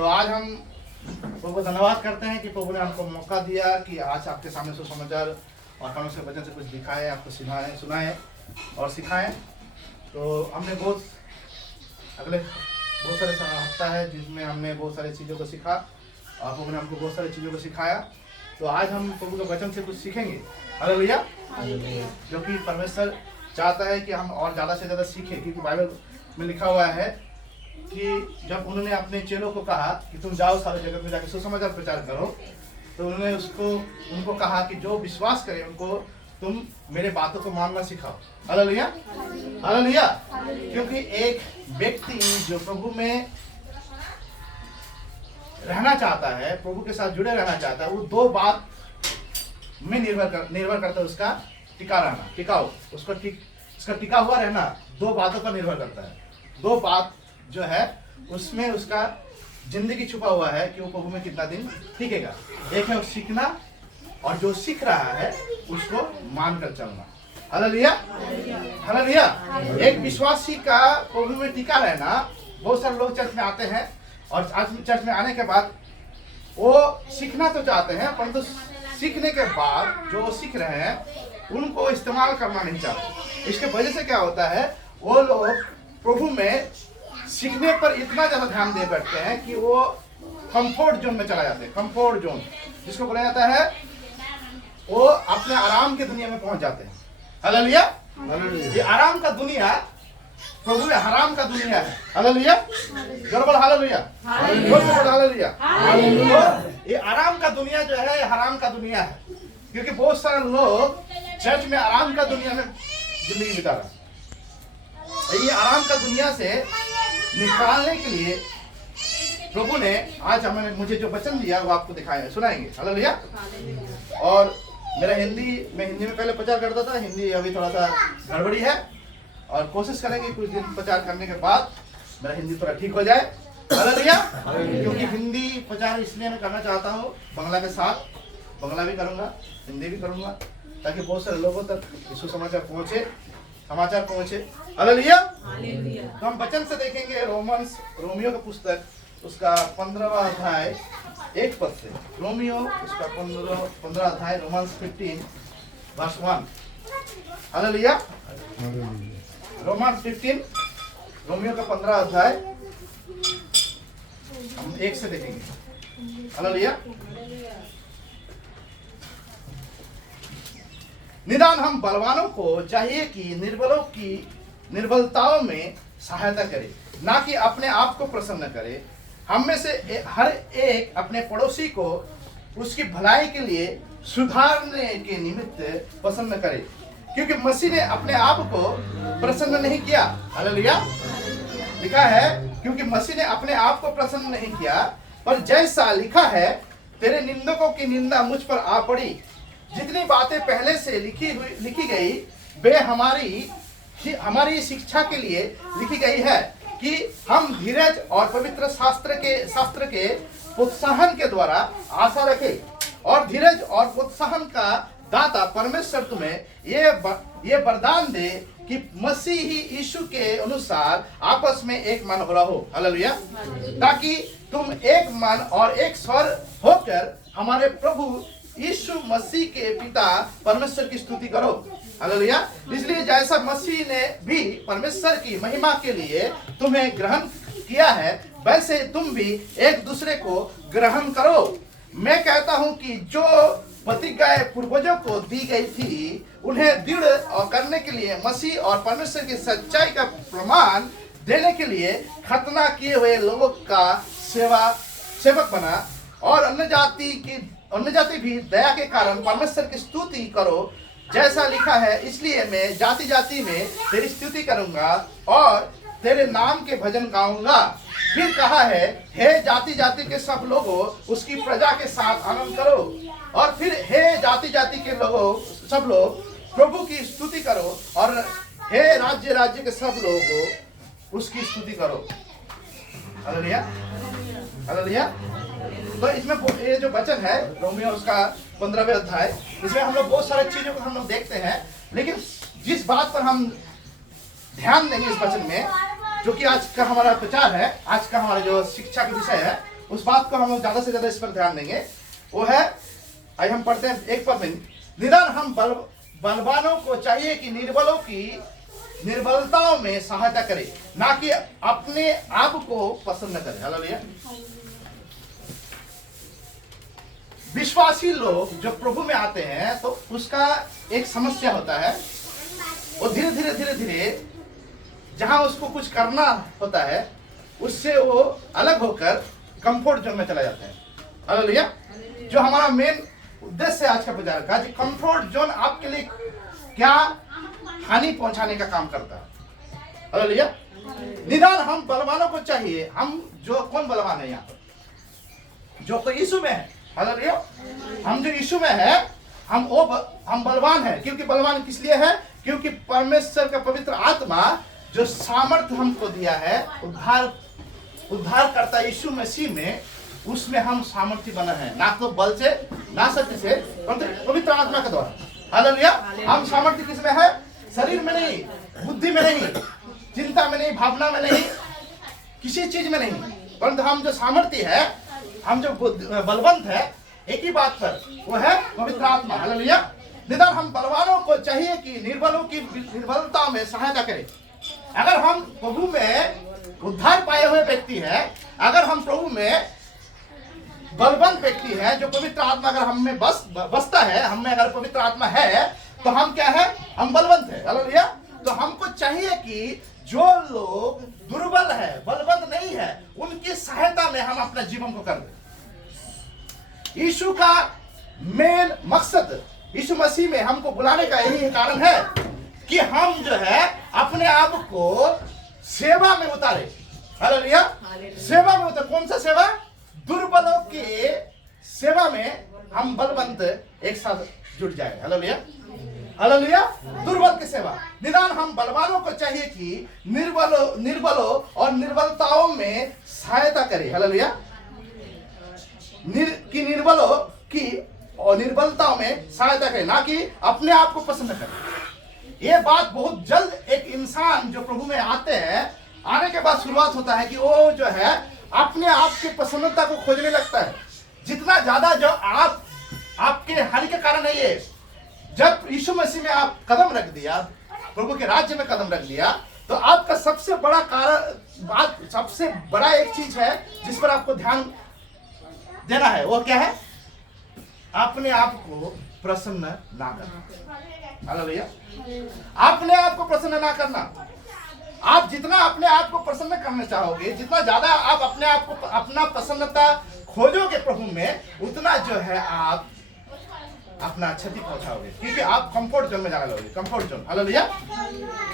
तो आज हम प्रभु को धन्यवाद करते हैं कि प्रभु ने हमको मौका दिया कि आज आपके सामने सुसमाचार और परमेश्वर के वचन से कुछ दिखाए, आपको सिखाएं, सुनाएं और सिखाएं। तो हमने बहुत सारे हफ्ता है जिसमें हमने बहुत सारी चीज़ों को सीखा और प्रभु ने हमको बहुत सारी चीज़ों को सिखाया। तो आज हम प्रभु के वचन से कुछ सीखेंगे, हालेलुया, जो कि परमेश्वर चाहता है कि हम और ज़्यादा से ज़्यादा सीखें। क्योंकि बाइबल में लिखा हुआ है कि जब उन्होंने अपने चेलों को कहा कि तुम जाओ सारे जगत में जाकर सुसमाचार प्रचार करो, तो उन्होंने उनको कहा कि जो विश्वास करे उनको तुम मेरे बातों को मानना सिखाओ। Hallelujah, hallelujah. क्योंकि एक व्यक्ति जो प्रभु में रहना चाहता है, प्रभु के साथ जुड़े रहना चाहता है, वो दो बात में निर्भर करता है, उसका टिका रहना, उसका टिका हुआ रहना दो बातों पर निर्भर करता है। दो बात जो है उसमें उसका जिंदगी छुपा हुआ है कि वो प्रभु में कितना दिन टिकेगा। एक है सीखना और जो सीख रहा है उसको मानकर चलना। Hallelujah, hallelujah. एक विश्वासी का प्रभु में टिका रहना, बहुत सारे लोग चर्च में आते हैं और चर्च में आने के बाद वो सीखना तो चाहते हैं, परंतु सीखने के बाद जो सीख रहे हैं उनको इस्तेमाल करना नहीं चाहते। इसके वजह से क्या होता है, वो लोग प्रभु में सीखने पर इतना ज़्यादा ध्यान दे बैठते हैं कि वो कंफर्ट जोन में चला जाते हैं। कंफर्ट जोन जिसको बोला जाता है, वो अपने आराम के दुनिया में पहुंच जाते हैं। हालेलुया, ये आराम का दुनिया प्रभु में हराम का दुनिया है। हालेलुया, गड़बड़, हालेलुया, हालेलुया। ये आराम का दुनिया जो है हराम का दुनिया है, क्योंकि बहुत सारे लोग चर्च में आराम का दुनिया में जिंदगी बिता रहे हैं। ये आराम का दुनिया से निकालने के लिए प्रभु ने आज मुझे जो वचन दिया वो आपको दिखाएंगे, सुनाएंगे। हालेलुया। और मेरा हिंदी में पहले प्रचार करता था, हिंदी अभी थोड़ा सा गड़बड़ी है और कोशिश करेंगे कुछ दिन प्रचार करने के बाद मेरा हिंदी थोड़ा ठीक हो जाए। हालेलुया। क्योंकि हिंदी प्रचार इसलिए मैं करना चाहता हूँ बांग्ला के साथ, बांग्ला भी करूँगा, हिंदी भी करूँगा, ताकि बहुत सारे लोगों तक सुसमाचार पहुँचे। हालेलुया। तो हम वचन से देखेंगे रोमियो का पुस्तक, उसका 15वां अध्याय 1 पद से। रोमियो उसका 15 अध्याय, रोमन्स 15 वर्स 1। हालेलुया। रोमन्स 15, रोमियो का 15 अध्याय हम 1 से देखेंगे। हालेलुया। निदान हम बलवानों को चाहिए कि निर्बलों की निर्बलताओं में सहायता करे, ना कि अपने आप को प्रसन्न करे। हम में से हर एक अपने पड़ोसी को उसकी भलाई के लिए सुधारने के निमित्त पसंद करे, क्योंकि मसीह ने अपने आप को प्रसन्न नहीं किया। हालेलुया। लिखा है क्योंकि मसीह ने अपने आप को प्रसन्न नहीं किया, पर जैसा लिखा है, तेरे निंदकों की निंदा मुझ पर आ पड़ी। जितनी बातें पहले से लिखी गई वे हमारी शिक्षा के लिए लिखी गई है, कि हम धीरज और पवित्र शास्त्र के प्रोत्साहन के द्वारा आशा रखें। और धीरज और प्रोत्साहन का दाता परमेश्वर तुम्हें ये वरदान दे कि मसीह यीशु के अनुसार आपस में एक मन हो रहो। हालेलुया। ताकि तुम एक मन और एक स्वर होकर हमारे प्रभु यीशु मसीह के पिता परमेश्वर की स्तुति करो। हालेलुया। इसलिए जैसा मसीह ने भी परमेश्वर की महिमा के लिए तुम्हें ग्रहण किया है, वैसे तुम भी एक दूसरे को ग्रहण करो। मैं कहता हूं कि जो प्रतिज्ञाएं पूर्वजों को दी गई थी, उन्हें दृढ़ करने के लिए मसीह और परमेश्वर की सच्चाई का प्रमाण देने के लिए खतना किए हुए लोगों का सेवक बना। और अन्य जाति भी दया के कारण परमेश्वर की स्तुति करो, जैसा लिखा है, इसलिए मैं जाति जाति में तेरी स्तुति करूंगा और तेरे नाम के भजन गाऊंगा। फिर कहा है, हे जाति जाति के सब लोगों उसकी प्रजा के साथ आनंद करो। और फिर हे जाति जाति के लोगों सब लोग प्रभु की स्तुति करो, और हे राज्य राज्य के सब लोगों उसकी स्तुति करो। Hallelujah, hallelujah. तो इसमें ये जो वचन है रोमियो उसका 15वें अध्याय, इसमें हम लोग बहुत सारी चीजों को हम लोग देखते हैं, लेकिन जिस बात पर हम ध्यान देंगे इस वचन में, जो कि आज का हमारा प्रचार है, आज का हमारा जो शिक्षा का विषय है, उस बात को हम लोग ज्यादा से ज्यादा इस पर ध्यान देंगे। वो है, आइए हम पढ़ते हैं एक पद में, निदान हम बलवानों को चाहिए कि निर्बलों की निर्बलताओं में सहायता करे, ना कि अपने आप को पसंद न करे। हालेलुया। विश्वासी लोग जब प्रभु में आते हैं तो उसका एक समस्या होता है, वो धीरे धीरे जहां उसको कुछ करना होता है उससे वो अलग होकर कंफर्ट जोन में चला जाता है। हालेलुया। जो हमारा मेन उद्देश्य है आज का प्रचार का, कि कंफर्ट जोन आपके लिए क्या हानि पहुंचाने का काम करता है। हालेलुया। निदान हम बलवानों को चाहिए, हम जो कौन बलवान है यहाँ पर, जो तो यीशु में है। हालेलुया। हम जो यीशु में है हम बलवान है। क्योंकि बलवान किस लिए है? क्योंकि परमेश्वर का पवित्र आत्मा जो सामर्थ्य हमको दिया है उद्धार करता यीशु मसीह में, उसमें हम सामर्थ्य बना है, ना तो बल से ना शक्ति से, पवित्र आत्मा के द्वारा। हालेलुया। हम सामर्थ्य किस में है? शरीर में नहीं, बुद्धि में नहीं, चिंता में नहीं, भावना में नहीं, किसी चीज में नहीं, परंतु हम जो सामर्थ्य है, हम जो बलवंत है एक ही बात पर, वो है पवित्र आत्मा। हालेलुया। निदान हम बलवानों को चाहिए कि निर्बलों की निर्बलता में सहायता करें। अगर हम प्रभु में उद्धार पाए हुए व्यक्ति है, अगर हम प्रभु में बलवंत व्यक्ति है, जो पवित्र आत्मा अगर हम में बसता है, हम में अगर पवित्र आत्मा है तो हम क्या है? हम बलवंत है। हालेलुया। तो हमको चाहिए कि जो लोग दुर्बल है, बलवंत नहीं है, उनकी सहायता में हम अपना जीवन को कर दें। यीशु का मेन मकसद, यीशु मसीह में हमको बुलाने का यही कारण है कि हम जो है अपने आप को सेवा में उतारे। हालेलुया। सेवा में उतारे। कौन सा सेवा? दुर्बलों की सेवा में हम बलवंत एक साथ जुट जाए। हालेलुया। हालेलुया। दुर्बल की सेवा। निदान हम बलवानों को चाहिए कि निर्बलों और निर्बलताओं में सहायता करे। हालेलुया। निर्बलों की और निर्बलताओं में सहायता करे, ना कि अपने आप को पसंद करे। ये बात बहुत जल्द एक इंसान जो प्रभु में आते हैं, आने के बाद शुरुआत होता है कि वो जो है अपने आप की पसंदता को खोजने लगता है। जितना ज्यादा जो आपके हानि के कारण है ये, जब यीशु मसीह में आप कदम रख दिया, प्रभु के राज्य में कदम रख दिया, तो आपका सबसे बड़ा कारण, सबसे बड़ा एक चीज है जिस पर आपको ध्यान देना है, वो क्या है? अपने आप को प्रसन्न ना करना। हालेलुया। अपने आप को प्रसन्न ना करना। आप जितना अपने आप को प्रसन्न करना चाहोगे, जितना ज्यादा आप अपने आप को अपना प्रसन्नता खोजोगे प्रभु में, उतना जो है आप अपना क्षति पहुंचाओगे, क्योंकि आप कंफर्ट जोन में जाने लोगे। Comfort zone. Hallelujah.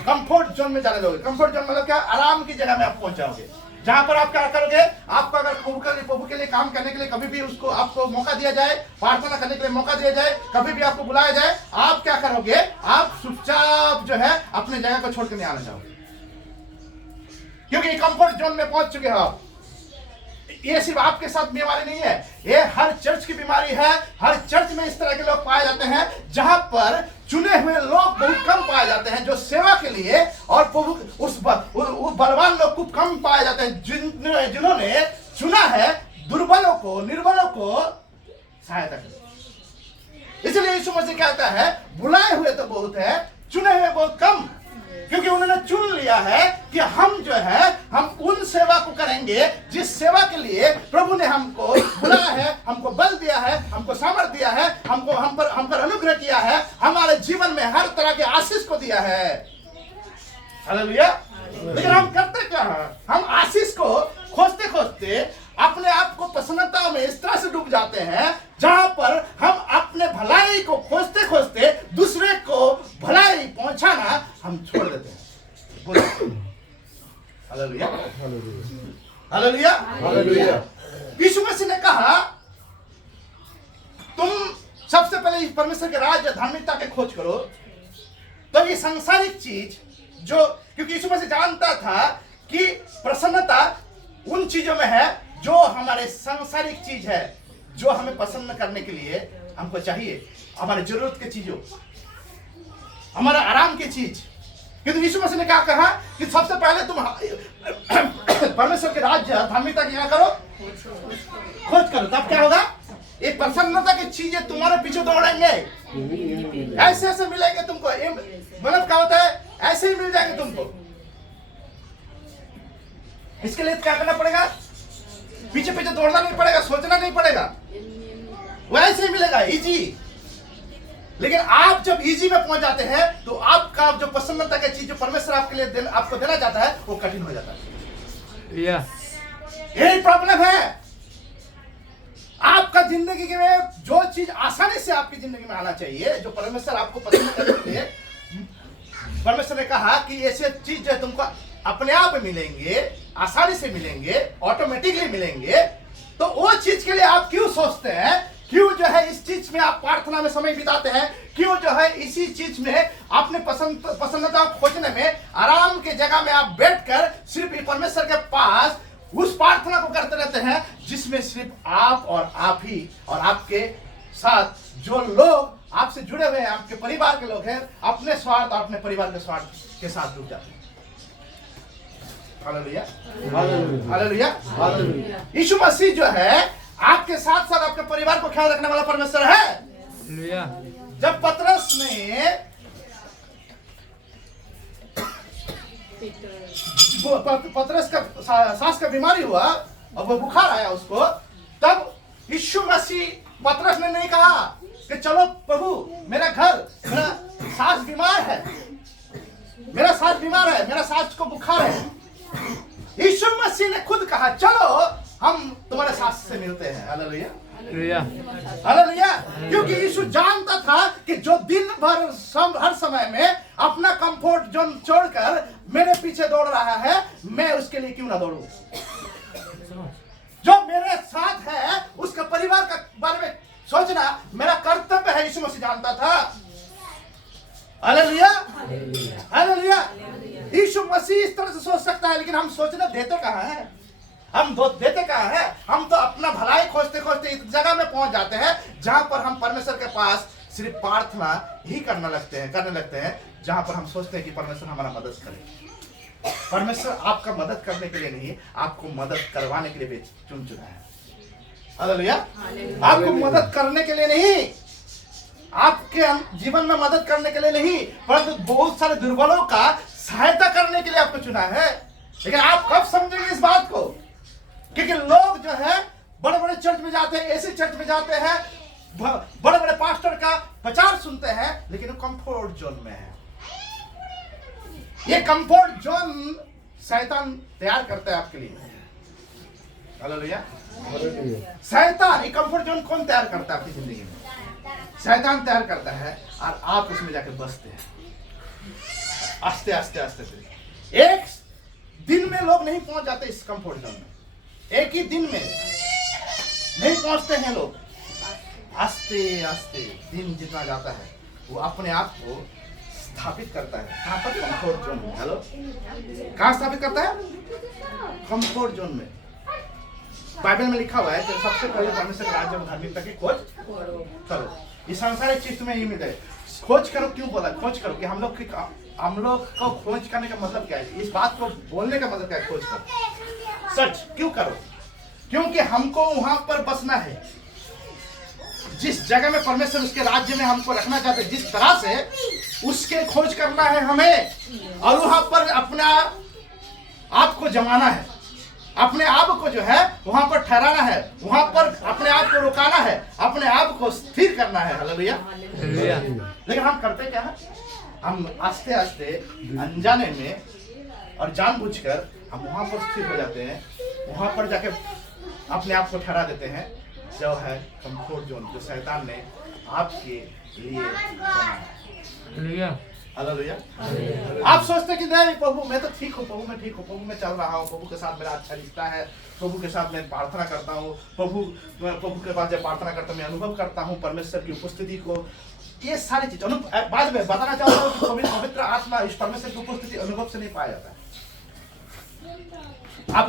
Comfort zone में जाने लोगे। कंफर्ट जोन मतलब क्या? आराम की जगह में आप पहुंच जाओगे, जहां पर आप क्या करोगे? आपको अगर प्रभु के लिए काम करने के लिए कभी भी उसको आपको मौका दिया जाए, प्रार्थना करने के लिए मौका दिया जाए, कभी भी आपको बुलाया जाए, आप क्या करोगे? आप चुपचाप जो है अपने जगह को छोड़ के नहीं आना चाहोगे, क्योंकि कंफर्ट जोन में पहुंच चुके हो आप। ये सिर्फ आपके साथ बीमारी नहीं है, ये हर चर्च की बीमारी है। हर चर्च में इस तरह के लोग पाए जाते हैं, जहां पर चुने हुए लोग बहुत कम पाए जाते हैं जो सेवा के लिए, और प्रभु उस बलवान लोग खूब कम पाए जाते हैं जिन्होंने चुना है दुर्बलों को, निर्बलों को सहायता करने। इसलिए यीशु मसीह कहता है, बुलाए हुए तो बहुत है, चुने हुए बहुत कम, क्योंकि उन्होंने चुन लिया है कि हम जो है हम उन सेवा को करेंगे जिस सेवा के लिए प्रभु ने हमको बुलाया है, हमको बल दिया है, हमको सामर्थ दिया है, हम पर अनुग्रह किया है, हमारे जीवन में हर तरह के आशीष को दिया है। हालेलुया। लेकिन हम करते क्या है? हम आशीष को खोजते खोजते अपने आप को प्रसन्नता में इस तरह से डूब जाते हैं, जहां पर हम अपने भलाई को खोजते खोजते दूसरे को भलाई पहुंचाना हम छोड़ देते हैं। हालेलुया। हालेलुया। हालेलुया। यीशु मसीह ने कहा, तुम सबसे पहले परमेश्वर के राज्य धार्मिकता के खोज करो, तो ये सांसारिक चीज जो, क्योंकि यीशु मसीह जानता था कि प्रसन्नता उन चीजों में है जो हमारे सांसारिक चीज है, जो हमें पसंद करने के लिए हमको चाहिए, हमारे जरूरत की चीजों, हमारा आराम की चीज, किंतु यीशु मसीह ने क्या कहा कि सबसे पहले तुम परमेश्वर के राज्य धार्मिकता की क्या करो, खोज करो, तब क्या होगा, ये प्रसन्नता की चीजें तुम्हारे पीछे दौड़ेंगे, ऐसे ऐसे मिलेंगे तुमको। मतलब क्या होता है, ऐसे ही मिल जाएंगे तुमको। इसके लिए क्या करना पड़ेगा, पीछे पीछे दौड़ना नहीं पड़ेगा, सोचना नहीं पड़ेगा, वो ऐसे ही मिलेगा, इजी। लेकिन आप जब इजी में पहुंच जाते हैं तो आपका जो प्रसन्नता की चीज जो परमेश्वर आपके लिए आपको देना चाहता है वो कठिन हो जाता है। यही प्रॉब्लम है। आपका जिंदगी में जो चीज आसानी से आपकी जिंदगी में आना चाहिए, जो परमेश्वर आपको पसंद करते हैं, परमेश्वर ने कहा कि ऐसे चीज जो है तुमको अपने आप मिलेंगे, आसानी से मिलेंगे, ऑटोमेटिकली मिलेंगे, तो वो चीज के लिए आप क्यों सोचते हैं, क्यों जो है इस चीज में आप प्रार्थना में समय बिताते हैं, क्यों जो है इसी चीज में अपने प्रसन्नता खोजने में आराम के जगह में आप बैठकर सिर्फ परमेश्वर के पास उस प्रार्थना को करते रहते हैं जिसमें सिर्फ आप और आप ही और आपके साथ जो लोग आपसे जुड़े हुए हैं, आपके परिवार के लोग हैं, अपने स्वार्थ और अपने परिवार के स्वार्थ के साथ जुड़ जाते हैं। Hallelujah, hallelujah, hallelujah. Yeshu Masih जो है आपके साथ साथ आपके परिवार को ख्याल रखने वाला परमेश्वर है। जब पतरस ने पतरस का सांस का बीमारी हुआ और वो बुखार आया उसको, तब यीशु मसीह पतरस ने नहीं कहा कि चलो प्रभु मेरा सांस बीमार है, मेरा सांस बीमार है, मेरा सांस को बुखार है। यीशु मसीह ने खुद कहा चलो हम तुम्हारे सांस से मिलते हैं। Hallelujah, hallelujah. क्योंकि यीशु जानता था कि जो दिन भर हर समय में अपना कंफर्ट जोन छोड़कर मेरे पीछे दौड़ रहा है, मैं उसके लिए क्यों ना दौड़ूं। जो मेरे साथ है उसका परिवार का बारे में सोचना मेरा कर्तव्य है, यीशु मसीह जानता था। Hallelujah, hallelujah. यीशु मसीह इस तरह से सोच सकता है, लेकिन हम सोचने देते कहाँ हैं, हम देते कहाँ हैं। हम तो अपना भलाई खोजते खोजते इस जगह में पहुंच जाते हैं जहां पर हम परमेश्वर के पास सिर्फ प्रार्थना ही करने लगते हैं जहां पर हम सोचते हैं कि परमेश्वर हमारा मदद करे। परमेश्वर आपका मदद करने के लिए नहीं, आपको मदद करवाने के लिए चुना है। हालेलुया, आपको मदद करने के लिए नहीं, आपके जीवन में मदद करने के लिए नहीं, परंतु बहुत सारे दुर्बलों का सहायता करने के लिए आपको चुना है। लेकिन आप कब समझेंगे इस बात को, क्योंकि लोग जो है बड़े बड़े चर्च में जाते हैं, ऐसे चर्च में जाते हैं, बड़े बड़े पास्टर का प्रचार सुनते हैं, लेकिन वो कंफर्ट जोन में है। ये कंफर्ट जोन शैतान तैयार करता है आपके लिए। हालेलुया, शैतान ये कंफर्ट जोन कौन तैयार करता है आपकी जिंदगी में? शैतान तैयार करता है और आप उसमें जाकर बसते हैं। आस्ते आस्ते आस्ते से एक दिन में लोग नहीं पहुंच जाते इस कंफर्ट जोन में, एक ही दिन में नहीं पहुंचते हैं लोग। आस्ते आस्ते दिन जितना जाता है वो अपने आप को स्थापित करता है। कहां पर? कंफर्ट जोन में। हेलो, कहां स्थापित करता है? कंफर्ट जोन में। बाइबल में लिखा हुआ है कि सबसे पहले परमेश्वर के राज्य और धार्मिकता की खोज करो। ये सांसारिक चीज तुम्हें यही मिल जाए। खोज करो क्यों बोला? खोज करो कि हम लोग को खोज करने का मतलब क्या है? इस बात को बोलने का मतलब क्या है? खोज करो, सर्च क्यों करो? क्योंकि हमको वहां पर बसना है, जिस जगह में परमेश्वर उसके राज्य में हमको रखना चाहते हैं, जिस तरह से उसके खोज करना है हमें, और वहां पर अपना आप को जमाना है, अपने आप को जो है वहां पर ठहराना है, वहां पर अपने आप को रुकाना है, अपने आप को स्थिर करना है। हालेलुया। लेकिन हम करते क्या है? हम आस्ते आस्ते अनजाने में और जानबूझकर हम वहां पर स्थिर हो जाते हैं, वहां पर जाके अपने आप को ठहरा देते हैं, जो है कंफर्ट जोन, जो शैतान ने आपके लिए बनाया है। हालेलुया। आप सोचते हैं कि नहीं प्रभु मैं तो ठीक हूँ, प्रभु मैं ठीक हूँ, प्रभु मैं चल रहा हूँ, प्रभु के साथ मेरा अच्छा रिश्ता है, प्रभु के साथ मैं प्रार्थना करता हूँ, प्रभु के पास जब प्रार्थना करता हूँ मैं अनुभव करता हूँ परमेश्वर की उपस्थिति को। ये सारी चीज बाद में बताना चाहता हूँ कि पवित्र आत्मा इस परमेश्वर की उपस्थिति अनुभव से नहीं पाया जाता है। आप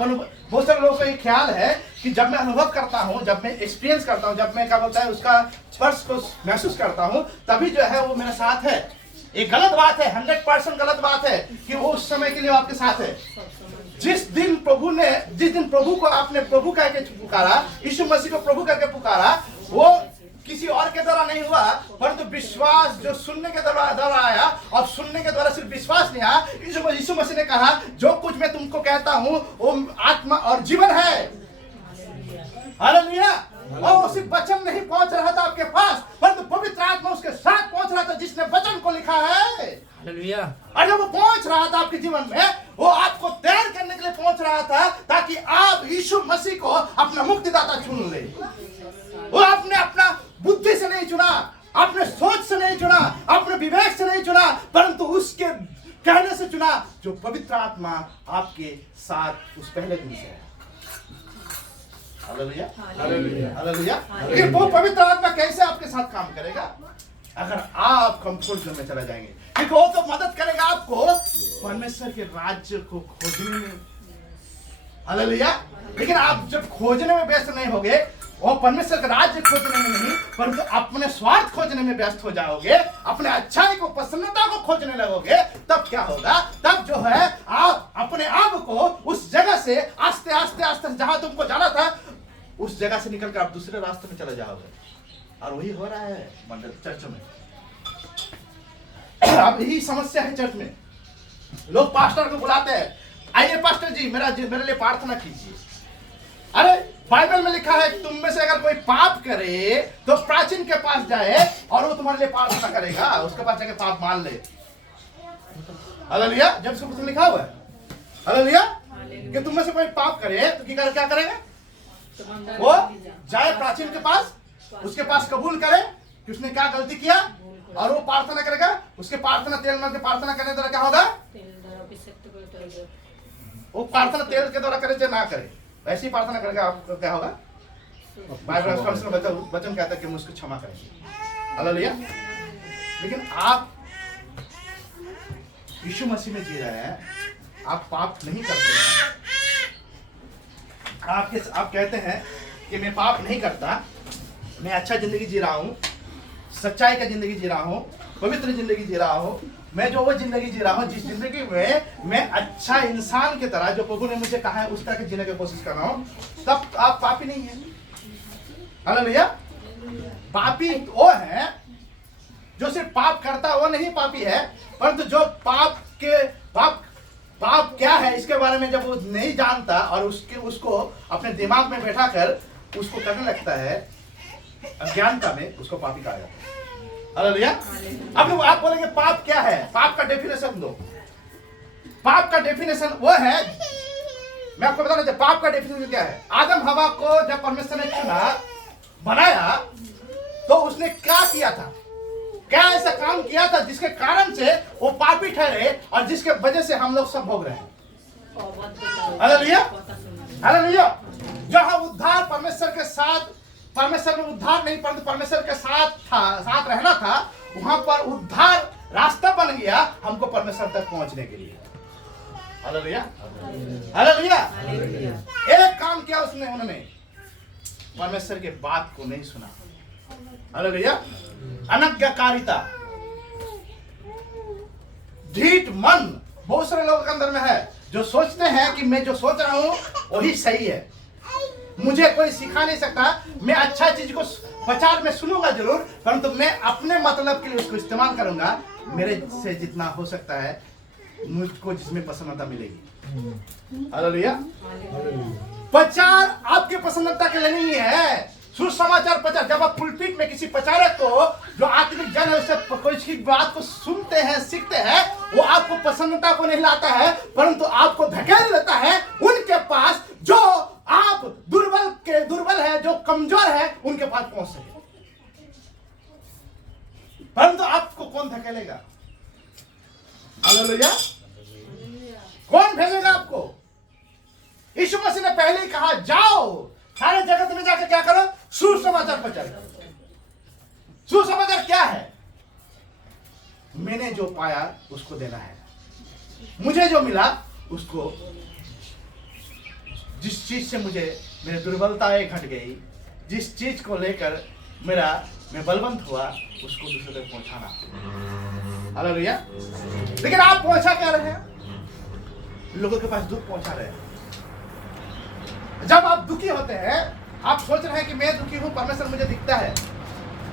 बहुत सारे लोगों का ये ख्याल है कि जब मैं अनुभव करता हूँ, जब मैं एक्सपीरियंस करता हूँ, जब मैं क्या बोलता है उसका स्पर्श को महसूस करता हूँ, तभी जो है वो मेरे साथ है। ये गलत बात है, 100% गलत बात है कि वो उस समय के लिए आपके साथ है। जिस दिन प्रभु को आपने प्रभु कह के पुकारा, यीशु मसीह को प्रभु करके पुकारा, वो किसी और के द्वारा नहीं हुआ, परंतु विश्वास जो सुनने के द्वारा आया, और सुनने के द्वारा सिर्फ विश्वास नहीं आया। यीशु मसीह ने कहा जो कुछ मैं तुमको कहता हूं वो आत्मा और जीवन है। हालेलुया। और वो सिर्फ वचन नहीं पहुंच रहा था आपके पास, परंतु पवित्र आत्मा उसके साथ पहुंच रहा था जिसने वचन को लिखा है। हालेलुया। और जब वो पहुंच रहा था आपके जीवन में, वो आपको तैयार करने के लिए पहुंच रहा था ताकि आप यीशु मसीह को अपना मुक्तिदाता चुन ले। वो आपने अपना बुद्धि से नहीं चुना, अपने सोच से नहीं चुना, अपने विवेक से नहीं चुना, परंतु उसके कहने से चुना जो पवित्र आत्मा आपके साथ उस पहले दिन से है। Hallelujah, hallelujah, hallelujah. लेकिन वो पवित्र आत्मा कैसे आपके साथ काम करेगा? अगर आप कंफर्ट जोन में चले जाएंगे, क्योंकि वो तो मदद करेगा आपको परमेश्वर के राज्य को खोजने में। हालेलुया। लेकिन आप जब खोजने में व्यस्त नहीं होगे, वो परमेश्वर का राज्य खोजने में नहीं, परंतु अपने स्वार्थ खोजने में व्यस्त हो जाओगे, अपने अच्छाई को, प्रसन्नता को खोजने लगोगे, तब क्या होगा? तब जो है आप अपने आप को उस जगह से आस्ते आस्ते आस्ते जहां तुमको जाना था उस जगह से निकलकर आप दूसरे रास्ते में चले जाओगे। और वही हो रहा है मंडल चर्च में। अब यही समस्या है चर्च में। लोग पास्टर को बुलाते हैं, आइए पास्टर जी मेरे लिए प्रार्थना कीजिए। अरे बाइबल में लिखा है तुम में से अगर कोई पाप करे तो प्राचीन के पास जाए और वो तुम्हारे लिए प्रार्थना करेगा, उसके पास जाके पाप मान ले। हालेलुया। जब उसमें लिखा हुआ है हालेलुया कि तुम में से कोई पाप करे तो क्या करेगा? वो जाए प्राचीन के पास, उसके पास कबूल करे कि उसने क्या गलती किया, और वो प्रार्थना करेगा। उसके प्रार्थना तेल में प्रार्थना करने द्वारा क्या होगा? वो प्रार्थना तेल के द्वारा करे चाहे ना करे, ऐसी ही प्रार्थना करेगा, आपको क्या होगा? बाइबल वचन कहता है कि हम उसको क्षमा करेंगे। हालेलुया। लेकिन आप यीशु मसीह में जी रहे हैं, आप पाप नहीं करते हैं। आप कहते हैं कि मैं पाप नहीं करता, मैं अच्छा जिंदगी जी रहा हूँ, सच्चाई का जिंदगी जी रहा हूँ, पवित्र जिंदगी जी रहा हूँ। मैं जो वो जिंदगी जी रहा हूँ जिस जिंदगी में मैं अच्छा इंसान की तरह, जो प्रभु ने मुझे कहा है उस तरह के जीने की कोशिश कर रहा हूँ, तब आप पापी नहीं है। हालेलुया। पापी वो है जो सिर्फ पाप करता वो नहीं पापी है, परंतु जो पाप क्या है इसके बारे में जब वो नहीं जानता और उसको अपने दिमाग में बैठा कर उसको करने लगता है, अज्ञानता में, उसको पापी कहा जाता है। हालेलुया। अब आप बोलेंगे पाप क्या है? पाप का डेफिनेशन दो। पाप का डेफिनेशन वो है, मैं आपको बताना चाहता हूं पाप का डेफिनेशन क्या है। आदम हवा को जब परमेश्वर ने चुना, बनाया, तो उसने क्या किया था? क्या ऐसा काम किया था जिसके कारण से वो पापी ठहरे और जिसके वजह से हम लोग सब भोग रहे हैं? Hallelujah, hallelujah. जहां उद्धार परमेश्वर के साथ, परमेश्वर में उद्धार नहीं परंतु परमेश्वर के साथ रहना था, वहां पर उद्धार रास्ता बन गया हमको परमेश्वर तक पहुंचने के लिए। Hallelujah, hallelujah. एक काम किया उन्होंने परमेश्वर के बात को नहीं सुना। हालेलुया। अनज्ञाकारिता, ढीठ मन बहुत सारे लोगों के अंदर में है, जो सोचते हैं कि मैं जो सोच रहा हूं वही सही है, मुझे कोई सिखा नहीं सकता। मैं अच्छा चीज को प्रचार में सुनूंगा जरूर, परंतु मैं अपने मतलब के लिए उसको इस्तेमाल करूंगा। मेरे से जितना हो सकता है मुझको जिसमें प्रसन्नता मिलेगी। हालेलुया। प्रचार आपके प्रसन्नता के लिए नहीं है। सुसमाचार प्रचार, जब आप पुलपिट में किसी प्रचारक को जो आत्मिक जन है उससे कोई बात को सुनते हैं, सीखते हैं, वो आपको प्रसन्नता को नहीं लाता है, परंतु आपको धकेल देता है उनके पास जो आप दुर्बल है, जो कमजोर है, उनके पास पहुंच सके। परंतु आपको कौन धकेलेगा? हालेलुया। कौन भेजेगा आपको? यीशु मसीह ने पहले ही कहा, जाओ सारे जगत में जाकर क्या करो? सुसमाचार प्रचार करो। सुसमाचार क्या है? मैंने जो पाया उसको देना है, मुझे जो मिला उसको, जिस चीज से मेरी दुर्बलताएं घट गई, जिस चीज को लेकर मैं बलवंत हुआ, उसको दूसरे तक पहुंचाना। हालेलुया। लेकिन आप पहुंचा क्या रहे हैं? लोगों के पास दुख पहुंचा रहे हैं। जब आप दुखी होते हैं, आप सोच रहे हैं कि मैं दुखी हूं, परमेश्वर मुझे दिखता है।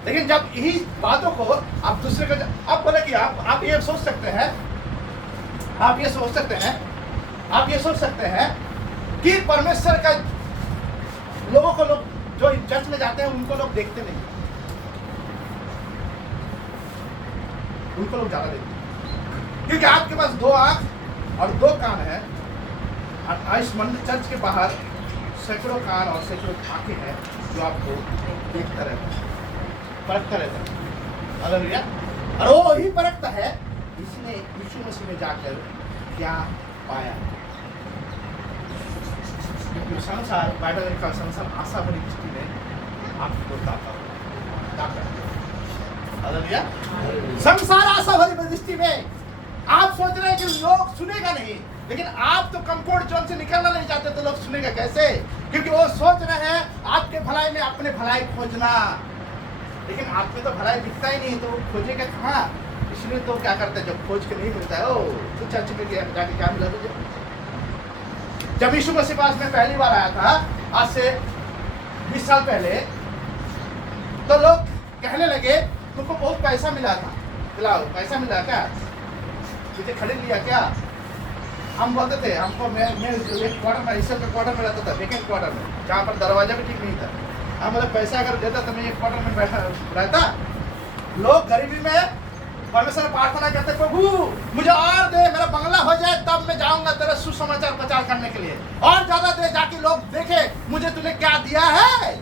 लेकिन जब यही बातों को आप दूसरे को, आप बोले कि आप ये सोच सकते हैं, आप ये सोच सकते हैं कि परमेश्वर का लोगों को, लोग जो चर्च में जाते हैं उनको लोग देखते नहीं, उनको लोग ज्यादा देखते हैं, क्योंकि आपके पास 2 आंख और 2 कान है। इस मंदिर चर्च के बाहर सैकड़ों कान और सैकड़ों आंखें हैं जो आपको देखता रहता है, परखता रहता है। हालेलुया। और वो ही परखता है इसने यीशु मसीह में जाकर क्या पाया। क्योंकि संसार, बाइबल का संसार आशा भरी दृष्टि में आपको बताता है। हालेलुया। संसार आशा भरी दृष्टि में आप सोच रहे हैं कि लोग सुनेगा नहीं, लेकिन आप तो कंफर्ट जोन से निकलना नहीं चाहते, तो लोग सुनेगा कैसे? क्योंकि वो सोच रहे हैं आपके भलाई में अपने भलाई खोजना, लेकिन आप में तो भलाई दिखता ही नहीं, तो वो खोजेगा कहाँ? इसलिए तो क्या करते हैं, जब खोज के नहीं मिलता है, ओ तो चर्च में जाके क्या मिला तुझे? जब यीशु मसीह पास में पहली बार आया था, आज से 20 साल पहले, तो लोग कहने लगे तुमको बहुत पैसा मिला था, दिलाओ पैसा मिला क्या, तुझे खरीद लिया क्या? हम बोलते थे, हमको मैं एक क्वार्टर में, हिस्से में क्वार्टर में रहता था, वेकेंट क्वार्टर में, जहाँ पर दरवाजा भी ठीक नहीं था। हम मतलब पैसा अगर देता तो मैं एक क्वार्टर में बैठा रहता। लोग गरीबी में परमेश्वर प्रार्थना करते, प्रभु मुझे और दे, मेरा बंगला हो जाए, तब मैं जाऊंगा तेरा सुसमाचार प्रचार करने के लिए, और ज्यादा दे, जाके लोग देखे मुझे तूने क्या दिया है।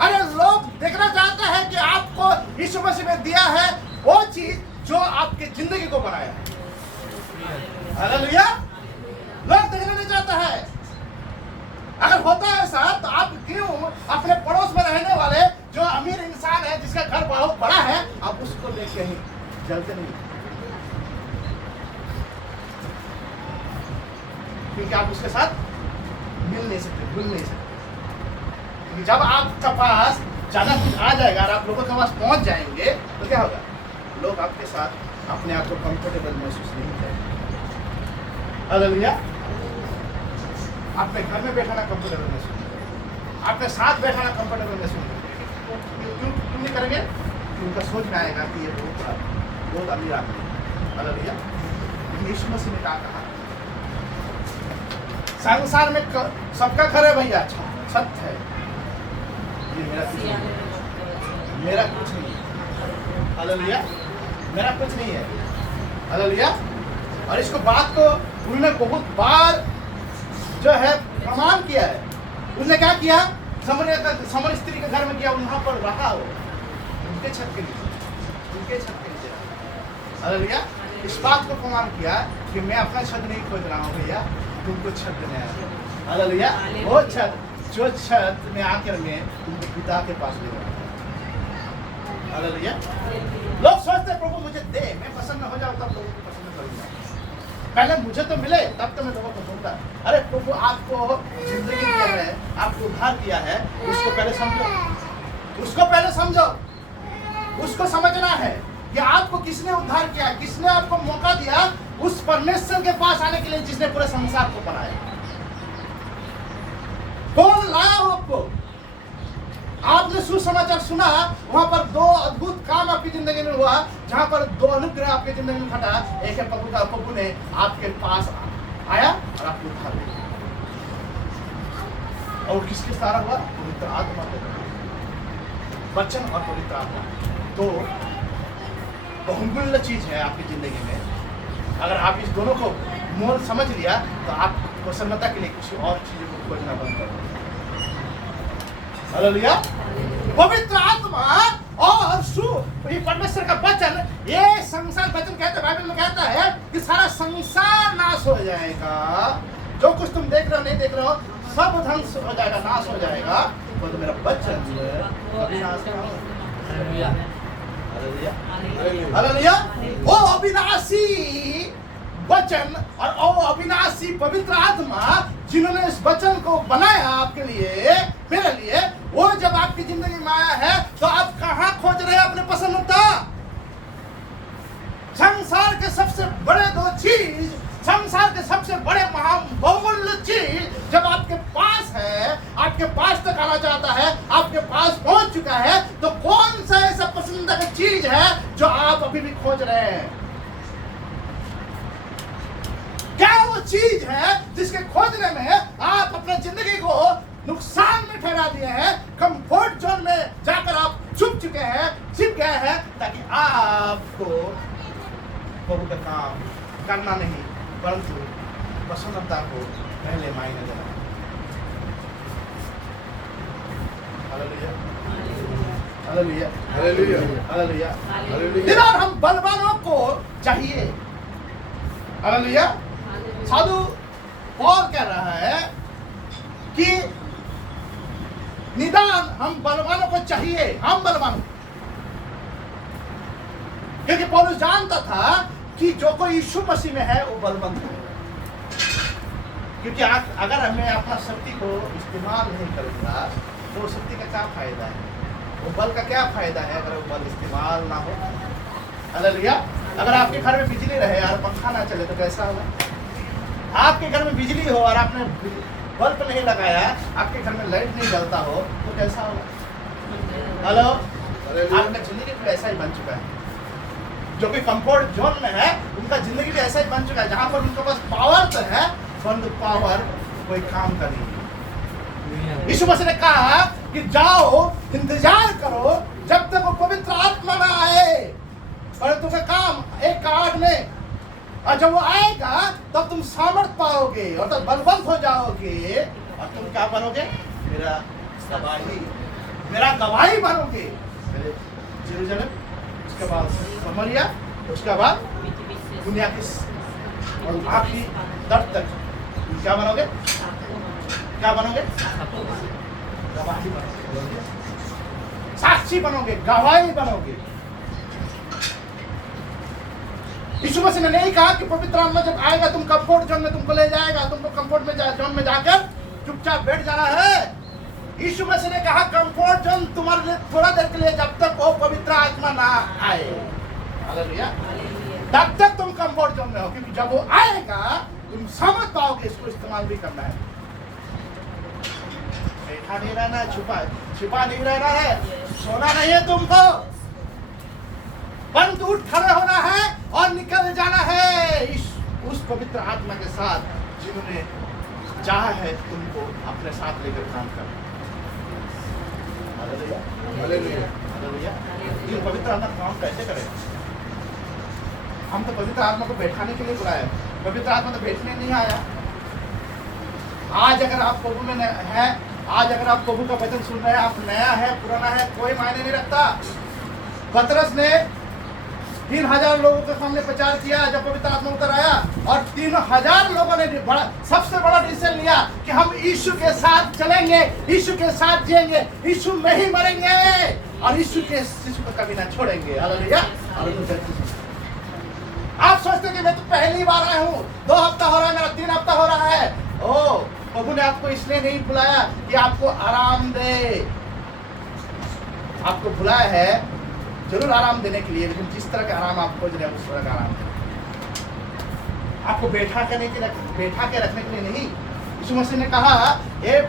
अरे लोग देखना चाहते हैं कि आपको यीशु मसीह में दिया है वो चीज जो आपके जिंदगी को बनाया। हालेलुया। लोग देखना नहीं चाहता है। अगर होता है ऐसा, तो आप क्यों अपने पड़ोस में रहने वाले जो अमीर इंसान है, जिसका घर बहुत बड़ा है, आप उसको देख के ही जलते नहीं? क्योंकि आप उसके साथ मिल नहीं सकते, भूल नहीं सकते। क्योंकि जब आपका पास ज्यादा कुछ आ जाएगा और आप लोगों के पास पहुंच जाएंगे, तो क्या होगा? लोग आपके साथ अपने आप को कंफर्टेबल महसूस नहीं करेंगे। हालेलुया। अपने घर में बैठाना कंफर्टेबल महसूस करेंगे, आपके साथ बैठाना कंफर्टेबल महसूस करेंगे। क्यों नहीं करेंगे? उनका सोच में आएगा कि ये बहुत अमीर आदमी है। हालेलुया। यीशु मसीह ने क्या कहा? संसार में सबका घर है भैया, छत है, ये मेरा कुछ नहीं है, मेरा कुछ नहीं है। हालेलुया। मेरा कुछ नहीं है। हालेलुया। और इसको बात को उन्होंने बहुत बार जो है प्रमाण किया है। उसने क्या किया? समर स्त्री के घर में किया, वहां पर रहा हो, उनके छत के नीचे। हालेलुया। इस बात को प्रमाण किया कि मैं अपना छत नहीं खोज रहा हूँ भैया, तुमको छत देना है। हालेलुया। वो छत, जो छत में आकर मैं उनके पिता के पास ले रहा हूँ। हालेलुया। लोग सोचते हैं प्रभु मुझे दे, मैं पसंद हो जाऊँ तब लोगों को पसंद करूँगा, पहले मुझे तो मिले तब तो मैं लोगों को सुनता। अरे प्रभु आपको जिंदगी दिया है, आपको उद्धार किया है, उसको पहले समझो, उसको समझना है कि आपको किसने उद्धार किया, किसने आपको मौका दिया उस परमेश्वर के पास आने के लिए जिसने पूरे संसार को बनाया। कौन लाया वो आपको? आपने सुसमाचार सुना, वहां पर 2 अद्भुत काम आपकी जिंदगी में हुआ, जहां पर 2 अनुग्रह आपकी जिंदगी में घटा। एक है प्रभु ने आपके पास आया और आपको उद्धार दिया, और किसके द्वारा हुआ? पवित्र आत्मा के द्वारा। वचन और पवित्र आत्मा तो बहुमूल्य चीज है आपकी जिंदगी में। अगर आप इस दोनों को मोल समझ लिया, तो आप प्रसन्नता के लिए किसी और चीजों को खोजना बंद कर दो। हालेलुया। पवित्र आत्मा और ये परमेश्वर का वचन, ये संसार, वचन कहते हैं, बाइबल में कहता है कि सारा संसार नाश हो जाएगा। जो कुछ तुम देख रहे हो, नहीं देख रहे हो, सब ध्वंस हो जाएगा, नाश हो जाएगा, तो मेरा वचन अविनाश का होगा। हालेलुया। वो अविनाशी वचन और वो अविनाशी पवित्र आत्मा जिन्होंने इस वचन को बनाया आपके लिए, मेरे लिए, वो जब आपकी जिंदगी में आया है, तो आप कहां खोज रहे हैं अपने प्रसन्नता? संसार चाहता है, आपके पास पहुंच चुका है, तो कौन सा ऐसा पसंदीदा का चीज है जो आप अभी भी खोज रहे हैं? क्या वो चीज है जिसके खोजने में आप अपने जिंदगी को नुकसान में ठहरा दिए हैं, कंफर्ट जोन में जाकर आप छुप चुके हैं, छिप गए हैं, ताकि आपको प्रभु का काम करना नहीं परंतु प्रसन्नता को पहले मायने देना। Hallelujah, hallelujah, hallelujah, hallelujah, hallelujah. हम बलवानों को चाहिए। हालेलुया। साधु पौल कह रहा है कि निदान हम बलवानों को चाहिए, हम बलवान, क्योंकि पौलुस जानता था कि जो कोई यीशु मसीह में है वो बलवंत है। क्योंकि अगर हमें अपना शक्ति को इस्तेमाल नहीं करेगा तो शक्ति का क्या फायदा है, वो बल का क्या फायदा है अगर वो बल इस्तेमाल ना हो। हालेलुया। अगर आपके घर में बिजली रहे और पंखा ना चले तो कैसा होगा? आपके घर में बिजली हो और आपने बल्ब नहीं लगाया, आपके घर में लाइट नहीं जलता हो तो कैसा होगा? हेलो, आपका जिंदगी भी ऐसा ही बन चुका है। जो कि कंफर्ट जोन में है उनका जिंदगी भी ऐसा ही बन चुका है, जहां पर उनके पास पावर तो है परंतु पावर कोई काम का नहीं। यीशु मसीह ने कहा कि जाओ इंतजार करो जब तक वो पवित्र आत्मा ना आए, परंतु का काम एक कार्ड में, और जब वो आएगा तब तुम सामर्थ पाओगे और तब बलवंत हो जाओगे और तुम क्या बनोगे? मेरा गवाही बनोगे। पहले जेरूसलम, उसके बाद समरिया, उसके बाद दुनिया की और आखिरी तट तक क्या बनोगे? क्या बनोगे? गवाही बनोगे, साक्षी बनोगे, गवाही बनोगे। यीशु मसीह ने नहीं कहा कि पवित्र आत्मा जब आएगा तुम कंफर्ट जोन में तुमको ले जाएगा, तुमको कंफर्ट में जोन में जाकर चुपचाप बैठ जाना है। यीशु मसीह ने कहा कंफर्ट जोन तुम्हारे लिए थोड़ा देर के लिए, जब तक वो पवित्र आत्मा ना आए। हालेलुया। तब तक तुम कंफर्ट जोन में हो, क्योंकि जब वो आएगा तुम समझ पाओगे इसको इस्तेमाल भी करना है। बैठा नहीं रहना, छुपा नहीं रहना है, सोना नहीं है तुमको, परंतु उठ खड़े होना है और निकल जाना है उस पवित्र आत्मा के साथ जिन्होंने चाहा है तुमको अपने साथ लेकर काम करना। Hallelujah, hallelujah, hallelujah. ये पवित्र आत्मा काम कैसे करेगा? हम तो पवित्र आत्मा को बैठाने के लिए बुलाया, पवित्र आत्मा तो बैठने नहीं आया। आज अगर आप प्रभु में है, आज अगर आप प्रभु का वचन सुन रहे हैं, आप नया है पुराना है कोई मायने नहीं रखता। पतरस ने 3000 लोगों के सामने प्रचार किया जब पवित्र आत्मा उतर आया, और 3000 लोगों ने सबसे बड़ा डिसीजन लिया कि हम यीशु के साथ चलेंगे, यीशु के साथ जिएंगे, यीशु में ही मरेंगे और यीशु को कभी ना छोड़ेंगे। हालेलुया। आप सोचते कि मैं तो पहली बार आया हूँ, 2 हफ्ता हो रहा है, मेरा 3 हफ्ता हो रहा है। ओ, प्रभु ने आपको इसलिए नहीं बुलाया कि आपको आराम दे, आपको बुलाया है जरूर आराम देने के लिए, लेकिन जिस तरह का आराम आप खोज रहे हैं उस तरह का आराम आपको बैठा के रखने के लिए नहीं। यीशु मसीह ने कहा, ये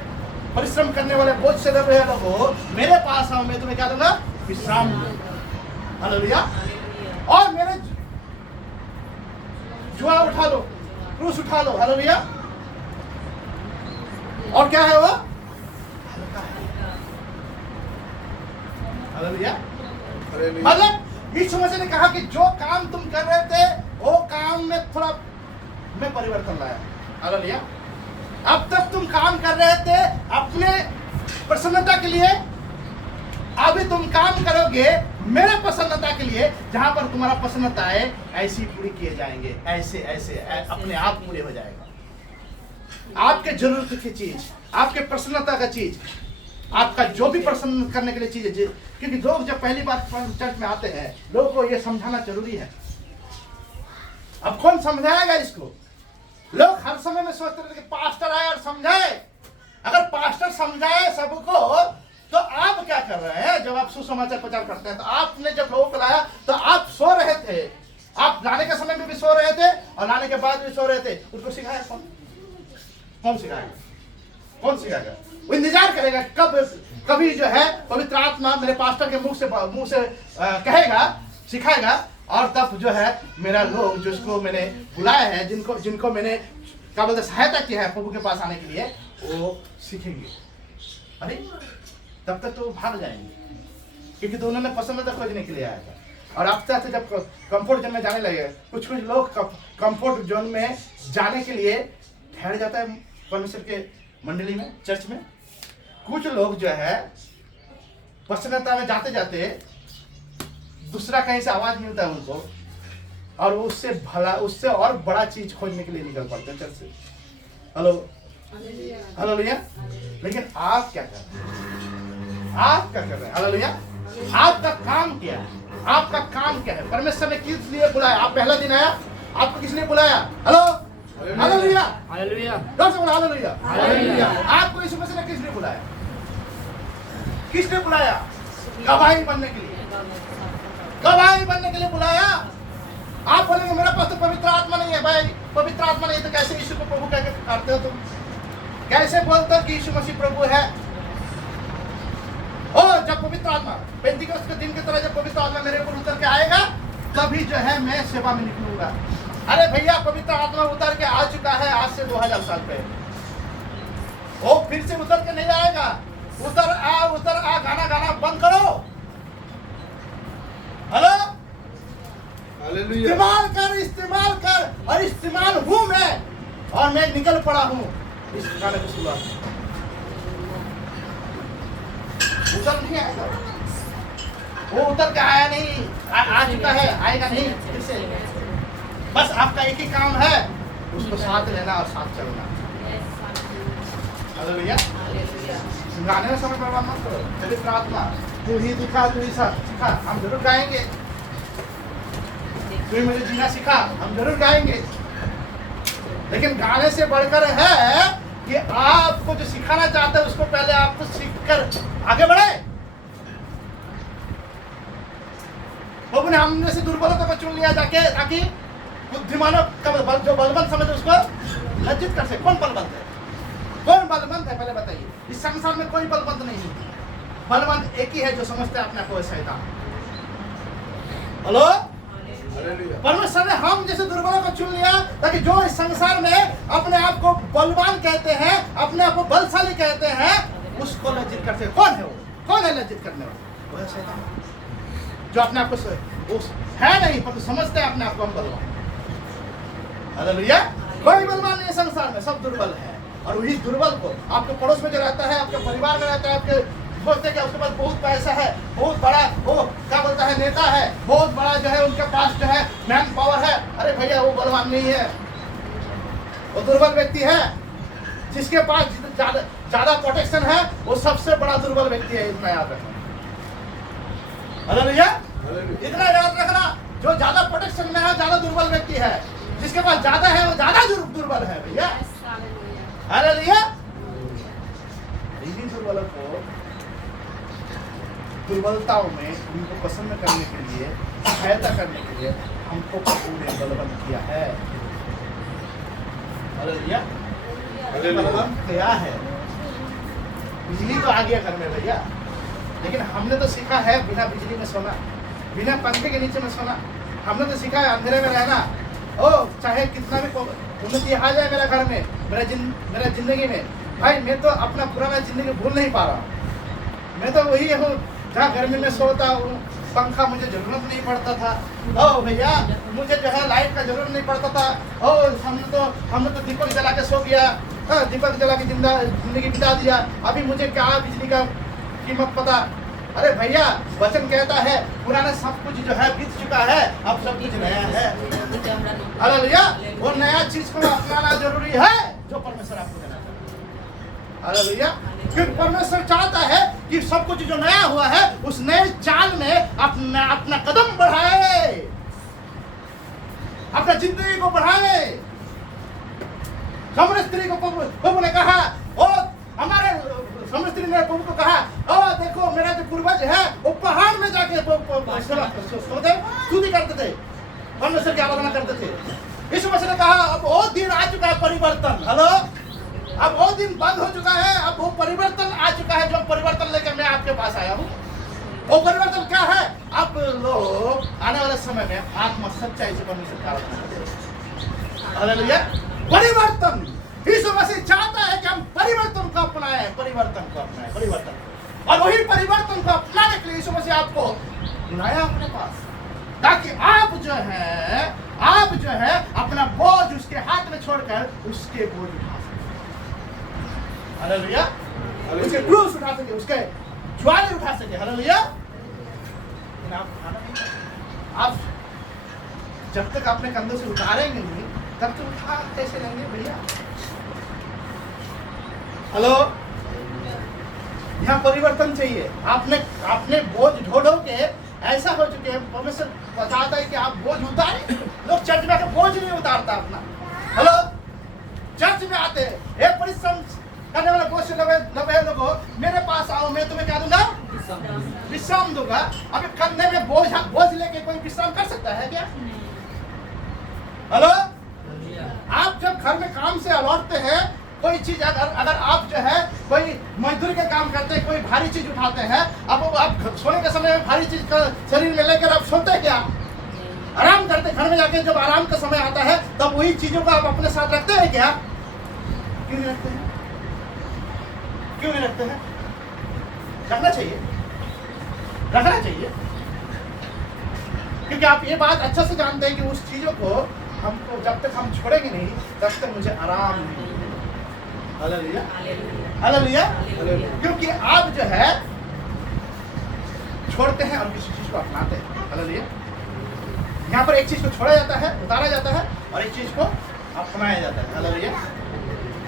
परिश्रम करने वाले बोझ से दबे हुए लोगों मेरे पास आओ, मैं तुम्हें क्या दूंगा? विश्राम दूंगा। हालेलुया। और मेरे जुआ उठा लो, क्रूस उठा लो। हालेलुया। और क्या है वो? हालेलुया। मतलब यीशु मसीह ने कहा कि जो काम तुम कर रहे थे वो काम में थोड़ा मैं परिवर्तन लाया। हालेलुया। अब तक तुम काम कर रहे थे अपने प्रसन्नता के लिए, अभी तुम काम करोगे मेरे प्रसन्नता के लिए। जहां पर तुम्हारा प्रसन्नता है ऐसी पूरी किए जाएंगे, ऐसे अपने आप पूरे हो जाएगा। आपके जरूरत की चीज, आपके प्रसन्नता का चीज, आपका जो भी प्रसन्न करने के लिए चीज है, क्योंकि लोग जब पहली बार चर्च में आते हैं लोगों को ये समझाना जरूरी है। अब कौन समझाएगा इसको? लोग हर समय में सोचते रहते कि पास्टर आए और समझाए। अगर पास्टर समझाए सबको तो आप क्या कर रहे हैं? जब आप सुसमाचार प्रचार करते हैं तो आपने जब लोगों को लाया तो आप सो रहे थे, आप लाने के समय में भी सो रहे थे और लाने के बाद भी सो रहे थे। उसको सिखाया कौन? कौन सिखाएगा? कौन सिखाएगा? वो इंतजार करेगा कब कभी जो है पवित्र आत्मा मेरे पास्टर के मुंह से कहेगा, सिखाएगा, और तब जो है मेरा लोग जिसको मैंने बुलाया है, जिनको मैंने क्या बोलते सहायता किया है प्रभु के पास आने के लिए, वो सीखेंगे। अरे तब तक तो वो भाग जाएंगे, क्योंकि तो उन्होंने पसंद खोजने के लिए आया था। और आस्ते आस्ते जब कंफर्ट जोन में जाने लगे, कुछ लोग कंफर्ट जोन में जाने के लिए ठहर जाता है परमेश्वर के मंडली में, चर्च में। कुछ लोग जो है प्रसन्नता में जाते जाते दूसरा कहीं से आवाज मिलता है उनको, और उससे और बड़ा चीज खोजने के लिए निकल पड़ते हैं चर्च से। Hello hallelujah. लेकिन आप क्या कर रहे हैं? आप क्या कर रहे हैं? हालेलुया। आपका काम क्या है? आपका काम क्या है? परमेश्वर ने किस लिए बुलाया? आप पहला दिन आया, आपको किस लिए बुलाया? हेलो हालेलुया, हालेलुया, जोर से बोलो हालेलुया, हालेलुया। आपको यीशु मसीह ने किस लिए बुलाया? किस लिए बुलाया? गवाही बनने के लिए, गवाही बनने के लिए बुलाया। आप बोलेंगे मेरे पास तो पवित्र आत्मा नहीं है। भाई पवित्र आत्मा नहीं है तो कैसे यीशु को प्रभु कह के पुकारते हो तुम? कैसे बोलते हो कि यीशु मसीह प्रभु है? और जब पवित्र आत्मा पेंतीकोस्त के दिन की तरह जब पवित्र आत्मा मेरे ऊपर उतर के आएगा, तभी जो है मैं सेवा में निकलूंगा। अरे भैया पवित्र आत्मा उतर के आ चुका है आज से 2000 साल पहले, वो फिर से उतर के नहीं आएगा। उतर आ गाना गाना बंद करो। हेलो इस्तेमाल कर और इस्तेमाल हूं मैं, और मैं निकल पड़ा हूं इस गाने को सुना। उतर नहीं आएगा, वो उतर के आया नहीं, आ चुका है, आएगा नहीं फिर से। बस आपका एक ही काम है, उसको साथ लेना और साथ चलना। हालेलुया। गाने में समय बर्बाद मत करो। पवित्र आत्मा तू ही दिखा, तू ही सिखा, हम जरूर गाएंगे। तू ही मुझे जीना सिखा, हम जरूर गाएंगे। लेकिन गाने से बढ़कर है कि आपको जो सिखाना चाहता है उसको पहले आपको सीखकर आगे बढ़े। प्रभु ने हमने से दुर्बलों को चुन लिया जाके, ताकि बुद्धिमानों का जो बलवंत समझे उसको लज्जित कर सके। कौन बलवंत है? कौन बलवंत है पहले बताइए? इस संसार में कोई बलवंत नहीं है। बलवंत एक ही है जो समझते हैं अपने को शैतान। हेलो परमेश्वर ने हम जैसे दुर्बलों को चुन लिया, ताकि जो इस संसार में अपने आप को बलवान कहते हैं, अपने आप को बलशाली कहते हैं, उसको लज्जित करते हैं। कौन है वो? कौन है लज्जित करने वाला? वो है शैतान, जो अपने आप को है नहीं पर तो समझते हैं अपने आप को हम बलवान। हालेलुया। कोई बलवान नहीं संसार में, सब दुर्बल है। और वही दुर्बल को आपके पड़ोस में जो रहता है, आपके परिवार में रहता है, आपके सोचते कि उसके पास बहुत पैसा है, बहुत बड़ा वो क्या बोलता है नेता है, बहुत बड़ा जो है उनके पास जो है मैन पावर है। अरे भैया वो बलवान नहीं है, वो दुर्बल व्यक्ति है। जिसके पास ज्यादा प्रोटेक्शन है वो सबसे बड़ा दुर्बल व्यक्ति है। इतना याद रखना। हालेलुया। इतना याद रखना, जो ज्यादा प्रोटेक्शन में है ज्यादा दुर्बल व्यक्ति है। जिसके पास ज्यादा है वो ज्यादा दुर्बल है भैया। हालेलुया। इन्हीं दुर्बलों को दुर्बलताओं में उनको पसंद करने के लिए, सहायता करने के लिए हमको प्रभु ने बलवंत किया है। हालेलुया। बलवंत क्या है? बिजली तो आ गया घर में भैया, लेकिन हमने तो सीखा है बिना बिजली में सोना, बिना पंखे के नीचे में सोना। हमने तो सीखा है अंधेरे में रहना। ओ चाहे कितना भी उन्नति आ जाए मेरा घर में, मेरा जिंदगी में, भाई मैं तो अपना पुराना जिंदगी भूल नहीं पा रहा। मैं तो वही हूँ जहाँ गर्मी में सोता हूँ, पंखा मुझे जरूरत नहीं पड़ता था। ओ भैया मुझे जो है लाइट का जरूरत नहीं पड़ता था। ओ हमने तो दीपक जला के सो गया, दीपक जला के जिंदगी बिता दिया। अभी मुझे क्या बिजली का कीमत पता? अरे भैया वचन कहता है पुराना सब कुछ जो है बीत चुका है, अब सब कुछ नया है। हालेलुया। वो नया चीज को अपनाना जरूरी है जो परमेश्वर आपको देना चाहता है। हालेलुया। क्योंकि परमेश्वर चाहता है कि सब कुछ जो नया हुआ है उस नए चाल में अपना कदम बढ़ाए, अपना जिंदगी को बढ़ाए। समर स्त्री को प्रभु ने कहा, और हमारे समर स्त्री ने प्रभु को कहा, ओ देखो मेरा जो पूर्वज है वो पहाड़ में जाके स्तुति करते थे, परमेश्वर की आराधना करते थे। यीशु मसीह ने कहा अब वो दिन आ चुका है परिवर्तन। हेलो अब वो दिन बंद हो चुका है, अब वो परिवर्तन आ चुका है जो परिवर्तन लेकर मैं आपके पास आया हूँ। वो परिवर्तन क्या है? अब लोग आने वाले समय में आत्मा सच्चाई से परमेश्वर का आराधना करें। हालेलुया। परिवर्तन, यीशु मसीह चाहता है कि हम परिवर्तन को अपनाएं, परिवर्तन को अपनाएं, परिवर्तन। और वही परिवर्तन को अपनाने के लिए यीशु मसीह आपको बुलाया अपने पास, ताकि आप जो है अपना बोझ उसके हाथ में छोड़कर उसके बोझ उठा सके। हालेलुया। उसके क्रूस उठा सके, उसके ज्वाले उठा सके। हालेलुया। आप जब तक अपने कंधों से उतारेंगे नहीं, तब तक उठा कैसे लेंगे भैया? हेलो, यहाँ परिवर्तन चाहिए। आपने बोझ ढो ढो के ऐसा हो चुके हैं, परमेश्वर बताता है कि आप बोझ उतारे। लोग चर्च में आके बोझ नहीं उतारता अपना। हेलो, चर्च में आते हैं, एक परिश्रम करने वाले बोझ से लगे लोगों, मेरे पास आओ, मैं तुम्हें क्या दूंगा? विश्राम दूंगा। अभी कंधे में बोझ लेके कोई विश्राम कर सकता है क्या? हेलो, आप जब घर में काम से लौटते हैं, कोई चीज अगर आप जो है कोई मजदूरी का काम करते हैं, कोई भारी चीज उठाते हैं, अब आप सोने के समय में भारी चीज का शरीर में लेकर आप सोते हैं क्या? आराम करते। घर में जाके जब आराम का समय आता है तब वही चीजों को आप अपने साथ रखते हैं क्या? क्यों नहीं रखते हैं? क्यों नहीं रखते हैं? रखना चाहिए, रखना चाहिए, क्योंकि आप ये बात अच्छा से जानते हैं कि उस चीजों को हमको जब तक हम छोड़ेंगे नहीं तब तक मुझे आराम नहीं। Hallelujah, hallelujah. क्योंकि आप जो है छोड़ते हैं और किसी चीज को अपनाते हैं। हालेलुया। यहाँ पर एक चीज को छोड़ा जाता है, उतारा जाता है, और एक चीज को अपनाया जाता है। हालेलुया।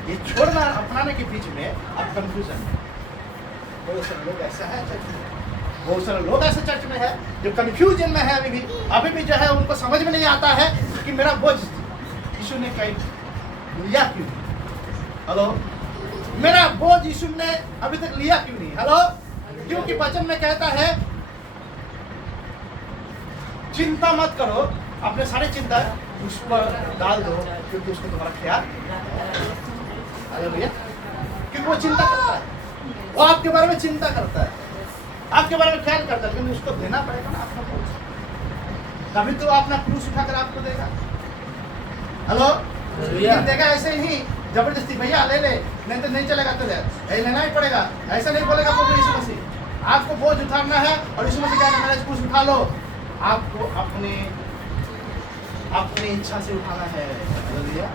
ये छोड़ना और अपनाने के बीच में अब कंफ्यूजन है। बहुत सारे लोग ऐसा है चर्च में, बहुत सारे लोग ऐसे चर्च में है जो कंफ्यूजन में है। अभी भी जो है उनको समझ में नहीं आता है कि मेरा बोझ यीशु ने कहीं लिया क्यों? हेलो, मेरा बोझ यीशु ने अभी तक लिया क्यों नहीं? हेलो, क्योंकि वचन में कहता है चिंता मत करो, अपने सारी चिंता उस पर डाल दो, क्योंकि उसको तुम्हारा ख्याल। हालेलुया। क्योंकि वो चिंता करता है, वो आपके बारे में चिंता करता है, आपके बारे में ख्याल करता है, लेकिन उसको देना पड़ेगा ना अपना बोझ, तभी तो अपना क्रूस उठाकर आपको देगा। हेलो, देगा ऐसे ही जबरदस्ती, भैया ले ले, नहीं तो नहीं चलेगा, तो लेना ही पड़ेगा, ऐसा नहीं बोलेगा प्रभु यीशु मसीह। आपको बोझ उठाना है और यीशु मसीह कहना मेरा क्रूस उठा लो। आपको अपनी इच्छा से उठाना है। हालेलुया।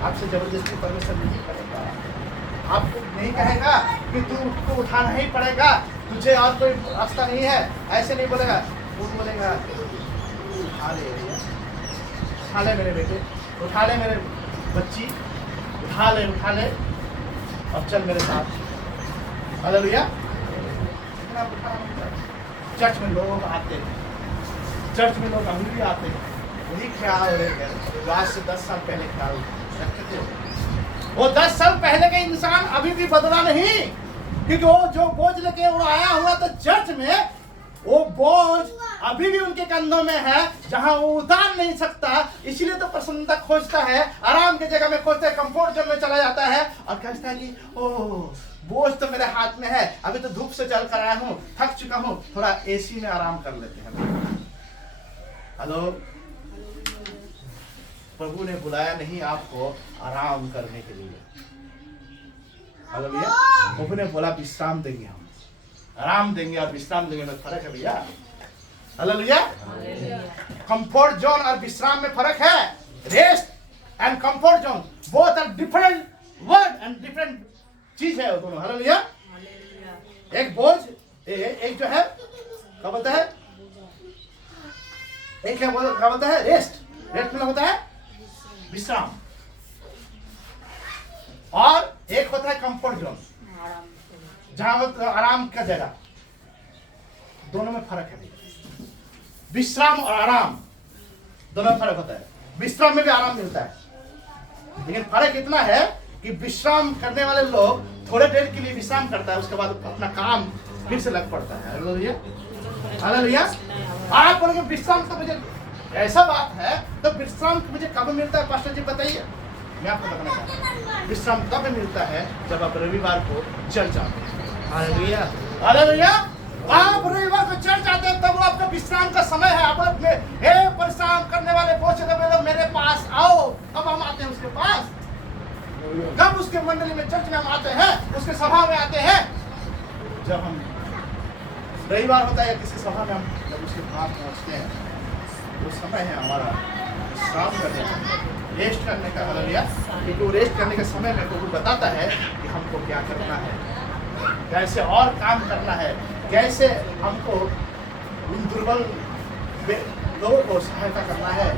आपसे जबरदस्ती परमेश्वर नहीं करेगा, आपको नहीं कहेगा कि तू उठाना ही पड़ेगा, तुझे और कोई रास्ता नहीं है, ऐसे नहीं बोलेगा। वो बोलेगा उठा ले भैया, उठा ले मेरे बेटे, उठा ले मेरे बच्ची, उठा ले अब चल मेरे साथ। हालेलुया। चर्च में लोग आते हैं, चर्च में लोग अभी भी आते हैं, वही ख्याल लेकर जो आज से 10 साल पहले ख्याल रखते थे। वो 10 साल पहले का इंसान अभी भी बदला नहीं, क्योंकि वो जो बोझ लेके वो आया हुआ था चर्च में, वो बोझ अभी भी उनके कंधों में है, जहां वो उतार नहीं सकता। इसलिए तो प्रसन्नता खोजता है, आराम की जगह में खोजता है, कंफर्ट जोन में चला जाता है और कहता है कि ओह बोझ तो मेरे हाथ में है, अभी तो धूप से चल कर आया हूँ, थक चुका हूँ, थोड़ा एसी में आराम कर लेते हैं। हेलो, प्रभु ने बुलाया नहीं आपको आराम करने के लिए। हालेलुया। प्रभु ने बोला विश्राम देंगे, हम आराम देंगे और विश्राम देंगे में फर्क है भैया। हालेलुया। कंफर्ट जोन और विश्राम में फर्क है। Rest and comfort zone both are different word and different चीज है वो दोनों। हालेलुया। एक बोझ, एक जो है क्या बोलता है, एक क्या बोलता है रेस्ट, रेस्ट मतलब होता है विश्राम, और एक होता है कंफर्ट जोन जहां आराम का जगह। दोनों में फर्क है। विश्राम और आराम दोनों में फर्क होता है। विश्राम में भी आराम मिलता है, लेकिन फर्क इतना है कि विश्राम करने वाले लोग थोड़े देर के लिए विश्राम करता है, उसके बाद अपना काम फिर से लग पड़ता है। Hallelujah, hallelujah. आप बोलेंगे विश्राम तो मुझे ऐसा बात है, तो विश्राम मुझे कब मिलता है पास्टर जी बताइए। मैं आपको बताना चाहता हूँ, विश्राम तब मिलता है जब आप रविवार को चर्च आते हैं। हालेलुया। हालेलुया। आप रविवार को चर्च आते हैं, तब वो आपका विश्राम का समय है। आप अपने हे परिश्रम करने वाले बोझ दबे लोग मेरे पास आओ। कब हम आते हैं उसके पास? कब उसके मंडली में, चर्च में हम आते हैं, उसके सभा में आते हैं? जब हम रविवार होता है किसी सभा में, हम जब उसके पास पहुंचते हैं, वो समय है हमारा विश्राम करने का, रेस्ट करने का। हालेलुया। क्योंकि वो रेस्ट करने के समय में प्रभु बताता है कि हमको क्या करना है, कैसे और काम करना है, कैसे हमको उन दुर्बल लोगों को सहायता करना है।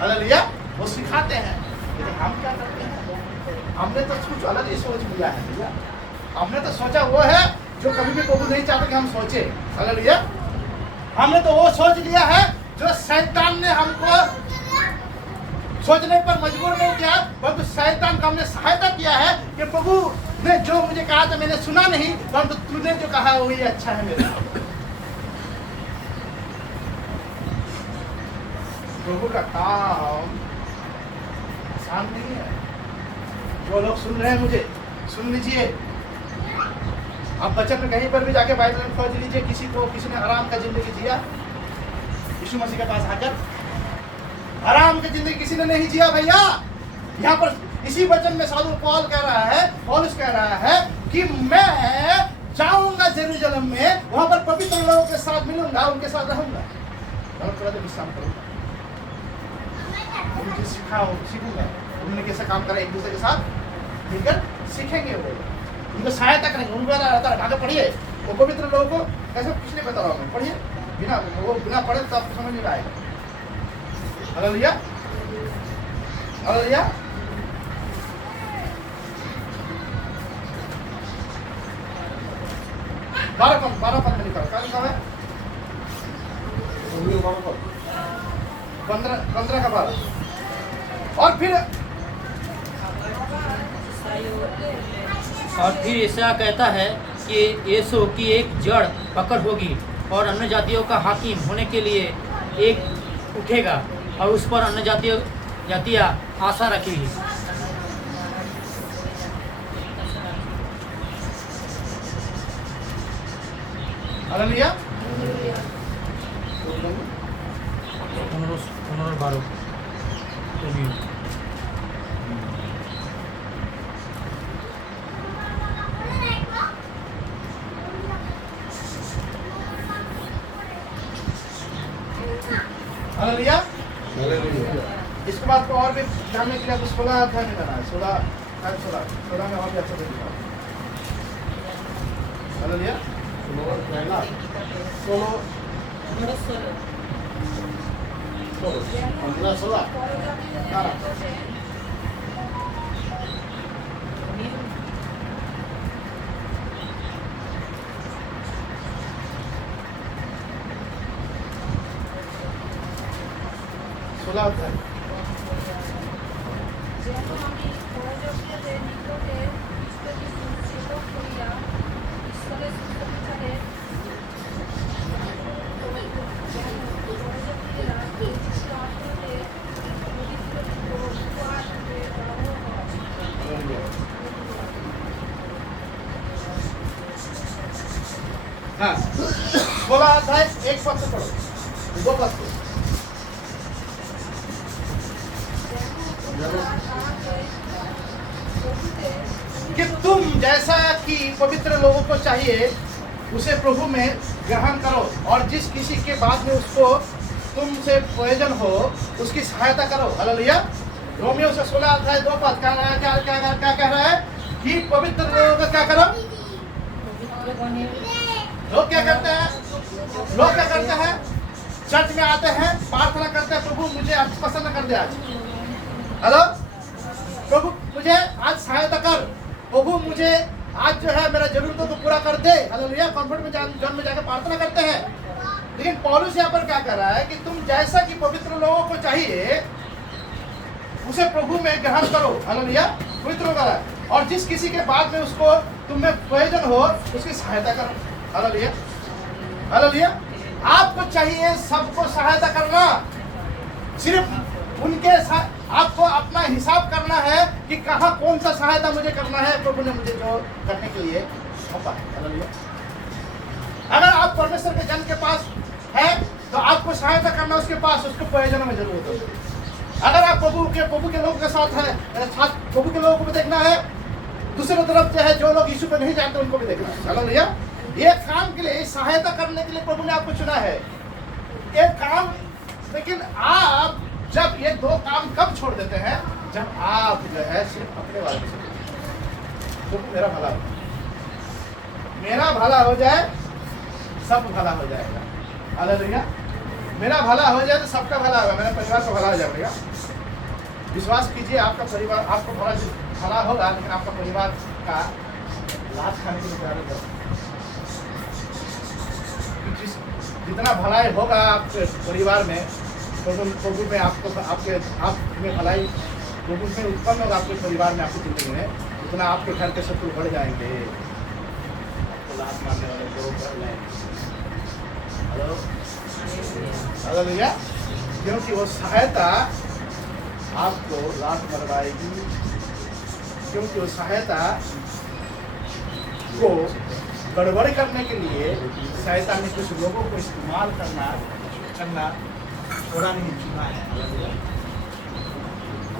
हालेलुया। वो सिखाते हैं। लेकिन हम क्या करते हैं? हमने तो कुछ अलग ही सोच लिया है भैया। हमने तो सोचा वो है जो कभी भी प्रभु नहीं चाहते कि हम सोचे। हालेलुया। हमने तो वो सोच लिया है जो शैतान ने हमको सोचने पर मजबूर नहीं किया, परंतु शैतान का हमने सहायता किया है कि प्रभु ने जो मुझे कहा था मैंने सुना नहीं, परंतु तूने जो कहा है वही अच्छा है मेरे लिए। प्रभु का काम आसान नहीं है। जो लोग सुन रहे हैं मुझे सुन लीजिए। आप बचन में कहीं पर भी जाके बाइबल में खोज लीजिए, किसी ने आराम का जिंदगी जिया यीशु मसीह के पास आकर? आराम की जिंदगी किसी ने नहीं जिया भैया। यहाँ पर इसी वचन में साधु पौलुस कह रहा है कि मैं जाऊंगा जेरूशलेम में, वहां पर पवित्र लोगों के साथ मिलूंगा, उनके साथ रहूंगा और थोड़ा देर विश्राम करूंगा, उनसे सीखूंगा उन्होंने कैसे काम करा, एक दूसरे के साथ मिलकर सीखेंगे, वो उनको सहायता करेंगे। उनको आगे पढ़िए, वो पवित्र लोगों को कैसे, कुछ नहीं बता रहा हूँ मैं, पढ़िए। बिना पढ़े तो आपको समझ नहीं आएगा। हालेलुया। हालेलुया। बारह पद में लिखा है, क्या लिखा है? 15 का 12। और फिर ईसा कहता है कि यीशु की एक जड़ पकड़ होगी और अन्य जातियों का हाकिम होने के लिए एक उठेगा और उस पर अन्य जातियाँ आशा रखेगी। हालेलुया। 12। हालेलुया। इसके बाद को और भी जानने के लिए आपको 16 अध्याय में जाना है। 16 में और भी अच्छा देखिएगा। हालेलुया। 16 अध्याय। हाँ, 16 अध्याय 1 पद से पढ़ो, 2 पद से। कि तुम जैसा कि पवित्र लोगों को चाहिए उसे प्रभु में ग्रहण करो, और जिस किसी के बाद में उसको तुमसे प्रयोजन हो उसकी सहायता करो। हालेलुया। रोमियो से 16 अध्याय 2 पद क्या कह रहा है कि पवित्र लोगों का क्या करो? लोग क्या करते हैं? चर्च में आते हैं, प्रार्थना करते हैं, प्रभु मुझे आज पसंद कर दे, आज हेलो प्रभु मुझे आज सहायता कर, प्रभु मुझे आज जो है मेरा जरूरतों को पूरा कर दे। हालेलुया। कॉन्फिडेंट में जन में जाकर प्रार्थना करते हैं। लेकिन पौलुस यहाँ पर क्या कर रहा है कि तुम जैसा कि पवित्र लोगों को चाहिए उसे प्रभु में ग्रहण करो। हालेलुया। पवित्र होगा, और जिस किसी के बाद में उसको तुम्हें प्रयोजन हो उसकी सहायता करो। हालेलुया। हालेलुया। आपको चाहिए सबको सहायता करना, सिर्फ उनके आपको अपना हिसाब करना है कि कहाँ कौन सा सहायता मुझे करना है, प्रभु ने मुझे जो करने के लिए सौंपा है। हालेलुया। अगर आप परमेश्वर के जन के पास है तो आपको सहायता करना उसके पास, उसको प्रयोजन में जरूरत होती है। अगर आप प्रभु के लोगों के साथ है, प्रभु के लोगों को भी देखना है, दूसरी तरफ जो है जो लोग यीशु पे नहीं जानते उनको भी देखना है। हालेलुया। ये काम के लिए, सहायता करने के लिए प्रभु ने आपको चुना है। ये काम, लेकिन आप जब ये दो काम कब छोड़ देते हैं, जब आप जो है सिर्फ अपने बारे में सोचते, तो मेरा भला हो, मेरा भला हो जाए, सब भला हो जाएगा। हालेलुया। मेरा भला हो जाए तो सबका भला होगा, मेरे परिवार का भला हो जाएगा। विश्वास कीजिए, आपका परिवार, आपको भला होगा, लेकिन आपका परिवार का लाश खाने के लिए तैयार हो जाओ। जितना भलाई होगा आपके परिवार में, प्रभु में आपको आप में भलाई प्रभु में उत्पन्न होगा आपके परिवार में, आपकी जिंदगी में, उतना आपके घर के शत्रु बढ़ जाएंगे, आपको लाश मारने वाले लोग बढ़ जाएंगे। Hello, hallelujah. क्योंकि वो सहायता आपको लाश मरवाएगी, क्योंकि वो सहायता को गड़बड़ करने के लिए शैतान ने कुछ लोगों को इस्तेमाल करना थोड़ा नहीं चुना है।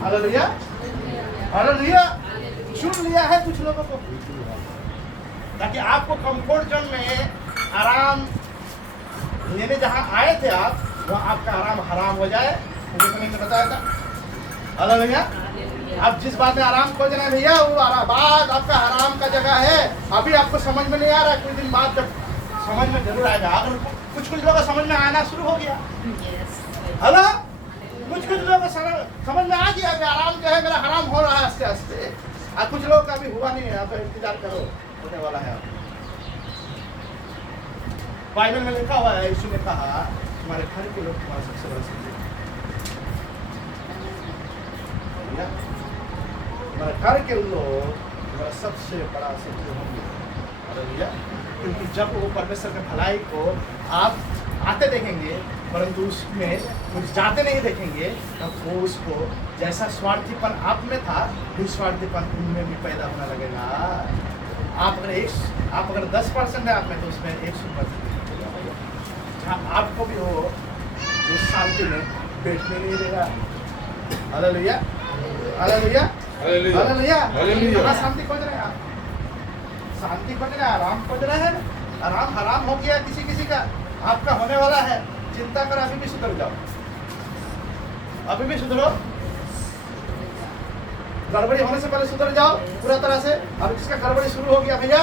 Hallelujah, hallelujah. चुन लिया है कुछ लोगों को, ताकि आपको कंफर्ट जोन में आराम लेने जहाँ आए थे आप, वहाँ आपका आराम हराम हो जाए। मुझे तो नहीं बताया था। हालेलुया। आप जिस बात में आराम खोज रहे हैं भैया, वो बात आपका आराम का जगह है। अभी आपको समझ में नहीं आ रहा, कुछ दिन बाद जब समझ में जरूर आएगा। अगर कुछ लोगों को समझ में आना शुरू हो गया, हेलो, कुछ लोगों को समझ में आ गया कि आराम जो है मेरा हराम हो रहा है आस्ते आस्ते, और कुछ लोगों का अभी हुआ नहीं है। आप इंतजार करो, होने वाला है। बाइबल में लिखा हुआ है, यीशु ने कहा तुम्हारे घर के लोग तुम्हारा सबसे बड़ा शत्रु हैं। तुम्हारे घर के लोग तुम्हारा सबसे बड़ा शत्रु होंगे। हालेलुया। क्योंकि जब वो परमेश्वर के भलाई को आप आते देखेंगे, परंतु उसमें कुछ जाते नहीं देखेंगे, तब वो उसको जैसा स्वार्थीपन आप में था, निस्वार्थीपन उनमें भी पैदा होने लगेगा। आप अगर 10% है आप में, तो उसमें 100% आपको भी हो उस शांति में बैठने नहीं देगा। Hallelujah, hallelujah, hallelujah, hallelujah. शांति खोज रहे हैं आप, शांति खोज रहे हैं, आराम खोज रहे हैं। आराम हराम हो गया किसी का, आपका होने वाला है। चिंता कर, अभी भी सुधर जाओ, अभी भी सुधरो। गड़बड़ी होने से पहले सुधर जाओ पूरा तरह से। अब जिसका गड़बड़ी शुरू हो गया भैया,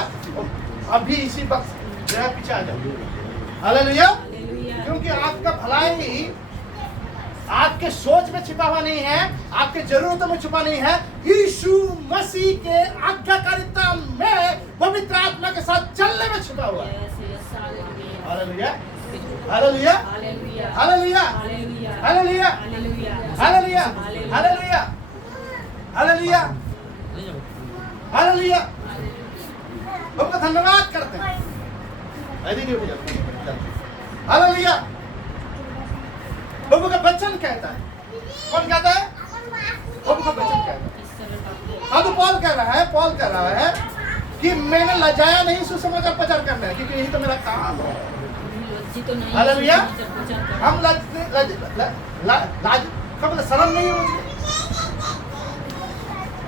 अभी इसी वक्त जो है पीछे आ जाओ। हालेलुया। क्योंकि आपका भलाई आपके सोच में छिपा हुआ नहीं है, आपके जरूरतों में छुपा नहीं है। यीशु मसीह के आज्ञाकारिता में, पवित्र आत्मा के साथ चलने में छुपा हुआ है। Hallelujah, hallelujah, hallelujah, hallelujah, hallelujah, hallelujah, hallelujah, hallelujah. आपका धन्यवाद करते हैं। हालेलुया। प्रभु का वचन कहता है, कौन कहता है? प्रभु का वचन कहता है। हाँ, तो पॉल कह रहा है कि मैंने लजाया नहीं सुसमाचार प्रचार करना है, क्योंकि यही तो मेरा काम है। हालेलुया। हम कब शर्म नहीं है मुझे,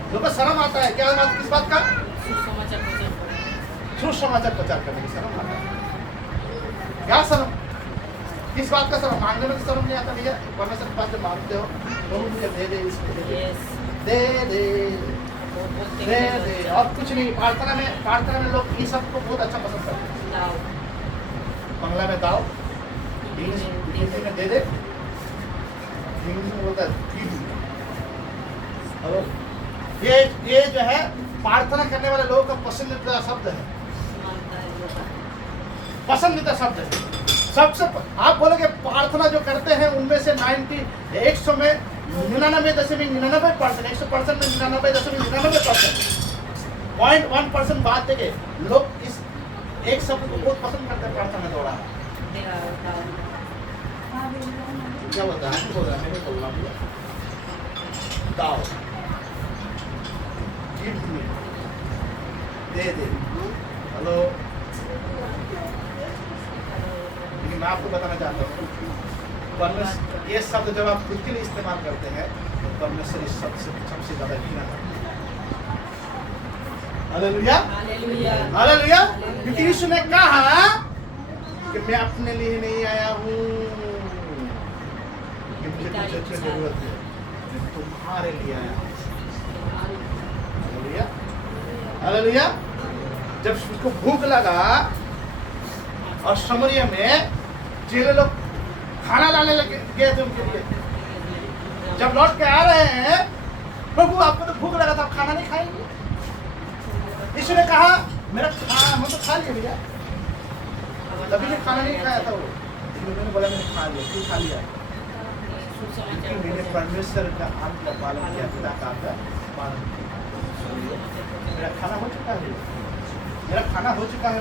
लोगों को शर्म आता है। क्या बात, किस बात का? सुसमाचार प्रचार करने की शर्म आता है। क्या शर्म, किस बात का शर्म? मांगने में तो शर्म नहीं आता भैया। परमेश्वर के पास जब मांगते हो, प्रभु मुझे दे दे, इसको दे दे, दे दे, दे दे, और कुछ नहीं। प्रार्थना में लोग ये सब को बहुत अच्छा पसंद करते हैं। बंगला में दाओ, हिंदी में दे दे, इंग्लिश में बोलता है। ये जो है प्रार्थना करने वाले लोगों का पसंदीदा शब्द है, पसंदीदा शब्द है। सबसे आप बोलोगे प्रार्थना जो करते हैं उनमें से 100 में 99.99%, 100% में 99.99%, 0.1% बात देखे लोग इस एक शब्द को बहुत पसंद करते हैं प्रार्थना में दौड़ा। क्या होता है? बोल रहा है, मैं बोल रहा हूँ। दाओ, गिव मी, दे दे। हेलो, लेकिन मैं आपको बताना चाहता हूँ, परमेश्वर ये शब्द जब आप खुद के लिए इस्तेमाल करते हैं तो परमेश्वर इस शब्द से सबसे ज्यादा घृणा करते हैं। Hallelujah, hallelujah. क्योंकि यीशु ने कहा कि मैं अपने लिए नहीं आया हूँ कि मुझे कुछ अच्छी जरूरत है, मैं तुम्हारे लिए आया हूँ। Hallelujah, hallelujah. जब उसको भूख लगा और समरिया में चेले लोग खाना लाने लगे गए थे उनके लिए, जब लौट के आ रहे हैं, प्रभु आपको तो भूख लगा था, आप खाना नहीं खाएंगे? यीशु ने कहा मेरा खाना हम तो खा लिया भैया, तभी मैं खाना नहीं खाया था वो, लेकिन उन्होंने बोला मैंने खा लिया। क्यों खा लिया? क्योंकि मैंने परमेश्वर का आज्ञा का पालन किया, पिता का आज्ञा पालन किया। मेरा खाना हो चुका है, मेरा खाना हो चुका है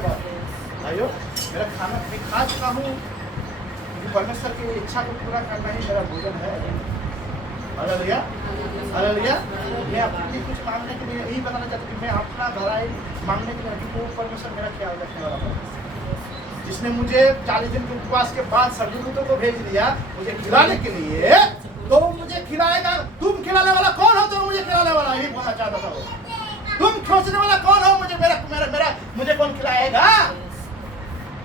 भाइयों, मेरा खाना मैं खा चुका हूँ, क्योंकि परमेश्वर की इच्छा को पूरा करना ही मेरा भोजन है। Hallelujah, hallelujah. मैं अपने लिए कुछ मांगने के लिए यही बताना चाहता हूँ कि मैं अपना भलाई मांगने के लिए नहीं, वो परमेश्वर मेरा ख्याल रखने वाला परमेश्वर, जिसने मुझे 40 दिन के उपवास के बाद स्वर्गदूतों को भेज दिया मुझे खिलाने के लिए, तो वो मुझे खिलाएगा। तुम खिलाने वाला कौन हो? तो मुझे खिलाने वाला, यही बोलना चाहता था वो। तुम खोजने वाला कौन हो? मुझे मेरा मेरा मेरा मुझे कौन खिलाएगा?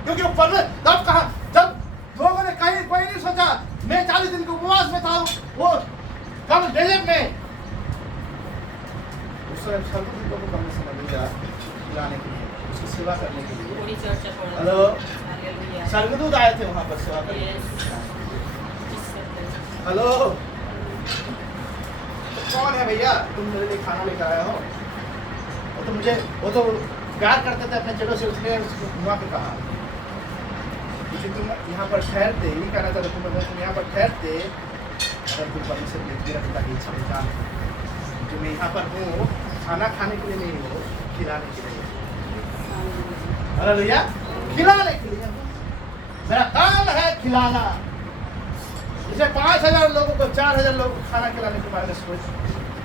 क्योंकि वो परमेश्वर तब कहा, जब लोगों ने कहीं कोई नहीं सोचा, मैं 40 दिन के उपवास में था, वो कब डेजर्ट में उस समय स्वर्गदूतों को परमेश्वर ने भेजा खिलाने के लिए, उसकी सेवा करने के लिए। हेलो, स्वर्गदूत आए थे वहां पर सेवा करने। हेलो, तो कौन है भैया तुम मेरे लिए खाना लेकर आए हो? वो तो प्यार करते थे अपने चेलों से, उसने उसको घुमा के कहा कि तुम यहाँ पर ठहरते, यही कहना चाहते तुम यहाँ पर ठहरते, अगर तुम परमेश्वर की पिता की इच्छा जान जो मैं यहाँ पर हूँ खाना खाने के लिए नहीं हो, खिलाने के लिए। हालेलुया, खिलाने के लिए मेरा काम है खिलाना। इसे 5000 लोगों को 4000 लोगों को खाना खिलाने के बारे में सोच,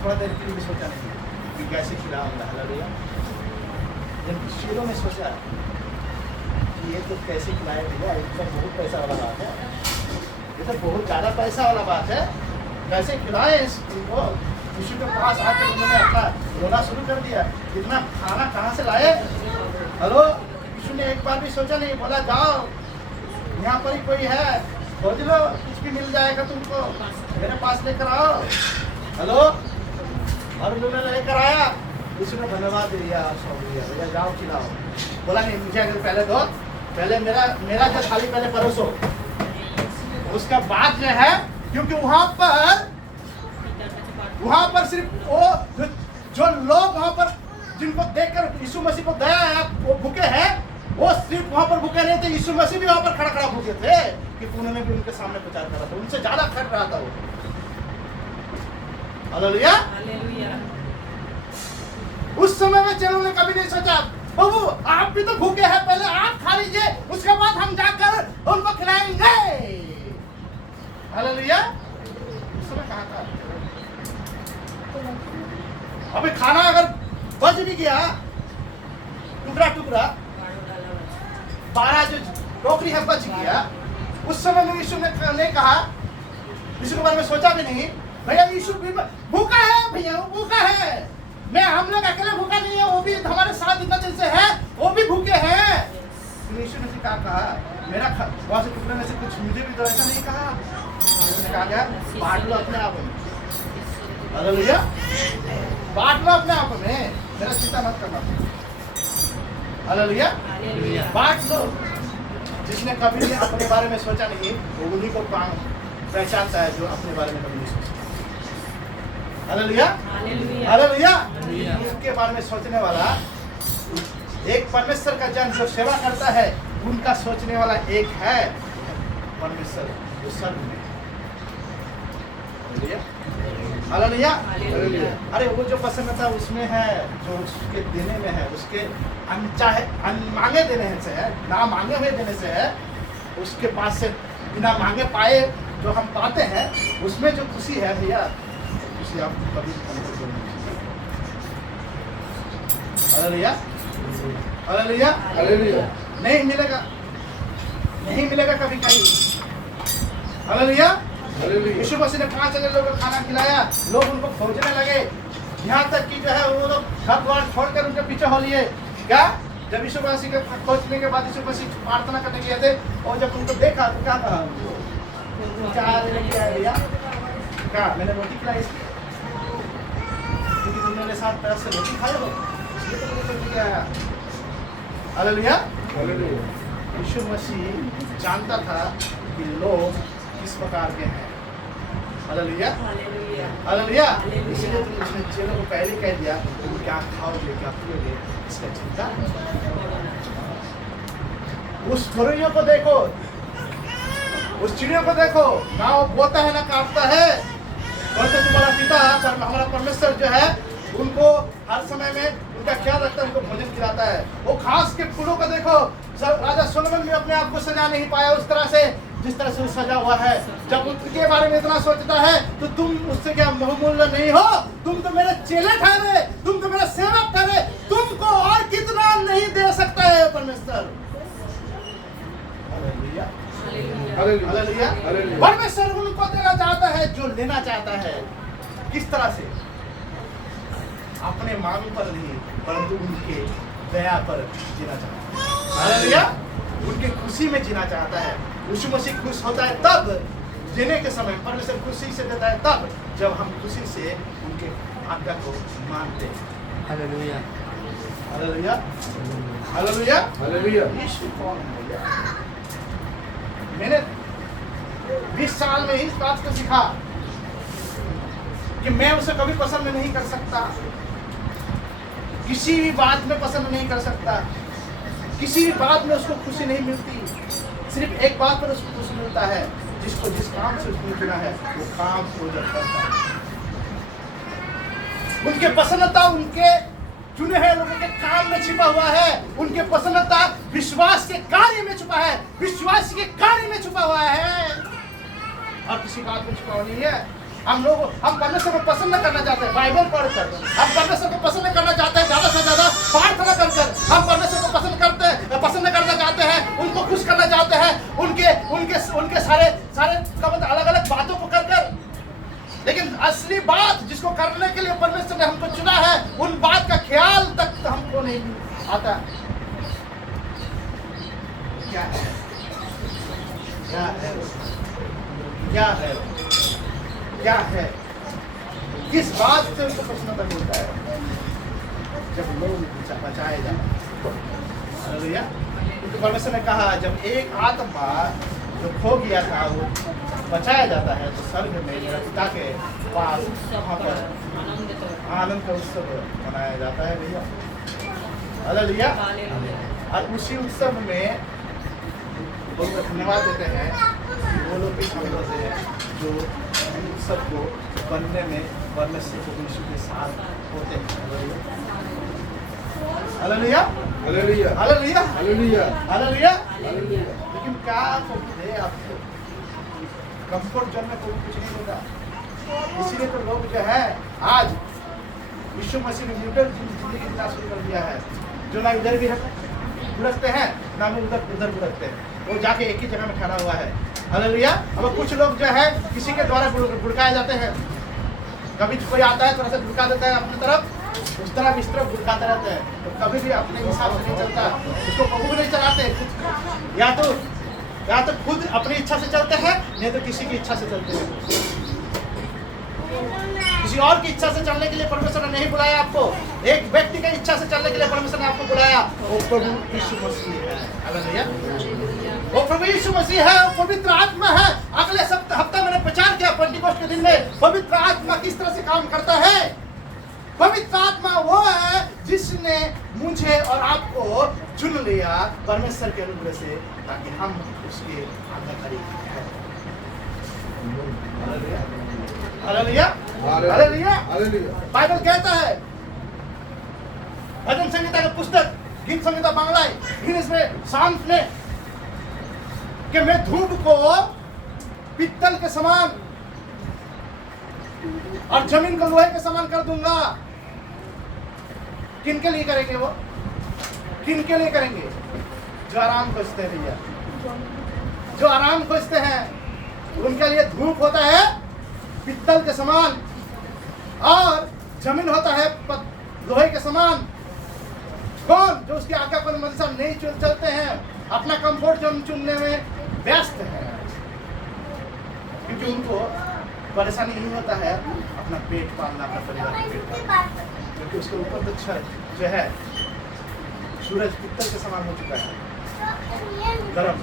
थोड़ा देर के लिए भी सोचा नहीं कि कैसे खिलाऊंगा। हालेलुया, जब चेलों ने सोचा कि ये तो कैसे खिलाए भैया, ये तो बहुत पैसा वाला बात है, ये तो बहुत ज़्यादा पैसा वाला बात है, कैसे खिलाए इसको? यीशु के पास आकर उन्होंने अपना रोना शुरू कर दिया, इतना खाना कहाँ से लाए? हेलो, यीशु ने एक बार भी सोचा नहीं, बोला जाओ यहाँ पर ही कोई है, खोज लो, कुछ भी मिल जाएगा तुमको, मेरे पास लेकर आओ। हेलो, और उन्होंने लेकर आया, यीशु ने धन्यवाद दिया, भैया जाओ खिलाओ। बोला नहीं मुझे अगर पहले दो, पहले मेरा जो थाली पहले परोसो, उसका बाद जो है, क्योंकि वहां पर सिर्फ वो जो लोग वहां पर जिनको देखकर यीशु मसीह को दया आया, वो भूखे हैं, वो सिर्फ वहां पर भूखे नहीं थे, यीशु मसीह भी वहां पर खड़ा खड़ा भूखे थे, कि उन्होंने भी उनके सामने प्रचार करा था, उनसे ज्यादा खट रहा था वो। हालेलुया, उस समय में चेलों ने कभी नहीं सोचा प्रभु आप भी तो भूखे हैं, पहले आप खा लीजिए, उसके बाद हम जाकर उनको खिलाएंगे। हालेलुया, उस समय कहा था अभी खाना अगर बच भी गया टुकड़ा टुकड़ा, 12 जो टोकरी है बच गया, उस समय में यीशु ने कहा, यीशु के बारे में सोचा भी नहीं, भैया यीशु भी भूखा है, भैया वो भूखा है, मैं हम लोग अकेले भूखा नहीं है, वो भी हमारे साथ इतना दिन से है, वो भी भूखे हैं। यीशु ने कहा मेरा वहां से टुकड़े में से कुछ मुझे भी तो ऐसा नहीं कहा, उसने कहा क्या बांट लो अपने आप में। हालेलुया, बांट लो अपने आप में, मेरा चिंता मत करना। हालेलुया, बांट लो। जिसने कभी अपने बारे में सोचा नहीं, वो उन्हीं को पहचानता है जो अपने बारे में कभी नहीं सोचता। Hallelujah, hallelujah. उसके बारे में सोचने वाला एक परमेश्वर का जन जो सेवा करता है, उनका सोचने वाला एक है परमेश्वर जो स्वर्ग में। Hallelujah, hallelujah. अरे वो जो प्रसन्नता उसमें है, जो उसके देने में है, उसके अनचाहे मांगे देने से है, ना मांगे हुए देने से है, उसके पास से बिना मांगे पाए जो हम पाते हैं, उसमें जो खुशी है भैया, उसे आप कभी कंट्रोल नहीं हालेलुया हालेलुया हालेलुया नहीं मिलेगा, नहीं मिलेगा कभी कहीं। हालेलुया हालेलुया यीशु मसीह ने 5,000 लोगों को खाना खिलाया, लोग उनको खोजने लगे, यहाँ तक कि जो है वो लोग घर द्वार छोड़कर उनके पीछे हो लिए। क्या जब यीशु मसीह के खोजने के बाद यीशु मसीह प्रार्थना करने गए थे और जब उनको देखा तो क्या कहा उनको, क्या भैया क्या मैंने रोटी खिलाई इसलिए क्योंकि तुमने मेरे साथ पैर से रोटी खाए हो, इसलिए तो मुझे लेके आया। हालेलुया हालेलुया यीशु मसीह जानता था कि लोग किस प्रकार के हैं। हालेलुया हालेलुया इसलिए तो उसने चेलों को पहले कह दिया तुम क्या खाओगे क्या पियोगे इसका चिंता मत करो। उस फरुइयों को देखो, उस चिड़ियों को देखो, ना वो बोता है ना काटता है, परंतु तुम्हारा पिता हमारा परमेश्वर जो है उनको हर समय में उनका ख्याल रखता है, उनको भोजन खिलाता है। वो घास के फूलों को देखो, राजा सोलोमन भी अपने आप को सजा नहीं पाया उस तरह से जिस तरह से वो सजा हुआ है। जब उनके बारे में इतना सोचता है तो तुम उससे क्या बहुमूल्य नहीं हो? तुम तो मेरे चेले ठहरे, तुम तो मेरे सेवक ठहरे, तुमको और कितना नहीं दे सकता है परमेश्वर। हालेलुया हालेलुया हालेलुया परमेश्वर उनको देना चाहता है जो लेना चाहता है। किस तरह से? अपने मांग पर नहीं परंतु उनके दया पर जीना चाहता है। हालेलुया उनके खुशी में जीना चाहता है। यीशु मसीह खुश होता है तब देने के समय, परमेश्वर खुशी से देता है तब जब हम खुशी से उनके आज्ञा को मानते हैं। हालेलुया हालेलुया हालेलुया हालेलुया यीशु कौन है भैया? मैंने 20 साल में इस बात को सीखा कि मैं उसे कभी पसंद नहीं कर सकता, किसी भी बात में पसंद नहीं कर सकता, किसी भी बात में उसको खुशी नहीं मिलती। सिर्फ एक बात पर उसको खुशी मिलता है, जिसको जिस काम से उसने चुना है वो काम को जब करता है। उनके प्रसन्नता उनके चुने हुए लोगों के काम में छिपा हुआ है। उनके प्रसन्नता विश्वास के कार्य में छुपा है, विश्वास के कार्य में छुपा हुआ है और किसी बात में छुपा हुआ नहीं है। हम परमेश्वर को पसंद करना चाहते हैं बाइबल पढ़कर, हम परमेश्वर को पसंद करना चाहते हैं ज्यादा से ज्यादा प्रार्थना कर, हम परमेश्वर को पसंद करना चाहते हैं, उनको खुश करना चाहते हैं, उनके सारे अलग अलग बातों को कर। लेकिन असली बात जिसको करने के लिए परमेश्वर ने हमको चुना है उन बात का ख्याल तक तो हमको नहीं आता। क्या है क्या है क्या है क्या है? किस बात से उनको प्रसन्नता मिलता है? जब लोग बचाए जाए। हालेलुया क्योंकि परमेश्वर ने कहा जब एक आत्मा जो खो गया था वो बचाया जाता है तो स्वर्ग में मेरे पिता के पास वहाँ पर आनंद का उत्सव मनाया जाता है भैया। हालेलुया और उसी उत्सव में बहुत धन्यवाद देते हैं वो लोग भी शामिल होते हैं जो उत्सव को बनने में परमेश्वर को यीशु के साथ होते हैं। Hallelujah hallelujah hallelujah hallelujah hallelujah hallelujah लेकिन क्या है आपको कंफर्ट जोन में कोई कुछ नहीं होगा। इसीलिए तो लोग जो है आज यीशु मसीह ने न्यूट्रल जिंदगी जीना शुरू कर दिया है, जो ना इधर भी भुड़कते हैं ना उधर भुड़कते हैं, वो जाके एक ही जगह में खड़ा हुआ है। हालेलुया अब कुछ लोग जो है किसी के द्वारा भुड़काए जाते हैं, कभी कोई आता है थोड़ा सा भुड़का देता है अपनी तरफ, उस तरफ इस तरफ भुड़काते रहते हैं, तो कभी भी अपने हिसाब से नहीं चलता, उसको कभी भी नहीं चलाते। या तो खुद अपनी इच्छा से चलते हैं नहीं तो किसी की इच्छा से चलते हैं। किसी और की इच्छा से चलने के लिए परमेश्वर ने नहीं बुलाया आपको, एक व्यक्ति की इच्छा से चलने के लिए परमेश्वर ने आपको बुलाया, वो प्रभु यीशु मसीह है। हालेलुया वो प्रभु यीशु मसीह है, वो पवित्र आत्मा है। अगले हफ्ता मैंने प्रचार किया पेंटिकोस्ट के दिन में पवित्र आत्मा किस तरह से काम करता है। पवित्र आत्मा वो है जिसने मुझे और आपको चुन लिया परमेश्वर के अनुग्रह से ताकि हम उसके आज्ञाकारी हैं। हालेलुया हालेलुया हालेलुया बाइबल कहता है भजन संहिता का पुस्तक गीत संहिता बांग्लाয় इसमें शांत ने कि मैं धूप को पित्तल के समान और जमीन को लोहे के समान कर दूंगा। किन के लिए करेंगे वो? किन के लिए करेंगे? जो आराम खोजते हैं भैया, जो आराम खोजते हैं उनके लिए धूप होता है पित्तल के समान और जमीन होता है लोहे के समान। कौन? जो उसकी आज्ञा को अनुसार नहीं चलते हैं, अपना कंफर्ट जोन चुनने में व्यस्त है, क्योंकि उनको परेशानी नहीं होता है अपना पेट पालना, अपना परिवार का पेट पालना, क्योंकि उसके ऊपर तो छत जो है सूरज पित्तल के समान हो चुका है, गर्म,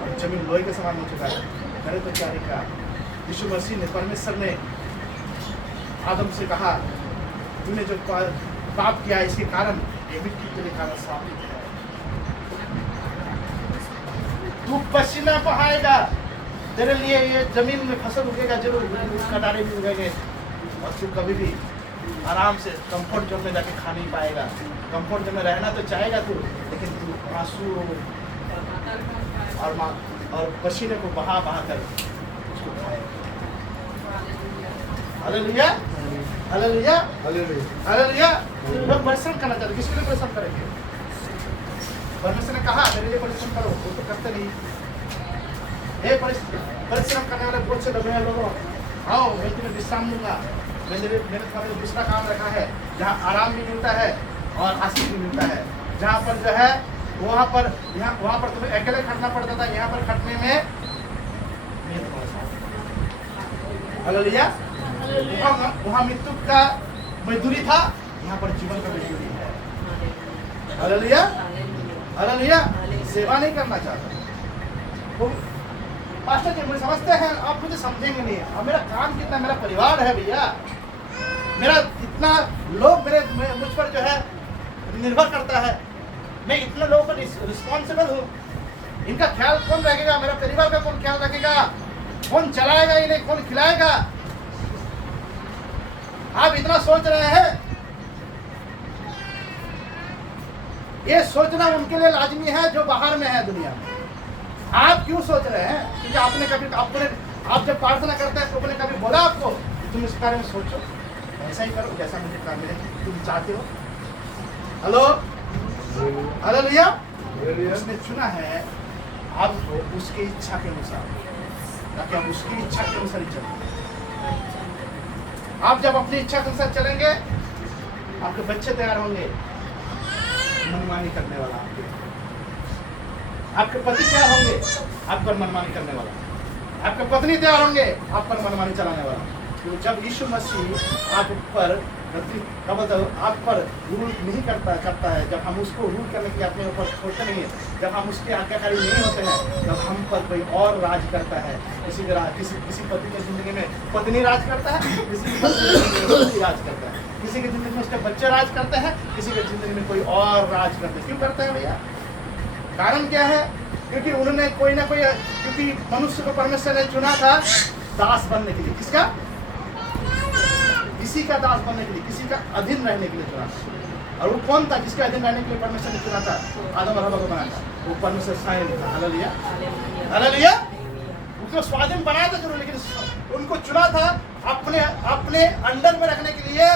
और जमीन लोहे के समान हो चुका है। करे तो क्या लिखा? यीशु मसीह ने, परमेश्वर ने आदम से कहा, तूने जो पाप किया इसके कारण ये मिट्टी के लिए कारण साबित है, तू पसीना बहाएगा, तेरे लिए ये जमीन में फसल उगेगा जरूर, कटारे भी उगेंगे, और तू कभी भी आराम से कंफर्ट जोन में जाके खा नहीं पाएगा। कंफर्ट जोन में रहना तो चाहेगा तू, लेकिन तू आंसू और पसीने को बहा कर उसको खाएगा। Hallelujah, hallelujah, hallelujah, hallelujah. लोग परिश्रम करना चाहते, किसके लिए परिश्रम करेंगे? परमेश्वर ने कहा मेरे लिए परिश्रम करो, वो तो करते नहीं। हे परिश्रम करने वाले बहुत से लोग हैं, लोगों आओ मैं तुम्हें विश्राम दूंगा। मैंने तुम्हारे दूसरा काम रखा है जहाँ आराम भी मिलता है और आशीष भी मिलता है, जहाँ पर जो है वहाँ पर तुम्हें अकेले खटना पड़ता था, यहाँ पर खटने में हालेलुया। वहाँ मृत्यु का मजदूरी था, यहाँ पर जीवन का मजदूरी है। Hallelujah, hallelujah. सेवा नहीं करना चाहता पास्टर जी, मुझे समझते हैं, आप मुझे समझेंगे नहीं। अब मेरा काम कितना, मेरा परिवार है भैया, मेरा इतना लोग मुझ पर जो है निर्भर करता है, मैं इतने लोगों पर रिस्पॉन्सिबल हूँ, इनका ख्याल कौन रखेगा? मेरा परिवार का कौन ख्याल रखेगा? कौन चलाएगा इन्हें, कौन खिलाएगा? आप इतना सोच रहे हैं, ये सोचना उनके लिए लाजमी है जो बाहर में है दुनिया में। आप क्यों सोच रहे हैं? क्योंकि आप जब प्रार्थना करते हैं तो आपने कभी बोला आपको तुम इस बारे में सोचो, ऐसा ही करो जैसा मुझे काम मिले तुम चाहते हो? Hello, hallelujah. उसने चुना है आपको उसकी इच्छा के अनुसार, ताकि आप उसकी इच्छा के अनुसार ही चलें। आप जब अपनी इच्छा के अनुसार चलेंगे, आपके बच्चे तैयार होंगे मनमानी करने वाला, आपके पति तैयार होंगे आप पर मनमानी करने वाला, आपके पत्नी तैयार होंगे आप पर मनमानी चलाने वाला। तो जब यीशु मसीह आप पर रूल नहीं करता है, जब हम उसको रूल करने के लिए अपने ऊपर छोड़ते नहीं है, जब हम उसके आज्ञाकारी नहीं होते हैं, तब हम पर कोई और राज करता है। किसी पति की जिंदगी में पत्नी राज करता है, किसी की पत्नी राज करता है, किसी की जिंदगी में उसके बच्चे राज करते हैं, किसी की जिंदगी में कोई और राज करते हैं। क्यों करते हैं भैया? कारण क्या है? क्योंकि उन्होंने कोई ना कोई, क्योंकि मनुष्य को परमेश्वर ने चुना था दास बनने के लिए। किसका? किसी का दास बनने के लिए, किसी का अधीन रहने के लिए चुना था। और वो कौन था जिसके अधीन रहने के लिए परमेश्वर ने चुना था? आदम और हव्वा को बनाया था, वो परमेश्वर स्वयं था। Hallelujah, hallelujah. उनको स्वाधीन बनाया था जरूर, लेकिन उनको चुना था अपने अंडर में रखने के लिए।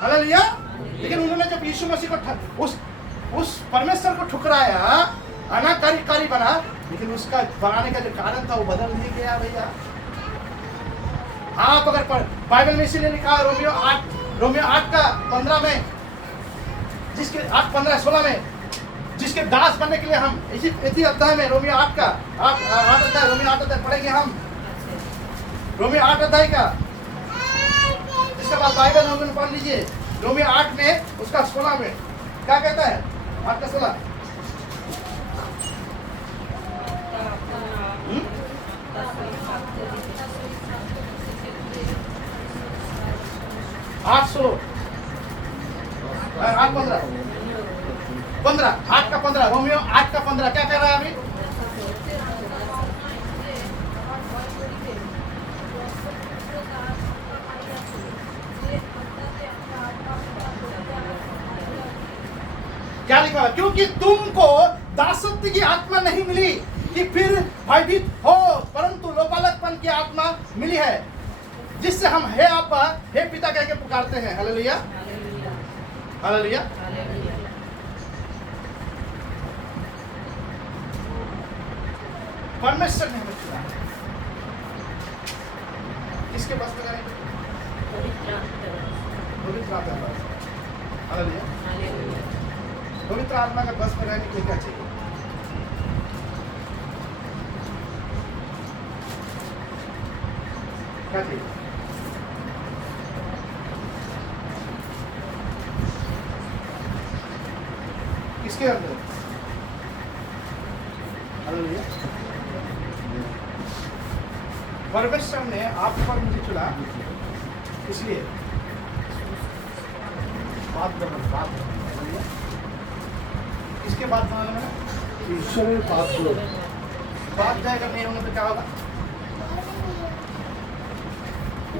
हालेलुया। लेकिन उन्होंने जब यीशु मसीह को उस परमेश्वर को ठुकराया, अनाकारी बना, लेकिन उसका बनाने का जो कारण था वो बदल नहीं गया भैया। आप अगर बाइबल में इसीलिए लिखा है रोमियो 8:15 में, जिसके 8:15-16 में, जिसके दास बनने के लिए हम इसी अध्याय में रोमियो 8 अध्याय पढ़ेंगे हम, रोमियो 8 अध्याय का। जिसके बाद बाइबल में पढ़ लीजिए रोमियो 8 में उसका 16 में क्या कहता है? 8 का 16 8 का 15 रोमियो 8 का 15 क्या कह रहा है अभी? क्या लिखा है? क्योंकि तुमको दासत्व की आत्मा नहीं मिली कि फिर भयभीत हो, परंतु लोपालकपन परिवर्तन की आत्मा मिली है, जिससे हम हे अब्बा, हे पिता कह के पुकारते हैं। Hallelujah, hallelujah. परमेश्वर ने हमें चुना है। किसके पास में जाने? पवित्र आत्मा के पास। हालेलुया। पवित्र आत्मा के बस में रहने के लिए क्या चाहिए? क्या चाहिए? किसके अंदर? हालेलुया। परमेश्वर ने आप पर मुझे चुना, इसलिए बात करना। किसके बात बनाना मैंने? ईश्वर में बात करो। बात जाएगा नहीं होने तो क्या होगा?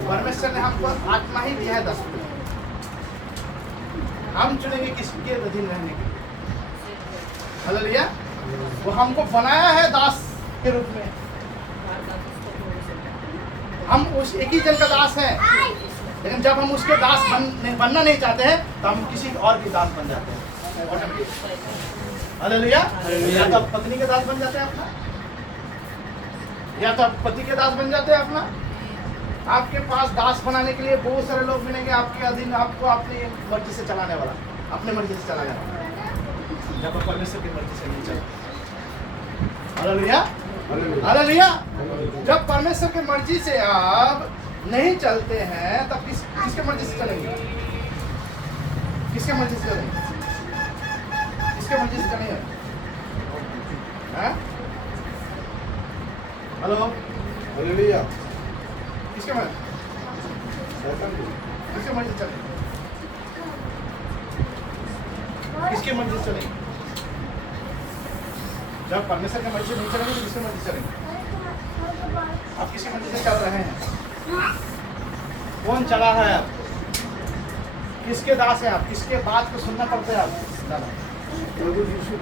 परमेश्वर ने हमको आत्मा ही दिया है 10 मिनट। हम चुनेंगे किसके अधीन रहने के लिए। हालेलुया। वो हमको बनाया है दास के रूप में। हम उस एक ही जन का दास है, लेकिन जब हम उसके दास बनना नहीं चाहते हैं तो हम किसी और के दास बन जाते हैं। हालेलुया। या तो आप पत्नी के दास बन जाते हैं अपना, या तो आप पति के दास बन जाते हैं अपना। आपके पास दास बनाने के लिए बहुत सारे लोग मिलेंगे आपके अधीन, आपको अपनी मर्जी से चलाने वाला, अपने मर्जी से चलाने वाला, जब आप परमेश्वर की मर्जी से नहीं चलते। Hallelujah, hallelujah. जब परमेश्वर की मर्जी से आप नहीं चलते हैं तब किसके मर्जी से चलेंगे? किसके मर्जी से चलेंगे? किसके मर्जी से चलेंगे? Hello, hallelujah. किसके मर्जी? शैतान को। किसके मर्जी से चलेंगे? किसके मर्जी से चलेंगे? जब परमेश्वर की मर्जी से नहीं चलेंगे तो किसके मर्जी से चलेंगे? आप किसकी मर्जी से चल रहे हैं? कौन चला है आप? किसके दास है आप? किसके बात को सुनना पड़ता है आप? प्रभु यीशु।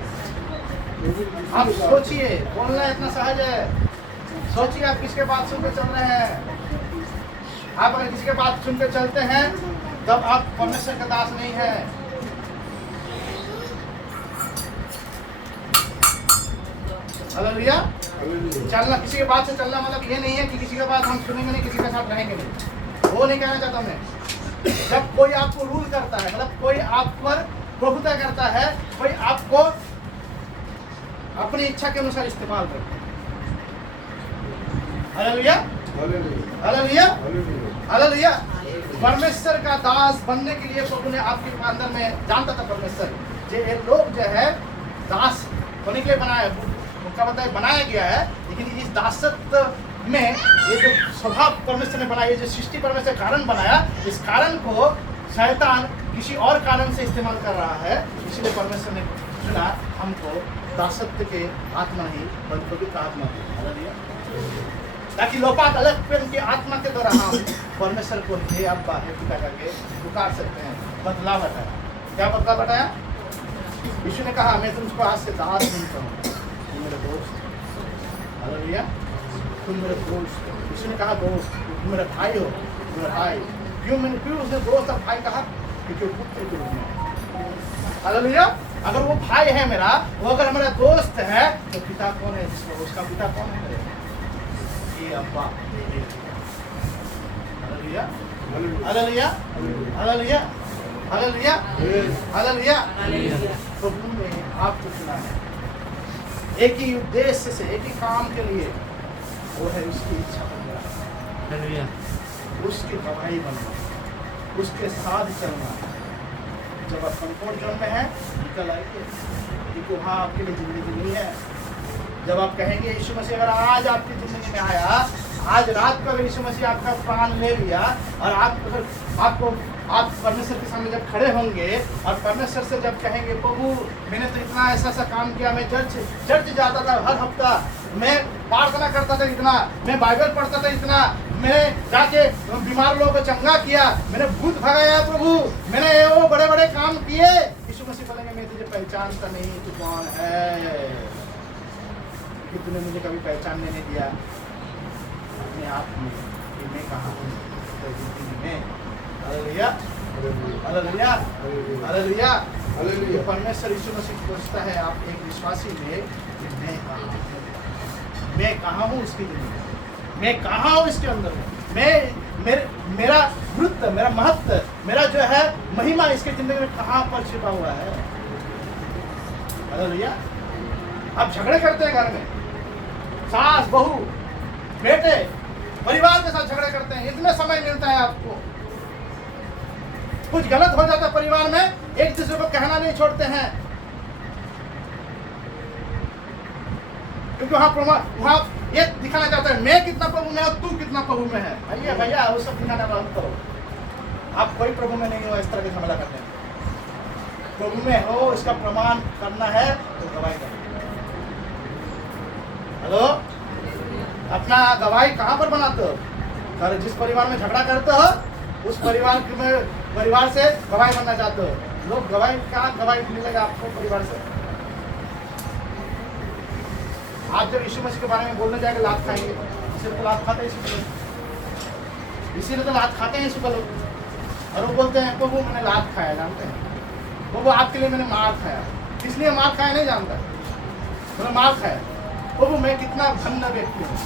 आप सोचिए, बोलना इतना सहज है। सोचिए आप किसके बात सुनकर चल रहे हैं। आप अगर किसके बात सुनकर चलते हैं तब आप परमेश्वर का दास नहीं है। हालेलुया। चलना, किसी के बात से चलना मतलब ये नहीं है कि किसी के बात हम सुनेंगे नहीं, किसी के साथ रहेंगे नहीं। वो नहीं कहना चाहता मैं। जब कोई आपको रूल करता है, मतलब कोई आप पर प्रभुता करता है, कोई आपको अपनी इच्छा के अनुसार इस्तेमाल करता है। Hallelujah, hallelujah, hallelujah. परमेश्वर का दास बनने के लिए प्रभु ने आपके अंदर में जानता था परमेश्वर ये लोग जो है दास होने के लिए बनाया गया है, लेकिन इस दासत्व में ये जो स्वभाव परमेश्वर ने बनाया, ये जो सृष्टि परमेश्वर कारण बनाया, इस कारण को शैतान किसी और कारण से इस्तेमाल कर रहा है। इसलिए परमेश्वर ने चुना हमको दासत्व के आत्मा ही पवित्र आत्मा दी, ताकि लोपात अलग प्रेम की आत्मा के द्वारा हम परमेश्वर को हे अब्बा हे पिता करके पुकार सकते हैं। बदलाव हटाया। क्या बदलाव हटाया? यीशु ने कहा मैं तुमको आज से दास नहीं कहूँगा, तुम मेरे दोस्त। हालेलुया, तुम मेरे दोस्त। यीशु ने कहा दोस्त, तुम मेरे भाई हो, मेरा भाई। क्यों उसने दोस्त और भाई कहा? क्योंकि वो पुत्र के रूप में। हालेलुया। अगर वो भाई है मेरा, वो अगर हमारा दोस्त है तो पिता कौन है? जिसको उसका पिता कौन है? ये अब्बा। Hallelujah, hallelujah, hallelujah, hallelujah, hallelujah. प्रभु ने आपको चुना है एक ही उद्देश्य से, एक ही काम के लिए, वो है उसकी इच्छा बनना, हालेलुया, उसकी गवाही बनना, उसके साथ चलना। जब आप कंफर्ट जोन में हैं, निकल आइए, क्योंकि वहाँ आपके लिए जिंदगी नहीं है। जब आप कहेंगे यीशु मसीह अगर आज आपकी जिंदगी में आया, आज रात को अगर यीशु मसीह आपका प्राण ले लिया, और आप परमेश्वर के सामने जब खड़े होंगे और परमेश्वर से जब कहेंगे प्रभु मैंने तो इतना ऐसा काम किया, मैं चर्च जाता था हर हफ्ता, मैं प्रार्थना करता था इतना, मैं बाइबल पढ़ता था इतना, मैंने जाके बीमार लोगों को चंगा किया, मैंने भूत भगाया प्रभु, मैंने वो बड़े बड़े काम किए। यीशु मसीह बोलेंगे मैं तुझे पहचानता नहीं, तू कौन है, कि तूने मुझे कभी पहचानने नहीं दिया। अपने आप में कि मैं कहाँ हूँ तो जिंदगी में। Hallelujah hallelujah hallelujah hallelujah. परमेश्वर यीशु मसीह पूछता है आप एक विश्वासी में कि मैं कहाँ हूँ, मैं कहाँ हूँ उसकी जिंदगी में, मैं कहाँ हूँ इसके अंदर में, मेरा वृत्त, मेरा महत्व, मेरा जो है महिमा इसके जिंदगी में कहाँ पर छिपा हुआ है। हालेलुया। आप झगड़े करते हैं घर में, सास बहू बेटे परिवार के साथ झगड़े करते हैं, इतने समय मिलता है आपको, कुछ गलत हो जाता है परिवार में, एक दूसरे को कहना नहीं छोड़ते हैं, क्योंकि वहां ये दिखाना चाहता है मैं कितना प्रभु में हूं, तू कितना प्रभु में है। भैया भैया वो सब दिखाना बंद करो। आप कोई प्रभु में नहीं हो इस तरह के झमेला करते हैं। प्रभु में हो इसका प्रमाण करना है तो गवाही करो। हेलो, अपना गवाही कहाँ पर बनाते हो? और जिस परिवार में झगड़ा करते हो उस परिवार से गवाही बनना चाहते हो। लोग गवाही कहाँ गवाही मिलेगा आपको परिवार से? आप जब यीशु मसीह के बारे में बोलने जाएंगे लात खाएंगे, इसीलिए तो लात खाते हैं यीशु लोग, इसीलिए तो लात खाते हैं यीशु लोग। और वो बोलते हैं प्रभु मैंने लात खाया, जानते हैं प्रभु आपके लिए मैंने मार खाया, इसलिए मार खाया नहीं जानता, मैंने मार खाया। प्रभु मैं कितना धन्य व्यक्ति हूँ,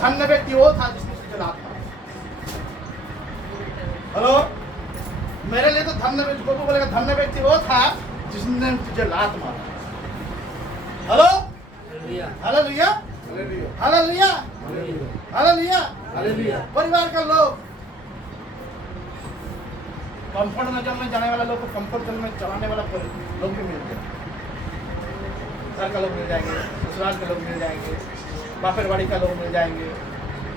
धन्य व्यक्ति वो था जिसने तुझे लात मारा। हेलो, मेरे लिए तो धन्य व्यक्ति, प्रभु बोलेगा धन्य व्यक्ति वो था जिसने तुझे लात मारा। Hello hallelujah hallelujah hallelujah hallelujah. परिवार का लोग कंफर्ट जोन में जाने वाला लोग को कंफर्ट जोन में चलाने वाला लोग भी मिलते हैं। घर का लोग मिल जाएंगे, ससुराल के लोग मिल जाएंगे, बापेरवाड़ी का लोग मिल जाएंगे,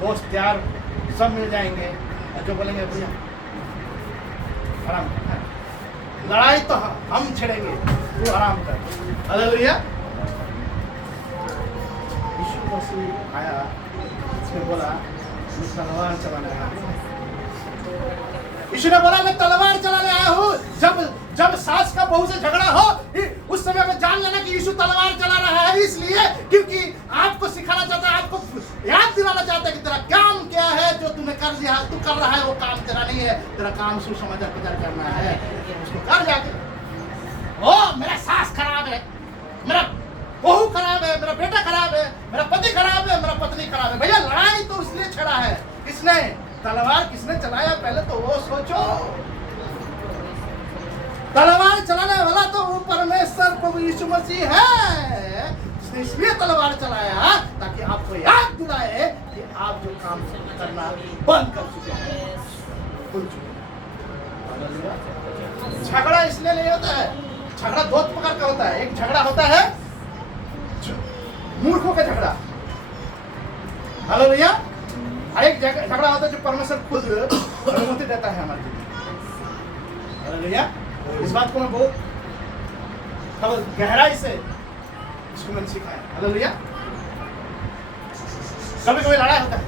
दोस्त यार सब मिल जाएंगे। और जो बोलेंगे भैया आराम कर, लड़ाई तो हम छेड़ेंगे, तू आराम कर। हालेलुया। यीशु मसीह आया, उसने बोला मैं तलवार चलाने आया हूँ। यीशु ने बोला मैं तलवार चलाने आया हूँ। जब सास का बहू से झगड़ा हो उस समय में जान लेना कि यीशु तलवार चला रहा है, इसलिए क्योंकि आपको सिखाना चाहता है, आपको याद दिलाना चाहता है कि तेरा काम क्या है, जो तूने कर लिया तू कर रहा है वो काम तेरा नहीं है, तेरा काम सुसमाचार प्रचार करना है, उसको कर जाके। ओ मेरा सास खराब है, मेरा बहू खराब है, मेरा बेटा खराब है, मेरा पति खराब है, मेरा पत्नी खराब है। भैया लड़ाई तो उसने छेड़ा है, किसने तलवार किसने चलाया पहले तो वो सोचो। तलवार चलाने वाला तो वो परमेश्वर प्रभु यीशु मसीह है, जिसने इसलिए तलवार चलाया ताकि आपको याद दिलाए कि आप जो काम करना बंद कर चुके हैं, भूल चुके हैं। झगड़ा इसलिए नहीं होता है, झगड़ा दो प्रकार का होता है। एक झगड़ा होता है मूर्खों का झगड़ा, हालेलुया। एक झगड़ा होता है जो परमेश्वर खुद अनुमति देता है हमारे लिए, हालेलुया। इस बात को मैं बहुत गहराई से इसको मैंने सिखाया, हालेलुया। कभी कभी लड़ाई होता है,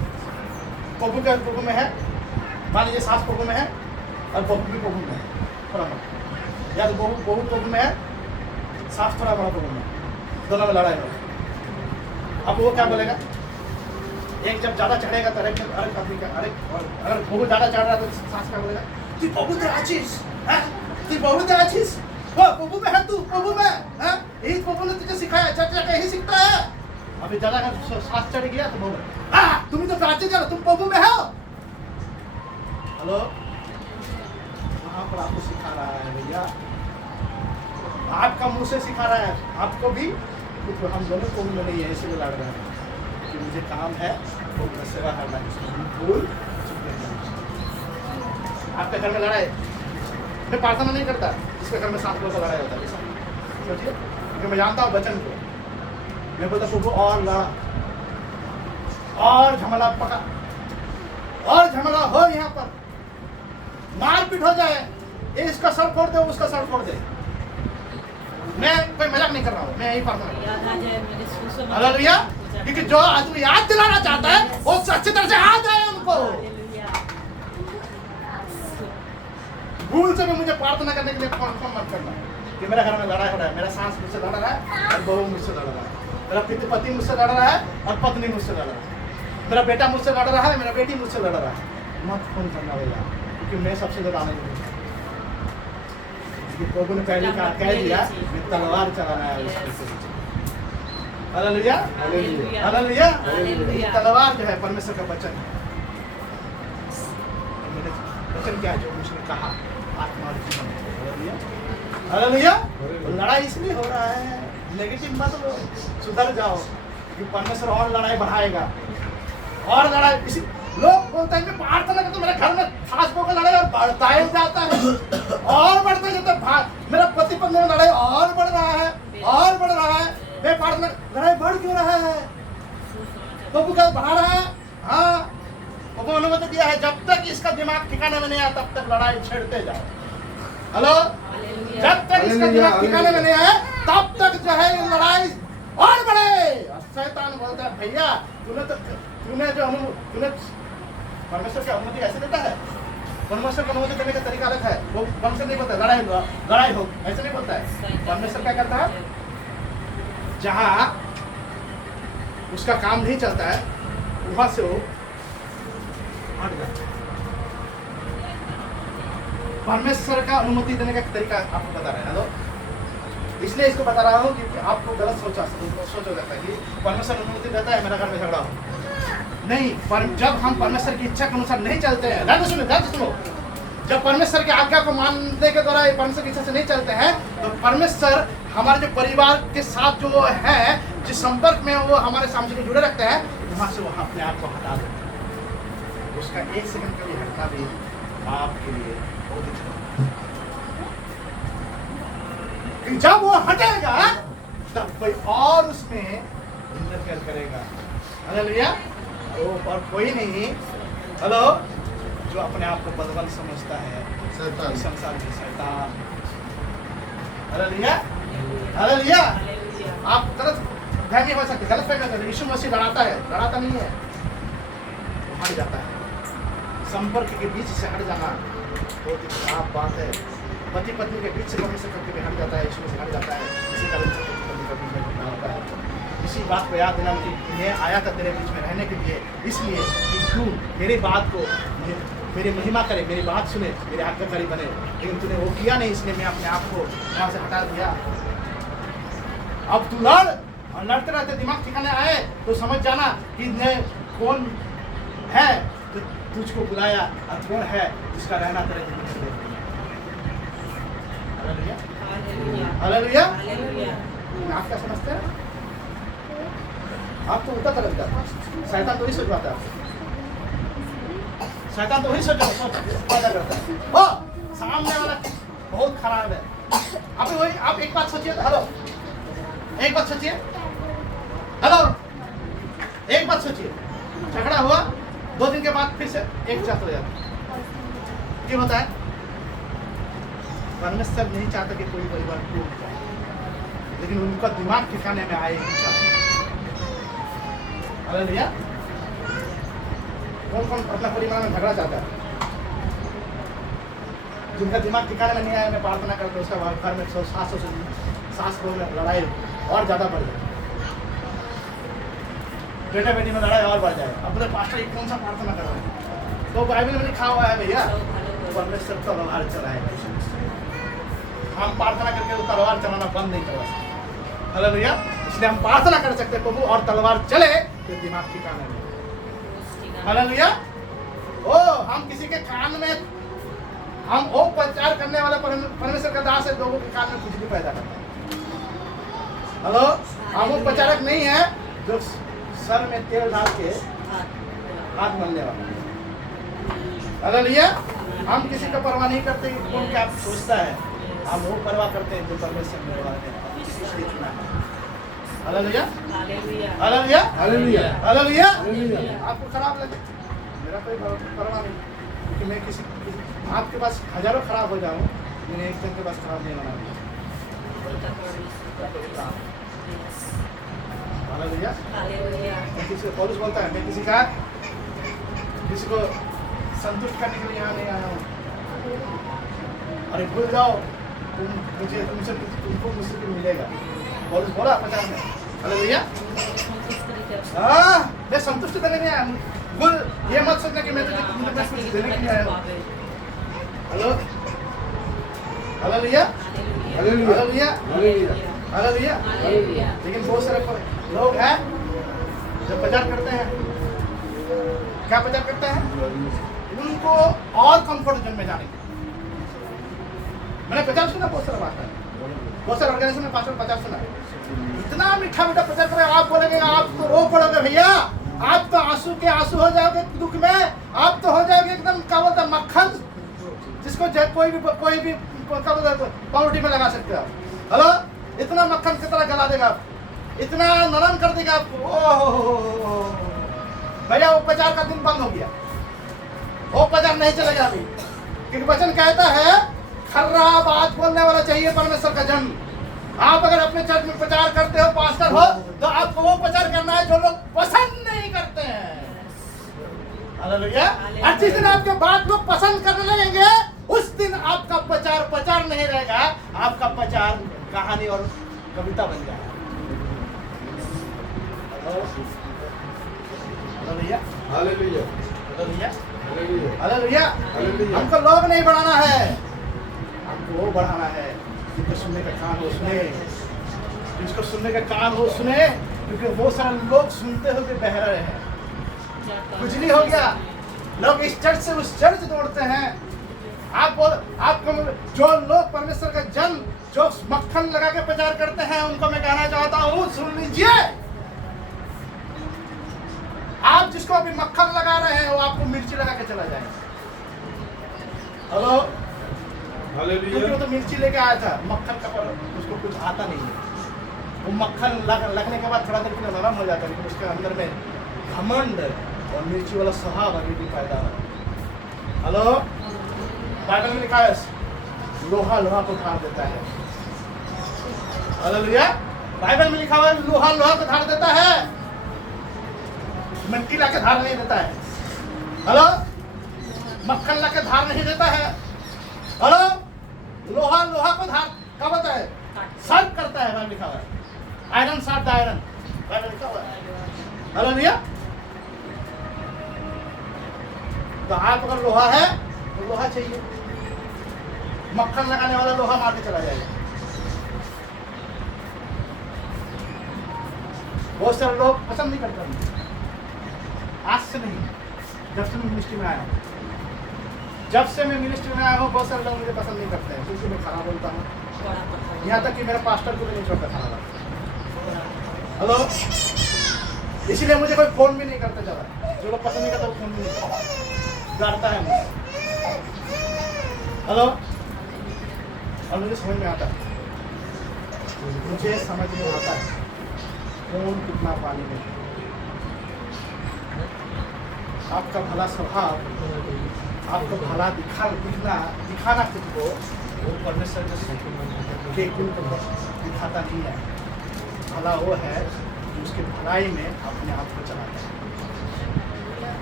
प्रभु में है, मान लीजिए सास प्रभु में है और बहू भी प्रभु में है, थोड़ा बड़ा, या तो बहू प्रभु में है, सास थोड़ा बड़ा प्रभु में, दोनों में लड़ाई हो। अब वो क्या बोलेगा? एक जब ज्यादा चढ़ेगा तो अरे अगर बहू ज्यादा चढ़ रहा है तो सास क्या बोलेगा? तू बहू तेरा आशीष, तू बहू तेरा आशीष, वो प्रभु में है, तू प्रभु में है, यही प्रभु ने तुझे सिखाया, जगह यही सीखता है। अभी ज्यादा सास चढ़ गया तो बहू तुम तो प्राची चलो, तुम प्रभु में हो। हेलो, वहां पर आपको सिखा रहा है भैया, आपका मुंह से सिखा रहा है आपको भी, तो हम दोनों को में नहीं है, इसलिए लड़ रहे हैं कि मुझे काम है वो सेवा करना है, भूल चुके हैं। आपके घर में लड़ाई, मैं प्रार्थना नहीं करता, इसके घर में 7 लोगों का लड़ाई होता है, सोचिए, क्योंकि मैं जानता हूँ वचन को। मैं बोलता प्रभु और लड़ा और झमेला पका और झमेला हो, यहाँ पर मारपीट हो जाए, इसका सर फोड़ दे उसका सर फोड़ दे। मैं कोई मजाक नहीं कर रहा हूँ, मैं यही प्रार्थना कर रहा हूँ, हालेलुया। क्योंकि जो आदमी याद दिलाना चाहता है वो अच्छी तरह से आ जाए उनको। भूल से भी मुझे प्रार्थना करने के लिए फोन मत करना कि मेरे घर में लड़ाई हो रहा है, मेरा सास मुझसे लड़ रहा है और बहू मुझसे लड़ रहा है, मेरा पति मुझसे लड़ रहा है और पत्नी मुझसे लड़ रहा है। मेरा बेटा मुझसे लड़ रहा है, मेरा बेटी मुझसे लड़ रहा है, मत फोन करना भैया, क्योंकि मैं सबसे ज़्यादा आने लूँगा। प्रभु ने पहले कह दिया मैं तलवार चलाना है उसके पीछे। Hallelujah, hallelujah, hallelujah. हालेलुया। तलवार जो है परमेश्वर का वचन है। वचन क्या है जो उसने कहा, आत्मा और जीवन। Hallelujah, hallelujah. लड़ाई इसलिए हो रहा है, नेगेटिव मत लो, सुधर जाओ, क्योंकि परमेश्वर और लड़ाई बढ़ाएगा, और लड़ाई। इसी लोग बोलते हैं कि प्रार्थना करते मेरे घर में सास बहू का लड़ाई और बढ़ता ही जाता है, और बढ़ता जाता है। मेरा पति पत्नी में लड़ाई और बढ़ रहा है, और बढ़ रहा है। मैं प्रार्थना, लड़ाई बढ़ क्यों रहा है? प्रभु क्या बढ़ा रहा है? हाँ, प्रभु ने अनुमति दिया है, जब तक इसका दिमाग ठिकाने में नहीं आया तब तक लड़ाई छेड़ते जाओ। हेलो, जब तक इसका दिमाग ठिकाने में नहीं आया तब तक जो है ये लड़ाई और बढ़े। शैतान बोलता है भैया तूने परमेश्वर की अनुमति ऐसे देता है? परमेश्वर की अनुमति देने का तरीका अलग है। वो परमेश्वर नहीं बोलता लड़ाई हो, ऐसे नहीं बोलता है। परमेश्वर क्या करता है, जहाँ उसका काम नहीं चलता है वहां से वो हट जाता है। परमेश्वर का अनुमति देने का तरीका आपको बता रहे हैं। हेलो, इसलिए इसको बता रहा हूँ कि आपको गलत सोच हो जाता है कि परमेश्वर अनुमति देता है मेरा घर में झगड़ा हो। नहीं, पर जब हम परमेश्वर की इच्छा के अनुसार नहीं चलते हैं, ध्यान से सुनो, जब परमेश्वर की आज्ञा को मानने के द्वारा परमेश्वर की इच्छा से नहीं चलते हैं तो परमेश्वर हमारे जो परिवार के साथ जो है जिस संपर्क में वो हमारे सामने को जुड़े रखते हैं वहां से वो अपने आप को हटा देते हैं। उसका एक सेकंड के लिए हटना भी आपके लिए बहुत ही जब वो हटेगा तब कोई और उसमें इंटरफेयर करेगा। हालेलुया। और कोई नहीं, हेलो, जो अपने आप को बलवान समझता है, शैतान। इस संसार में शैतान। Hallelujah, hallelujah. आप गलत फहमी हो सकते, गलत फहमी करते। यीशु मसीह लड़ाता है, लड़ाता नहीं है, वो हट जाता है। संपर्क के बीच से हट जाना बहुत ही खराब बात है। पति पत्नी के बीच से परमेश्वर करके भी हट जाता है, यीशु मसीह हट जाता है। इसी कारण से पति पत्नी के बीच में झगड़ा होता है। इसी बात को याद दिलाने कि मैं आया था तेरे बीच में रहने के लिए, इसलिए कि तू मेरी बात को, मेरी महिमा करे, मेरी बात सुने, मेरे आज्ञाकारी बने। लेकिन तूने वो किया नहीं, इसलिए मैं अपने आप को वहाँ से हटा दिया। अब तू लड़, और लड़ते रहते दिमाग ठिकाने आए तो समझ जाना कि कौन है तो तुझको बुलाया और कौन है जिसका रहना तेरे जिंदगी में। Hallelujah, hallelujah. आप क्या समझते हैं? आप तो उल्टा तरफ जाता, शैतान तो ही सोचवाता है, शैतान तो ही पैदा करता है। ओ, सामने वाला बहुत खराब है। अभी वही आप एक बात सोचिए, हेलो, एक बात सोचिए, हेलो, एक बात सोचिए, झगड़ा हुआ 2 दिन के बाद फिर से एक साथ हो जाता, क्यों होता है? परमेश्वर नहीं चाहता कि कोई परिवार टूट जाए, लेकिन उनका दिमाग ठिकाने में आए नहीं चाहता। हालेलुया। कौन कौन अपना परिवार में झगड़ा चाहता है? जिनका दिमाग ठिकाने में नहीं आया, मैं प्रार्थना करता हूँ उसका घर में सास बहू में लड़ाई और ज़्यादा बढ़ जाए, बेटा बेटी में लड़ाई और बढ़ जाए। अब बोले पास्टर ये कौन सा प्रार्थना कर रहे हैं? तो बाइबल में लिखा हुआ है भैया, परमेश्वर तलवार चलाएगा। हम प्रार्थना करके वो तलवार चलाना बंद नहीं करवा सकते। हालेलुया। इसलिए हम प्रार्थना कर सकते हैं प्रभु और तलवार चले तो दिमाग ठिकाने में। हालेलुया। ओ, हम किसी के कान में, हम ओ प्रचार करने वाला परमेश्वर का दास है, लोगों के कान में खुजली पैदा करता है। हेलो, हम वो प्रचारक नहीं है जो सर में तेल डाल के हाथ मलने वाला। हालेलुया। हम किसी का परवाह नहीं करते कौन क्या सोचता है, हम वो परवाह करते हैं जो परमेश्वर ने परवाह किया है। Hallelujah, hallelujah, hallelujah, hallelujah. Hallelujah. आपको खराब लगे, मेरा कोई परवाह नहीं, क्योंकि मैं किसी आपके पास हजारों खराब हो जाऊँ, मैंने एक दिन के पास खराब नहीं होना। हालेलुया। मैं किसी को पौलुस बोलता है, मैं किसी को संतुष्ट करने के लिए यहाँ नहीं आया हूँ। अरे भूल जाओ, तुमको मुझसे मिलेगा। पौलुस बोला 50 में। हालेलुया। हाँ, मैं संतुष्ट करने नहीं आया हूँ। बोल ये मत सोचना कि मैं तुझे कुछ देने के लिए आया हूँ। Hello hallelujah hallelujah hallelujah hallelujah hallelujah. लेकिन बहुत सारे लोग हैं जो प्रचार करते हैं, क्या प्रचार करते हैं? उनको और कंफर्ट जोन में जाने के लिए। मैंने प्रचार सुना बहुत सारा बात है, बहुत सारे ऑर्गेनाइजेशन में पास्टर प्रचार सुना है, इतना मीठा मीठा प्रचार करे, आप बोलेंगे आप तो रो पड़ोगे भैया, आप तो आंसू के आंसू हो जाओगे दुख में, आप तो हो जाओगे एकदम क्या बोलते हैं मक्खन, जिसको कोई भी क्या बोलते हैं पाउंटी में लगा सकते हो आप। हेलो, इतना मक्खन की तरह गला देगा, इतना नरम कर देगा आपको। ओह भैया वो प्रचार का दिन बंद हो गया, वो प्रचार नहीं चलेगा अभी, क्योंकि वचन कहता है खर्रा बात बोलने वाला चाहिए परमेश्वर का जन। आप अगर अपने चर्च में प्रचार करते हो, पास्टर हो, तो आपको वो प्रचार करना है जो लोग पसंद नहीं करते हैं। हालेलुया। और जिस दिन आपके बात लोग पसंद करने लगेंगे, उस दिन आपका प्रचार नहीं रहेगा, आपका प्रचार कहानी और कविता बन जाएगा। Hallelujah hallelujah hallelujah hallelujah hallelujah. Hallelujah. हमको लोग नहीं बढ़ाना है, हमको वो बढ़ाना है जिसको सुनने का कान हो सुने, जिसको सुनने का कान हो सुने, क्योंकि वो सारे लोग सुनते हुए बह रहे हैं। कुछ नहीं हो गया, लोग इस चर्च से उस चर्च दौड़ते हैं। आपको जो लोग परमेश्वर का जन जो मक्खन लगा के प्रचार करते हैं, उनको मैं कहना चाहता हूँ सुन लीजिए, आप जिसको अभी मक्खन लगा रहे हैं वो आपको मिर्ची लगा के चला जाएगा। हेलो, क्योंकि वो तो मिर्ची लेके आया था, मक्खन का उसको कुछ आता नहीं है। वो मक्खन लगने के बाद थोड़ा देर के लिए नरम हो जाता है, लेकिन उसके अंदर में घमंड और मिर्ची वाला स्वभाव अभी भी पैदा हो। हेलो, बाइबल में लिखा है लोहा लोहा को धार देता है। हालेलुया। बाइबल में लिखा हुआ है लोहा लोहा को धार देता है, मिट्टी लाके धार नहीं देता है। हेलो, मक्खन लाके धार नहीं देता है। हेलो, लोहा लोहा को धार क्या होता है? शार्प करता है। बाइबल लिखा हुआ है iron sharp the iron, Bible लिखा हुआ है। हालेलुया। तो आप अगर लोहा है तो लोहा चाहिए, मक्खन लगाने वाला लोहा मार के चला जाएगा। बहुत सारे लोग पसंद नहीं करते हैं, आज से नहीं, जब से मैं मिनिस्ट्री में आया हूँ, जब से मैं मिनिस्ट्री में आया हूँ बहुत सारे लोग मुझे पसंद नहीं करते हैं, क्योंकि मैं खाना बोलता हूँ, यहाँ तक कि मेरा पास्टर को भी नहीं छोड़ता खाना बनाना। हेलो, इसीलिए मुझे कोई फोन भी नहीं करता ज़्यादा, जो लोग पसंद नहीं करता वो फोन भी नहीं करता, डरता है मुझे। हेलो, और मुझे समझ में आता है, मुझे समझ में आता है कौन कितना पानी में। आपका भला स्वभाव, आपको भला दिखाना खुद को, वो परमेश्वर के गुण को दिखाता नहीं है। भला वो है जो उसके भलाई में अपने आप को चलाता है।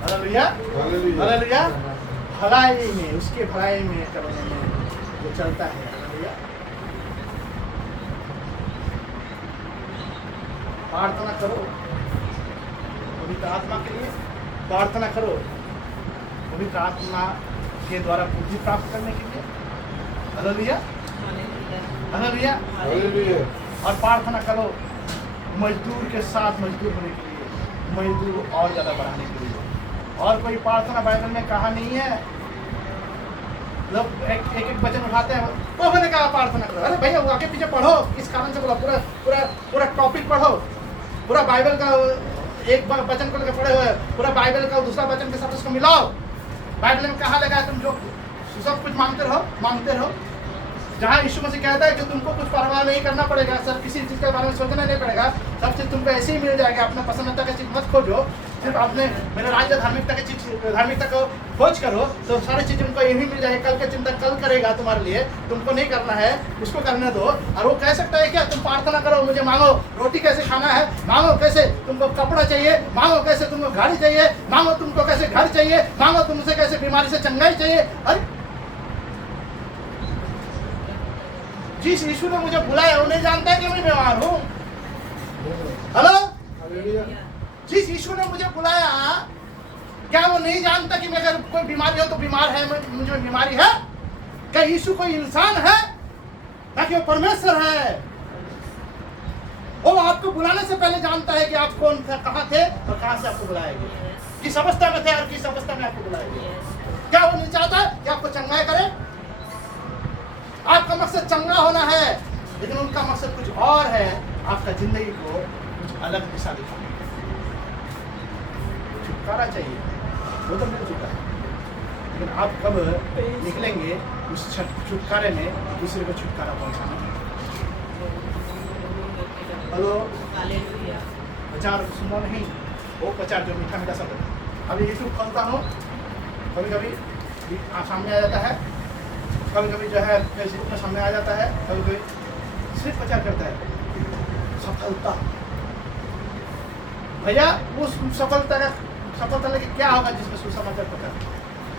Hallelujah hallelujah. भलाई में, उसके भलाई में करने में जो चलता है। हालेलुया। प्रार्थना करो पवित्र आत्मा के लिए, प्रार्थना करो पवित्र आत्मा के द्वारा बुद्धि प्राप्त करने के लिए। Hallelujah hallelujah hallelujah. और प्रार्थना करो मजदूर के साथ मजदूर होने के लिए, मजदूर और ज़्यादा बढ़ाने के लिए। और कोई प्रार्थना बाइबल में कहा नहीं है, लोग एक वचन उठाते हैं, तो मैंने कहा प्रार्थना करो। अरे भैया वो आगे पीछे पढ़ो, इस कारण से बोला पूरा पूरा पूरा टॉपिक पढ़ो, पूरा बाइबल का एक वचन को लेकर पढ़े हुए, पूरा बाइबल का दूसरा वचन के साथ उसको मिलाओ। बाइबल में कहा लगा तुम जो सब कुछ मांगते रहो। जहाँ यीशु मसीह कहता है कि तुमको कुछ परवाह नहीं करना पड़ेगा, सब किसी चीज़ के बारे में सोचना नहीं पड़ेगा, सब चीज़ तुमको ऐसे ही मिल जाएगा। अपना पसंदीदा की चीज़ मत खोजो, सिर्फ अपने मेरे राज्य धार्मिकता को खोज करो, तो सारी चीज़ तुमको यही मिल जाएगी। कल का चिंता कल करेगा तुम्हारे लिए, तुमको नहीं करना है, उसको करने दो। और वो कह सकता है क्या, तुम प्रार्थना करो, मुझे मांगो रोटी कैसे खाना है, मांगो कैसे तुमको कपड़ा चाहिए, मांगो कैसे तुमको गाड़ी चाहिए, मांगो तुमको कैसे घर चाहिए, मांगो तुमसे कैसे बीमारी से चंगाई चाहिए। अरे जिस यीशु ने मुझे बुलाया वो नहीं जानता है कि मैं बीमार हूँ। हेलो, जिस यीशु ने मुझे बुलाया, क्या वो नहीं जानता कि मैं अगर कोई बीमारी हो तो बीमार है, मुझे बीमारी है? क्या यीशु कोई इंसान है? ताकि वो परमेश्वर है। वो आपको बुलाने से पहले जानता है कि आप कौन थे, कहाँ थे और कहाँ से आपको बुलाया गया, किस अवस्था में थे और किस अवस्था में आपको बुलाया गया। क्या वो नहीं चाहता कि आपको चंगाई करे? आपका मकसद चंगा होना है, लेकिन उनका मकसद कुछ और है, आपका जिंदगी को कुछ अलग दिशा दिखाना। छुटकारा चाहिए, वो तो मिल चुका है, लेकिन आप कब निकलेंगे उस छुटकारे में दूसरे को छुटकारा पहुंचाना। हेलो, प्रचार सुनो नहीं, वो प्रचार जो मीठा मीठा शब्द है। अभी यूट्यूब खोलता हूँ, कभी कभी सामने आ जाता है, कभी कभी जो है फेसबुक में सामने आ जाता है, कभी कभी सिर्फ प्रचार करता है सफलता। भैया उस सफलता लेके क्या होगा जिसमें सुसमाचार पता,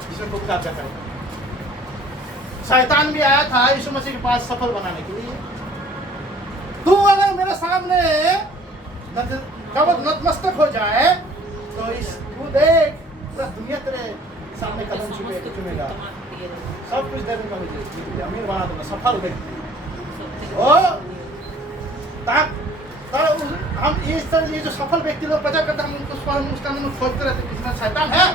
जिसमें गुप्त क्या करेगा? शैतान भी आया था यीशु मसीह के पास सफल बनाने के लिए। तू अगर मेरे सामने नतमस्तक हो जाए तो इस तू देख पूरा दुनिया तेरे सामने कदम चुमेगा, सब कुछ देने का मुझे अमीर बना दूंगा, सफल व्यक्ति। हम इस तरह ये जो सफल व्यक्ति लोग प्रचार करते हैं, हम उसका नाम खोजते रहते हैं, इसमें शैतान है।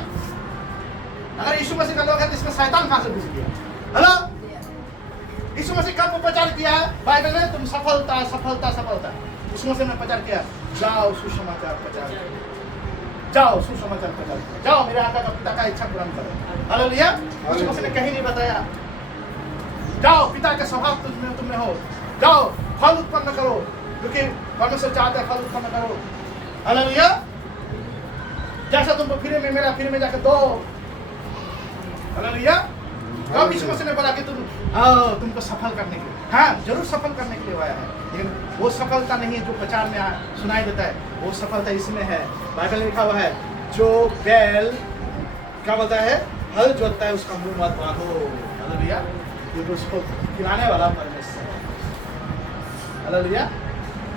अगर यीशु मसीह का लोग है तो इसमें शैतान कहाँ से घुस गया? हेलो, यीशु मसीह कब प्रचार किया बाइबल में? तुम सफलता सफलता सफलता। यीशु मसीह ने प्रचार किया, जाओ सुसमाचार प्रचार करो, जाओ सुसमाचार प्रचार करो, जाओ मेरे आका का पिता का इच्छा पूर्ण करो। हालेलुया। यीशु मसीह ने कहीं नहीं बताया जाओ पिता के स्वभाव तुम में हो, जाओ फल उत्पन्न करो, क्योंकि परमेश्वर चाहता है फल उत्पन्न करो। हालेलुया। जैसा तुमको फ्री में मिला फ्री में जाकर दो। हालेलुया। कब यीशु मसीह ने बोला कि तुमको सफल करने के लिए? हाँ, जरूर सफल करने के लिए आया है, लेकिन वो सफलता नहीं है जो प्रचार में सुनाई देता है, वो सफलता इसमें है। बाइबल में लिखा हुआ है, जो बैल क्या बोलता है, हल जोतता है उसका मुंह मत बांधो। हालेलुया। क्योंकि उसको खिलाने वाला परमेश्वर है। हालेलुया।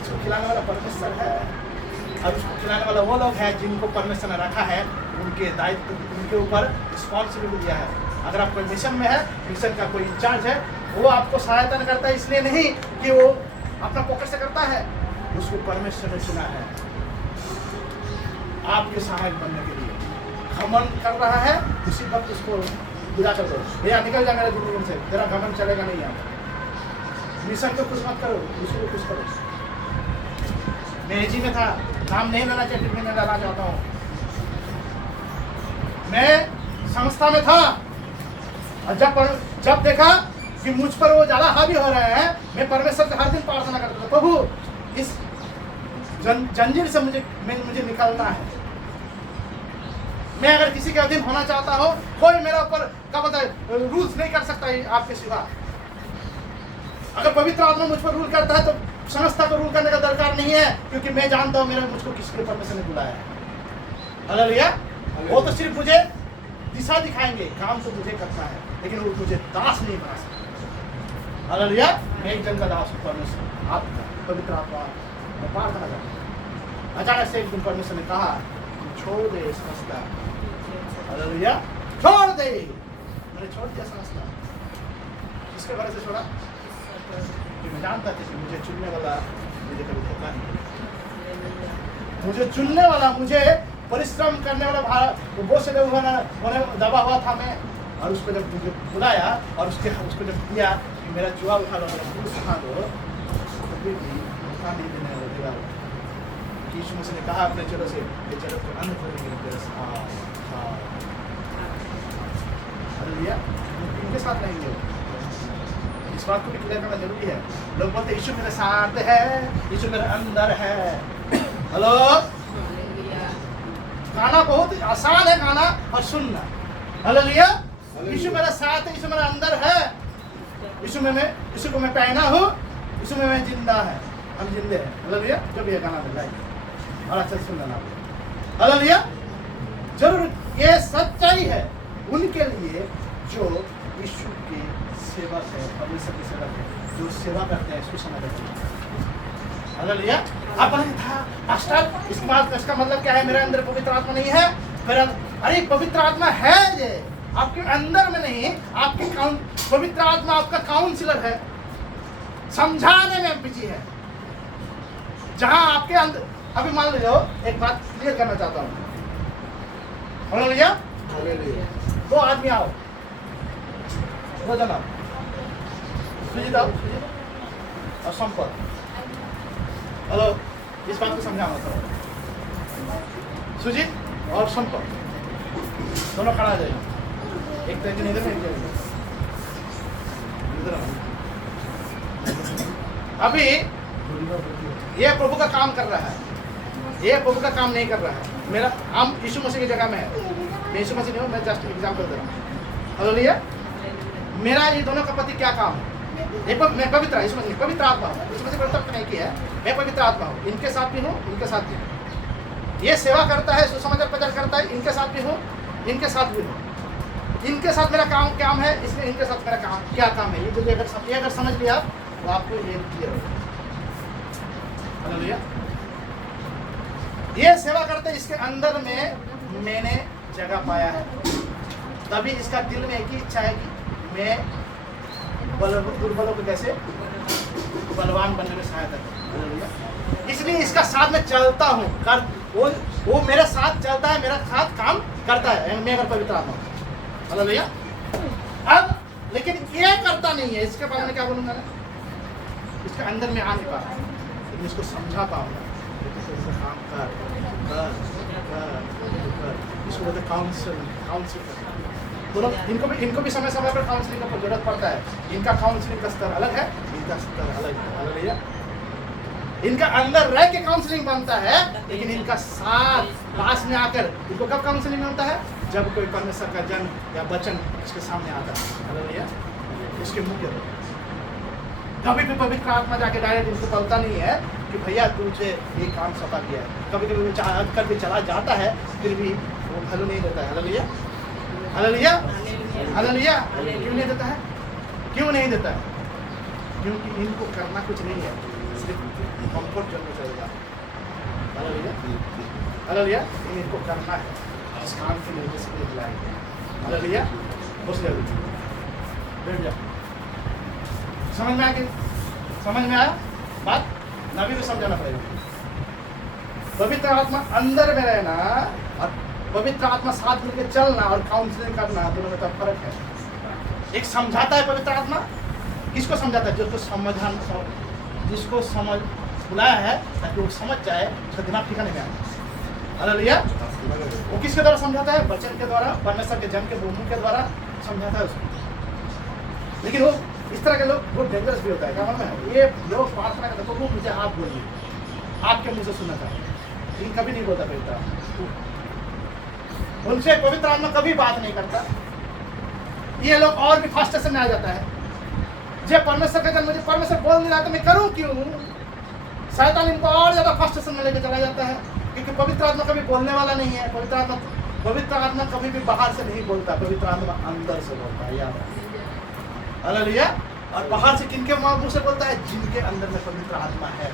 उसको खिलाने वाला परमेश्वर है, और उसको खिलाने वाला वो लोग हैं जिनको परमेश्वर ने रखा है, उनके दायित्व, उनके ऊपर रिस्पॉन्सिबिलिटी दिया है। अगर आप कोई मिशन में है, मिशन का कोई इंचार्ज है, वो आपको सहायता नहीं करता है इसलिए नहीं कि वो अपना पॉकेट से करता है, उसको परमेश्वर ने चुना है आपके सहायक बनने के लिए। घमंड कर रहा है, उसी वक्त उसको विदा कर दो, भैया निकल जा मेरे जिंदगी से, तेरा घमंड चलेगा नहीं। यहाँ मिशन को कुछ मत करो, उसको कुछ करो। मैं एजी में था, नाम नहीं लेना चाहिए, मैं लेना चाहता हूँ। मैं संस्था में था, और जब देखा कि मुझ पर वो ज्यादा हावी हो रहे हैं, मैं परमेश्वर से हर दिन प्रार्थना करता था, प्रभु इस जंजीर से मुझे निकलना है। मैं अगर किसी के अधीन होना चाहता हूँ, कोई मेरे ऊपर क्या बोलता है रूल्स नहीं कर सकता है आपके सिवा। अगर पवित्र आत्मा मुझ पर रूल करता है तो संस्था को रूल करने का दरकार नहीं है, क्योंकि मैं जानता हूँ मुझको किसके परमेश्वर ने बुलाया है। हालेलुया। वो तो सिर्फ मुझे दिशा दिखाएंगे, काम तो मुझे करना है, लेकिन वो मुझे दास नहीं बना सकते। हालेलुया। मैं एक जन का दास हूँ परमेश्वर, आपका पवित्र आत्मा मैं प्रार्थना करता हूँ। अचानक से एक दिन परमेश्वर ने कहा छोड़ दे संस्था। हालेलुया। छोड़ दे। मैंने छोड़ दिया संस्था। किसके बारे से छोड़ा? कि मैं जानता था कि मुझे चुनने वाला मुझे कभी धोखा नहीं, मुझे चुनने वाला, मुझे परिश्रम करने वाला वो से होने दबा हुआ था मैं। और उसको जब मुझे बुलाया और उसको जब दिया कि मेरा जुआ उठा लो, मेरा पुरुष उठा दो, तो फिर भी धोखा नहीं देने वाला देगा। यीशु मसीह ने कहा अपने चलो से, ये चलो को अन्न करेंगे तेरे साथ। हालेलुया। इनके साथ रहेंगे, इस बात को भी क्लियर करना जरूरी है। लोग बोलते यीशु मेरे साथ है, यीशु मेरे अंदर है। हेलो, गाना बहुत आसान है, गाना और सुनना। हालेलुया। यीशु मेरे साथ है, यीशु मेरे अंदर है, यीशु को मैं पहना हूँ, यीशु में मैं जिंदा है, हम जिंदे हैं। हालेलुया। जब ये गाना मिला और अच्छा सुन लेना। हालेलुया। जरूर ये सच्चाई है उनके लिए जो यीशु की सेवक है, परमेश्वर की सेवक है, जो सेवा करते हैं, सुसमाचार करते हैं। हालेलुया। आप बोलेंगे था पास्टर इसका मतलब क्या है, मेरे अंदर पवित्र आत्मा नहीं है? अरे पवित्र आत्मा है ये आपके अंदर में नहीं, आपके पवित्र आत्मा आपका काउंसलर है, समझाने में बिजी है। जहां आपके अंदर, अभी मान लीजिए एक बात क्लियर करना चाहता हूं, हालेलुया। हालेलुया। दो आदमी आओ, दो जना, सुजीत आओ, सुजीत और संपर्क। हेलो, इस बात को समझाना था। सुजीत और संपर्क दोनों खड़ा आ जाएगा, एक तो इधर में, इधर अभी ये प्रभु का काम कर रहा है, ये प्रभु का काम नहीं कर रहा है। मेरा हम यीशु मसीह की जगह में है, मैं यीशु मसीह नहीं हूँ, मैं जस्ट एग्जाम्पल दे रहा हूँ। हालेलुया। मेरा ये दोनों का पति क्या काम है? मैं पवित्र, यीशु मसीह पवित्र आत्मा हूँ, यीशु मसीह पवित्र नहीं किया है, मैं पवित्र आत्मा हूँ, इनके साथ भी हूँ, इनके साथ भी हूँ। ये सेवा करता है, सुसमाचार प्रचार करता है, इनके साथ भी हूँ, इनके साथ भी हूँ। इनके साथ मेरा काम है, इसलिए इनके साथ मेरा काम क्या काम है, ये अगर समझ लिया तो आपको ये क्लियर होगा। हालेलुया। ये सेवा करते, इसके अंदर में मैंने जगह पाया है, तभी इसका दिल में एक ही इच्छा है कि मैं दुर्बलों को कैसे बलवान बनने में सहायता करूं। इसलिए इसका साथ में चलता हूँ, वो मेरे साथ चलता है, मेरा साथ काम करता है, मैं अगर पवित्र आत्मा हूं। हालेलुया। अब लेकिन ये करता नहीं है, इसके बारे में क्या बोलूंगा मैं, इसके अंदर में आ नहीं पा रहा, लेकिन इसको समझा पाऊंगा काम कर, इसको बोलते काउंसिल दोनों। इनको भी समय समय पर काउंसलिंग का जरूरत पड़ता है। इनका काउंसलिंग का स्तर अलग है, इनका स्तर अलग है। हालेलुया। इनका अंदर रह के काउंसलिंग बनता है, लेकिन इनका साथ पास में आकर इनको कब काउंसलिंग बनता है? जब कोई परमेश्वर का जन या वचन इसके सामने आता है। हालेलुया। इसके मुंह के कभी भी पवित्र आत्मा जाके डायरेक्ट इनको बोलता नहीं है कि भैया तुझे ये काम सौंपा दिया है। कभी कभी कर भी चला जाता है, फिर भी वो वैल्यू नहीं देता है। हालेलुया। हालेलुया। हालेलुया। क्यों नहीं देता है? क्यों नहीं देता है? क्योंकि इनको करना कुछ नहीं है, सिर्फ कंफर्ट जोन में चलेगा। हालेलुया। हालेलुया। इनको करना है, इस काम के लिए जिसके लिए बुलाएंगे। हालेलुया। बस ले बैठ जा। समझ में आ गई? समझ में आया बात? नबी को समझाना पड़ेगा। पवित्र आत्मा अंदर में रहना और पवित्र आत्मा साथ मिलकर चलना और काउंसलिंग करना, दोनों में तो फर्क है। एक समझाता है पवित्र आत्मा, किसको समझाता है? जिसको समझ बुलाया है, ताकि वो समझ जाए, उसका दिमाग ठिकाने में आए। हालेलुया। वो किसके द्वारा समझाता है? वचन के द्वारा, परमेश्वर के जन के मुंह के द्वारा समझाता है उसको। लेकिन वो इस तरह के लोग बहुत डेंजरस भी होता है। क्या मालूम है? ये लोग प्रार्थना करते हैं, मुझे आप बोलिए, आपके मुंह से सुनना चाहिए, लेकिन कभी नहीं बोलता पवित्र आत्मा। उनसे पवित्र आत्मा कभी बात नहीं करता। ये लोग और भी फ्रस्ट्रेशन में आ जाता है। जब परमेश्वर का जन मुझे परमेश्वर बोल नहीं रहा तो मैं करूं क्यों? शैतान इनको और ज्यादा फ्रस्ट्रेशन में लेके चला जाता है, क्योंकि पवित्र आत्मा कभी बोलने वाला नहीं है। पवित्र आत्मा कभी भी बाहर से नहीं बोलता, पवित्र आत्मा अंदर से बोलता है। याद है? हालेलुया। और बाहर से किनके मुंह से बोलता है? जिनके अंदर में पवित्र आत्मा है।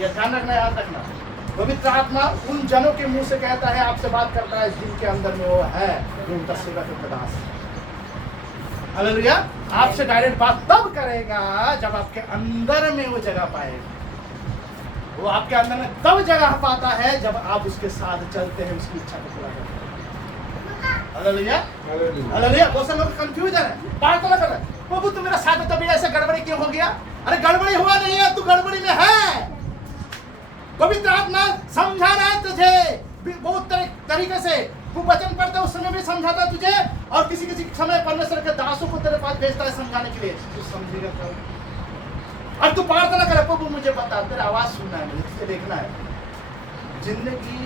यह ध्यान रखना, याद रखना। पवित्र आत्मा उन जनों के मुंह से कहता है, आपसे बात करता है जिनके अंदर में वो है, जो उनका सेवक के दास है। हालेलुया। आपसे डायरेक्ट बात तब करेगा जब आपके अंदर में वो जगह पाएगा। वो आपके अंदर में तब जगह पाता है जब आप उसके साथ चलते हैं, उसकी इच्छा को पूरा करते हैं। हालेलुया। हालेलुया। बहुत सारे लोग कंफ्यूजन है, प्रार्थना कर रहे हैं, प्रभु तू मेरा साथ तभी ऐसे गड़बड़ी क्यों हो गया? अरे गड़बड़ी हुआ नहीं है, तू गड़बड़ी में है। पवित्र आत्मा समझा रहा है तुझे बहुत तरीके से। तू वचन पढ़ता है, उस समय भी समझाता है तुझे, और किसी किसी समय परमेश्वर के दासों को तेरे पास भेजता है समझाने के लिए। तू समझेगा कब? और तू प्रार्थना करे, प्रभु मुझे बता, तेरा आवाज सुनना है, मुझे तुझे देखना है। जिंदगी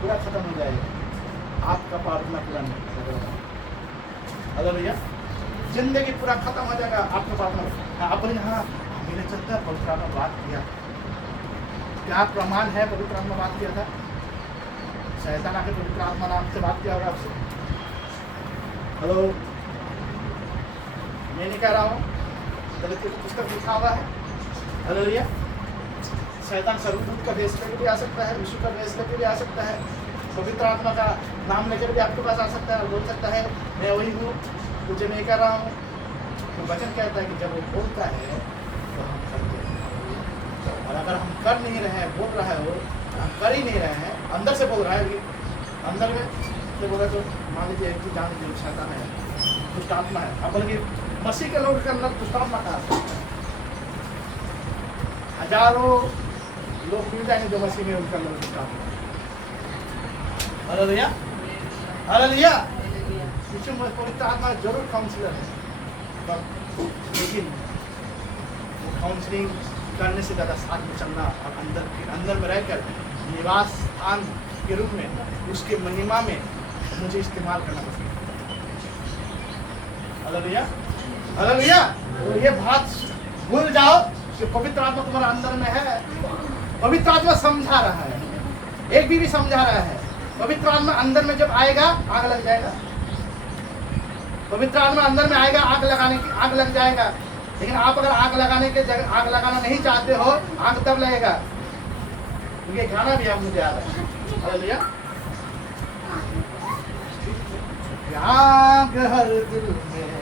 पूरा खत्म हो जाएगा, आपका प्रार्थना पूरा नहीं होगा। हालेलुया। जिंदगी पूरा खत्म हो जाएगा, आपका प्रार्थना। आप बोलेंगे हाँ मेरे चलता है पवित्र आत्मा बात किया। क्या प्रमाण है पवित्र आत्मा बात किया था? शैतान आके पवित्र आत्मा नाम से बात किया होगा आपसे। हेलो, मैं नहीं कह रहा हूँ, गलत पुस्तक लिखा हुआ है। हालेलुया। शैतान सर्वदूत का भेष लेके भी आ सकता है, यीशु का भेष लेके भी आ सकता है, पवित्र आत्मा का नाम लेकर भी आपके पास आ सकता है और बोल सकता है मैं वही हूँ, तुझे नहीं कर रहा हूँ। तो वचन कहता है कि जब वो बोलता है तो हम करते हैं, और अगर हम कर नहीं रहे हैं, बोल रहा है वो, हम कर ही नहीं रहे हैं, अंदर से बोल रहा है, लेकिन अंदर में से बोला तो मान लीजिए एक जान लीजिए शैतान है, दुष्ट आत्मा है। अब बल्कि मसीह के लोग के अंदर दुष्ट आत्मा का है। हजारों लोग मिल जाएंगे जो मसीह में उनके अंदर दुष्ट आत्मा है। Hallelujah, hallelujah. यीशु पवित्र आत्मा जरूर काउंसलर है, लेकिन वो काउंसलिंग करने से ज़्यादा साथ में चलना और अंदर में रहकर निवास स्थान के रूप में उसके महिमा में मुझे इस्तेमाल करना पसंद है। Hallelujah, hallelujah. तो ये बात भूल जाओ कि पवित्र आत्मा तुम्हारे अंदर में है। पवित्र आत्मा समझा रहा है, एक भी समझा रहा है। पवित्र आत्मा अंदर में जब आएगा आग लग जाएगा। पवित्र आत्मा अंदर में आएगा आग लग जाएगा। लेकिन आप अगर आग लगाने के जगह आग लगाना नहीं चाहते हो, आग तब लगेगा। ये गाना भी आप मुझे याद है। हालेलुया। आग हर दिल में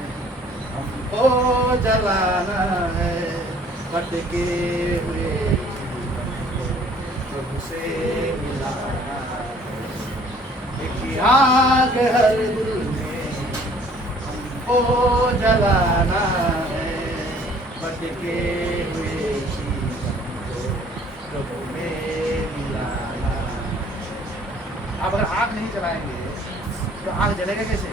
हमको जलाना है, भटके हुए प्रभु से मिलाना है। एक आग हर दिल में हमको जलाना है, भटके हुए प्रभु में मिलाना। आप अगर आग नहीं जलाएंगे तो आग जलेगा कैसे?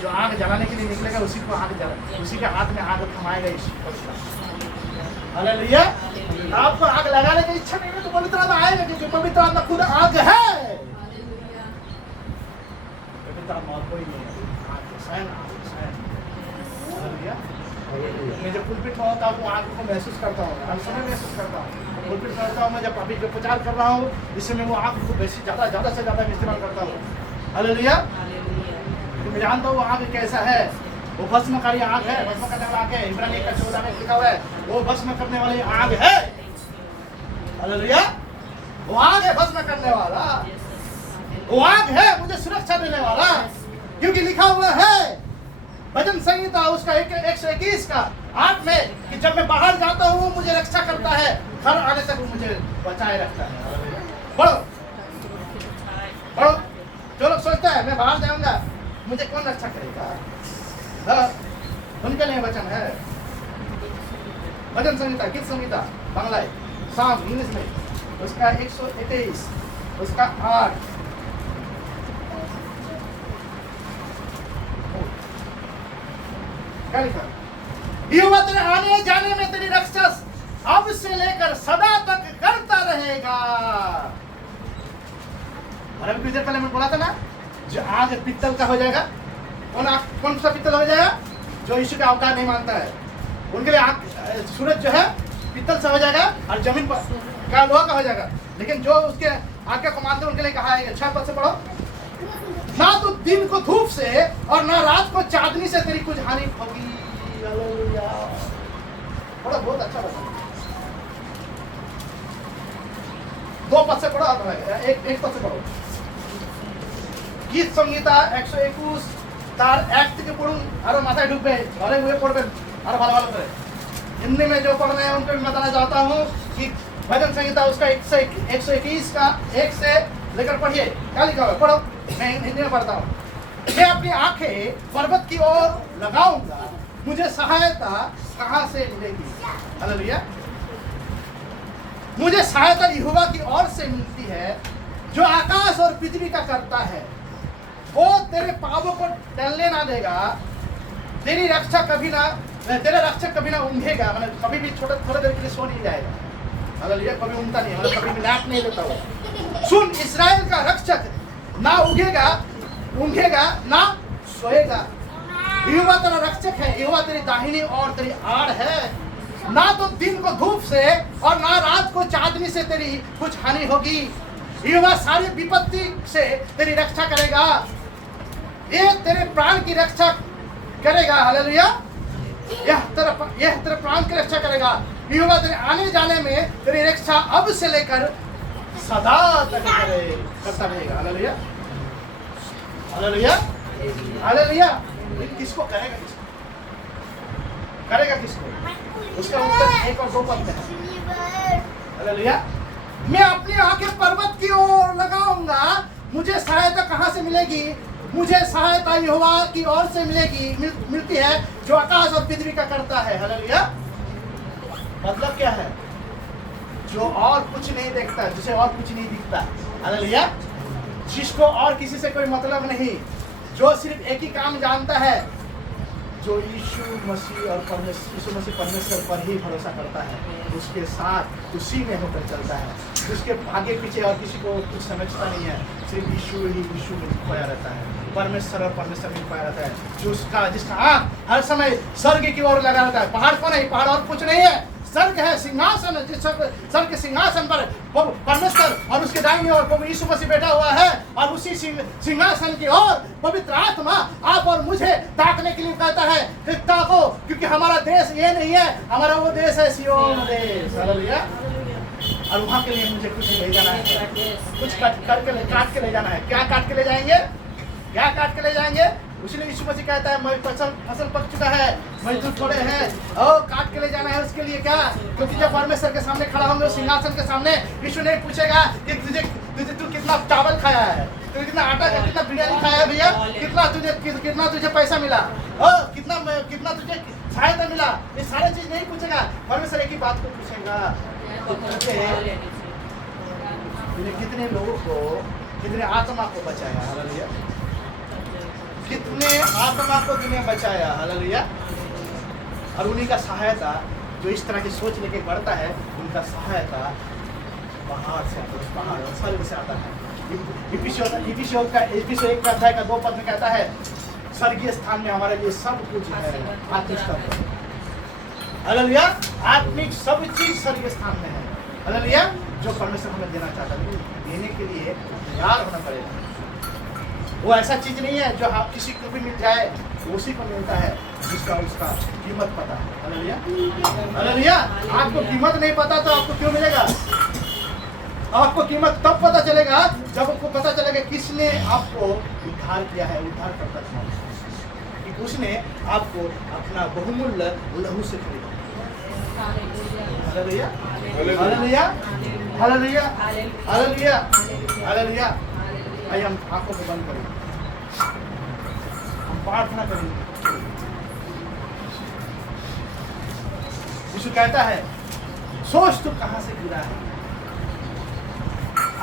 जो आग जलाने के लिए निकलेगा उसी को उसी के हाथ में आग थमाएगा ईश्वर। हालेलुया। आपको आग लगाने की इच्छा नहीं है तो पवित्र आत्मा आएगा, क्योंकि पवित्र आत्मा खुद आग है। पवित्र आत्मा और कोई नहीं है, आग स्वयं स्वयं। हालेलुया। मैं जब पुलपिट में होता हूँ आग को महसूस करता हूँ, हर समय महसूस करता हूँ। पुलपिट करता हूँ मैं, जब अभी जो प्रचार कर रहा हूँ इससे मैं वो आग को बेसी ज़्यादा से ज़्यादा इस्तेमाल करता हूँ। हालेलुया। मैं जानता हूँ आग कैसा है। वो भस्मकारी आग है, भस्म करने वाला आग है। इब्रानी 14 में लिखा हुआ है वो भस्म करने वाली आग है। हालेलुया। वो आग है भस्म करने वाला, वो आग है मुझे सुरक्षा देने वाला, क्योंकि लिखा हुआ है भजन संहिता उसका 121 का 8 में कि जब मैं बाहर जाता हूँ मुझे रक्षा करता है, घर आने तक वो मुझे बचाए रखता है। पढ़ो पढ़ो। जो लोग सोचता है मैं बाहर जाऊंगा मुझे कौन रक्षा करेगा, उनके लिए वचन है। भजन संहिता, गीत संहिता बांग्ला साम इंग्लिश में उसका 121 उसका 8। क्या लिखा? यहोवा तेरे आने जाने में तेरी रक्षा अब से लेकर सदा तक करता रहेगा। अरे कुछ देर पहले मैं बोला था ना, जो आग पित्तल का हो जाएगा। कौन सा पित्तल हो जाएगा? जो यीशु का अवतार नहीं मानता है उनके लिए आग, सूरज जो है पित्तल से हो जाएगा और जमीन पर का लोहा का हो जाएगा। लेकिन जो उसके आज्ञा को मानते हैं उनके लिए कहा है, 6 पद से पढ़ो। ना तो दिन को धूप से और ना रात को चांदनी से तेरी कुछ हानि होगी। हालेलुया। बड़ा बहुत अच्छा लगा। 2 पद से पढ़ो, एक पद से पढ़ो। गीत संहिता 121 তার 1 থেকে পড়ুন, আরো মাথায় ঢুকবে, ঘরে বসে পড়বেন আরো ভালো ভালো করে। हिंदी में जो पढ़ रहे हैं उनको मैं बताना चाहता हूँ कि भजन संहिता उसका 121 का 1 से लेकर पढ़िए। क्या लिखा हुआ पढ़ो, मैं हिंदी में पढ़ता हूँ। मैं अपनी आंखें पर्वत की ओर लगाऊंगा, मुझे सहायता कहाँ से मिलेगी? हालेलुया। मुझे सहायता यहोवा की ओर से मिलती है जो आकाश और पृथ्वी का करता है। वो तेरे पापों को टलने ना देगा, तेरी रक्षा कभी ना, तेरा रक्षक कभी ना ऊँघेगा, मतलब कभी भी थोड़ा देर के लिए सो नहीं जाएगा। हालेलुया। कभी ऊँघता नहीं, मतलब कभी भी नैप नहीं लेता वो। सुन, इस्राएल का रक्षक ना ऊँघेगा ना सोएगा। यहोवा तेरा रक्षक है, यहोवा तेरी दाहिनी और तेरी आड़ है। ना तो दिन को धूप से और ना रात को चांदनी से तेरी कुछ हानि होगी। यहोवा सारी विपत्ति से तेरी रक्षा करेगा, ये तेरे प्राण की रक्षा करेगा। हालेलुया। यह तेरे प्राण की रक्षा करेगा। यहोवा तेरे आने जाने में तेरी रक्षा अब से लेकर सदा तक करता रहेगा। Hallelujah, hallelujah, hallelujah. किसको करेगा, किसको करेगा, किसको? उसका उत्तर 1 और 2 पद में है। हालेलुया। मैं अपनी आंखें पर्वत की ओर लगाऊंगा, मुझे सहायता कहां से मिलेगी? मुझे सहायता यहोवा की ओर से मिलती है जो आकाश और पृथ्वी का करता है। हालेलुया। मतलब क्या है? जो और कुछ नहीं देखता, जिसे और कुछ नहीं दिखता। हालेलुया। जिसको और किसी से कोई मतलब नहीं, जो सिर्फ एक ही काम जानता है, जो यीशु मसीह परमेश्वर पर ही भरोसा करता है, उसके साथ उसी में होकर चलता है, जिसके आगे पीछे और किसी को कुछ समझता नहीं है, सिर्फ यीशु में खोया रहता है, परमेश्वर और परमेश्वर में खोया रहता है, जिसका हर समय स्वर्ग की ओर लगा रहता है। पहाड़ को नहीं, पहाड़ और कुछ नहीं है, स्वर्ग है, सिंहासन है, जिस स्वर्ग के सिंहासन पर परमेश्वर और उसके दाहिनी ओर प्रभु यीशु मसीह बैठा हुआ है, और उसी सिंहासन की ओर पवित्र आत्मा आप और मुझे ताकने के लिए कहता है कि ताको, क्योंकि हमारा देश ये नहीं है, हमारा वो देश है सिय्योन देश। हालेलुया। और वहां के लिए मुझे कुछ ले जाना है, कुछ काट के ले जाना है। क्या काट के ले जाएंगे? क्या काट के ले जाएंगे? इसलिए यीशु मसीह कहता है मैं फसल पक चुका है, मजदूर थोड़े हैं, और काट के ले जाना है। उसके लिए क्या? क्योंकि जब परमेश्वर के सामने खड़ा होंगे सिंहासन के सामने, यीशु नहीं पूछेगा कि तू कितना चावल खाया है, तू कितना आटा, कितना बिरयानी खाया है भैया, कितना तुझे पैसा मिला, कितना तुझे सहायता मिला, ये सारे चीज नहीं पूछेगा। परमेश्वर एक ही बात को पूछेगा, कितने लोगों को, कितने आत्मा को बचाया। हालेलुया। कितने आत्मा को तूने बचाया। हालेलुया। और उन्हीं का सहायता, जो इस तरह की सोच लेके बढ़ता है, उनका सहायता बाहर से आता है, बाहर और स्वर्ग से आता है। इफिसियों 1 अध्याय का 2 पद में कहता है स्वर्गीय स्थान में हमारे लिए सब कुछ है, आत्मिक सब। हालेलुया। आत्मिक सब चीज स्वर्गीय स्थान में है। हालेलुया। जो परमेश्वर हमें देना चाहता है, देने के लिए तैयार होना पड़ेगा। वो ऐसा चीज नहीं है जो आप किसी को भी मिल जाए, उसी को मिलता है जिसका उसका कीमत पता है। Hallelujah, hallelujah. आपको कीमत नहीं पता तो आपको क्यों मिलेगा? आपको कीमत तब पता चलेगा जब आपको पता चलेगा किसने आपको उद्धार किया है, उद्धार करता था, कि उसने आपको अपना बहुमूल्य लहू से खरीदा। Hallelujah, hallelujah, hallelujah, hallelujah, hallelujah. आइए हम आंखों को बंद करें, हम प्रार्थना करेंगे। यीशु कहता है सोच तू कहां से गिरा है।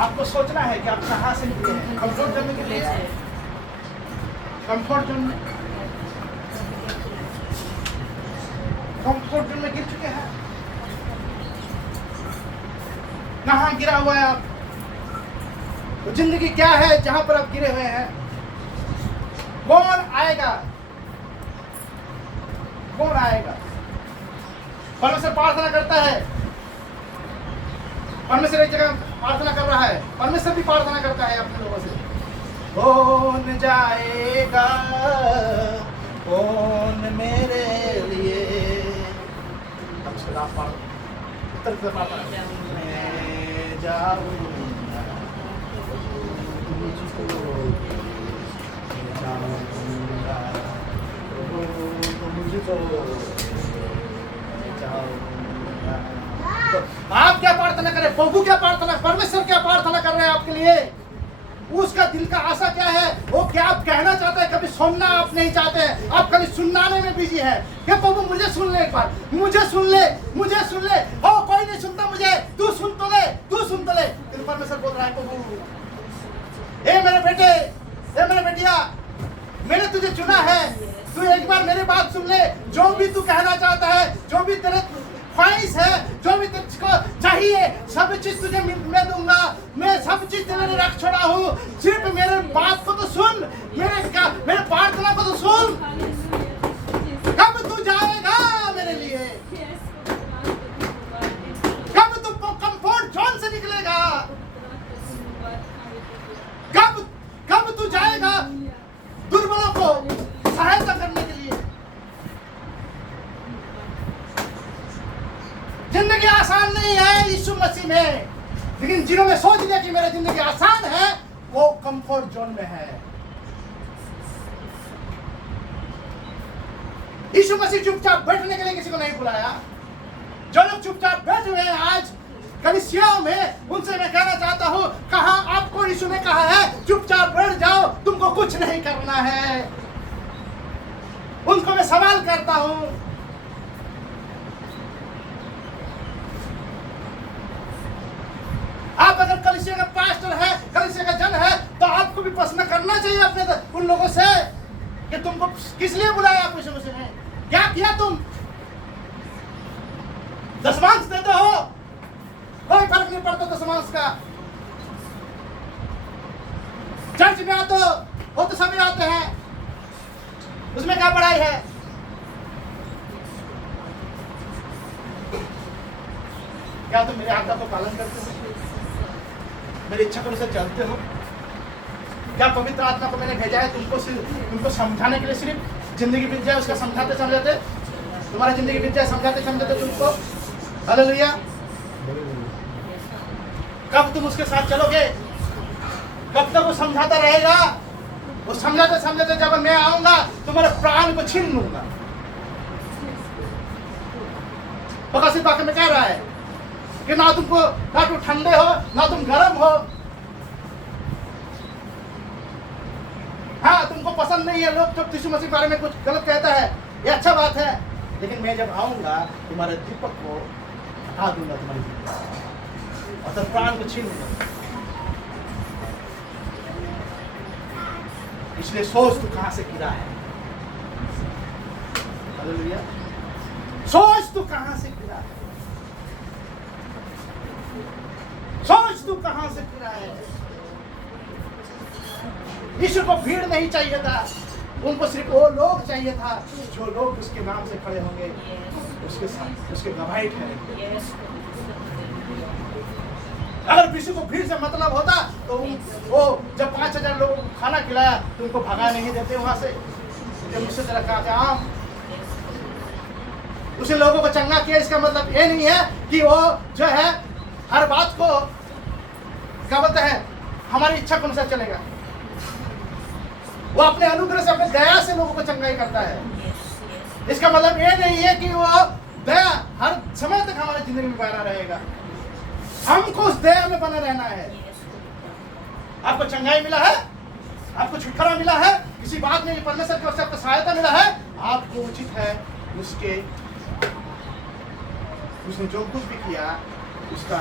आपको सोचना है कि आप कहां से गिरे हैं। कंफर्ट जोन में गिरे हैं, कंफर्ट जोन में, कंफर्ट जोन में गिर चुके हैं। कहां गिरा हुआ है आप? तो जिंदगी क्या है जहां पर आप गिरे हुए हैं? कौन आएगा? कौन आएगा? परमेश्वर प्रार्थना करता है, परमेश्वर एक जगह प्रार्थना कर रहा है, परमेश्वर भी प्रार्थना करता है अपने लोगों से। कौन जाएगा, कौन मेरे लिए? उत्तर से प्रार्थना, मैं जाऊंगा तो आप क्या प्रार्थना करें? प्रभु क्या प्रार्थना, परमेश्वर क्या प्रार्थना कर रहे हैं आपके लिए? उसका दिल का आशा क्या है? वो क्या आप कहना चाहते हैं? कभी सुनना आप नहीं चाहते हैं, आप खाली सुनाने में बिजी है कि प्रभु मुझे सुन ले, एक बार मुझे सुन ले, मुझे सुन ले। ओ कोई नहीं सुनता मुझे, तू सुन तो ले, तू सुन तो ले। परमेश्वर बोल रहा है प्रभु, ए मेरे बेटे, ए मेरे बेटिया, मैंने तुझे चुना है, तू एक बार मेरी बात सुन ले। जो भी तू कहना चाहता है, जो भी तेरे ख्वाहिश है, जो भी तुझको चाहिए, सब चीज तुझे मैं दूंगा। मैं सब चीज तेरे लिए रख छोड़ा हूँ, सिर्फ मेरे बात को तो सुन, मेरे प्रार्थना को तो सुन। कब तू जाएगा मेरे लिए? कब तू कंफर्ट जोन से निकलेगा? कब तू जाएगा दुर्बलों को सहायता करने के लिए? लेकिन जिन्होंने सोच लिया कि मेरी जिंदगी आसान है, वो कंफर्ट जोन में है। यीशु मसीह चुपचाप बैठने के लिए किसी को नहीं बुलाया। जो लोग चुपचाप बैठे हुए हैं आज कलीसियाओं में, उनसे मैं कहना चाहता हूं, कहा आपको यीशु ने कहा है चुपचाप बैठ जाओ, तुमको कुछ नहीं करना है। उनको मैं सवाल करता हूं, आप अगर कलीसिया का पास्टर है, कलीसिया का जन है, तो आपको भी प्रश्न करना चाहिए अपने उन लोगों से कि तुमको किस लिए बुलाया आप यीशु मसीह ने, क्या किया तुम? दशमांश देते हो, कोई फर्क नहीं पड़ता दशमांश का। चर्च में आते हो, वो तो सभी आते हैं, उसमें क्या पढ़ाई है? क्या तुम मेरे आज्ञा को पालन करते हो? मेरी इच्छा को अनुसार चलते हो? क्या पवित्र आत्मा को मैंने भेजा है तुमको समझाने के लिए, सिर्फ जिंदगी बीत जाए उसका समझाते समझाते, तुम्हारी जिंदगी बीत जाए समझाते समझाते तुमको? हालेलुया। कब तुम उसके साथ चलोगे? कब तक वो समझाता रहेगा? वो समझाते समझाते जब मैं आऊंगा तुम्हारे प्राण को छीन लूंगा। प्रकाशित वाक्य में कह रहा है कि ना तुम ठंडे हो ना तुम गर्म हो। हाँ, तुमको पसंद नहीं है लोग जब यीशु मसीह के बारे में कुछ गलत कहता है, ये अच्छा बात है, लेकिन मैं जब आऊंगा तुम्हारे दीपक को हटा दूंगा, तुम्हारी दीपक और तब प्राण को छीन लूंगा। इसलिए सोच तू कहां से गिरा है। हालेलुया। सोच तू कहां से गिरा है, सोच तू कहां से गिरा है। यीशु को भीड़ नहीं चाहिए था, उनको सिर्फ वो लोग चाहिए था जो लोग उसके नाम से खड़े होंगे, उसके साथ उसके गवाही ठहरेंगे। अगर यीशु को भीड़ से मतलब होता तो वो जब 5000 लोगों को खाना खिलाया तो उनको भगा नहीं देते वहां से, जब मुझसे तेरा काम उसे लोगों को चंगा किया। इसका मतलब ये नहीं है कि वो जो है हर बात को क्या बोलते हैं हमारी इच्छा के अनुसार चलेगा। वो अपने अनुग्रह से, अपने दया से लोगों को चंगाई करता है। इसका मतलब ये नहीं है कि वो दया हर समय तक हमारी जिंदगी में बना रहेगा। हमको उस दया में बना रहना है। आपको चंगाई मिला है, आपको छुटकारा मिला है, किसी बात में परमेश्वर की ओर से आपको सहायता मिला है, आपको उचित है उसने जो कुछ भी किया उसका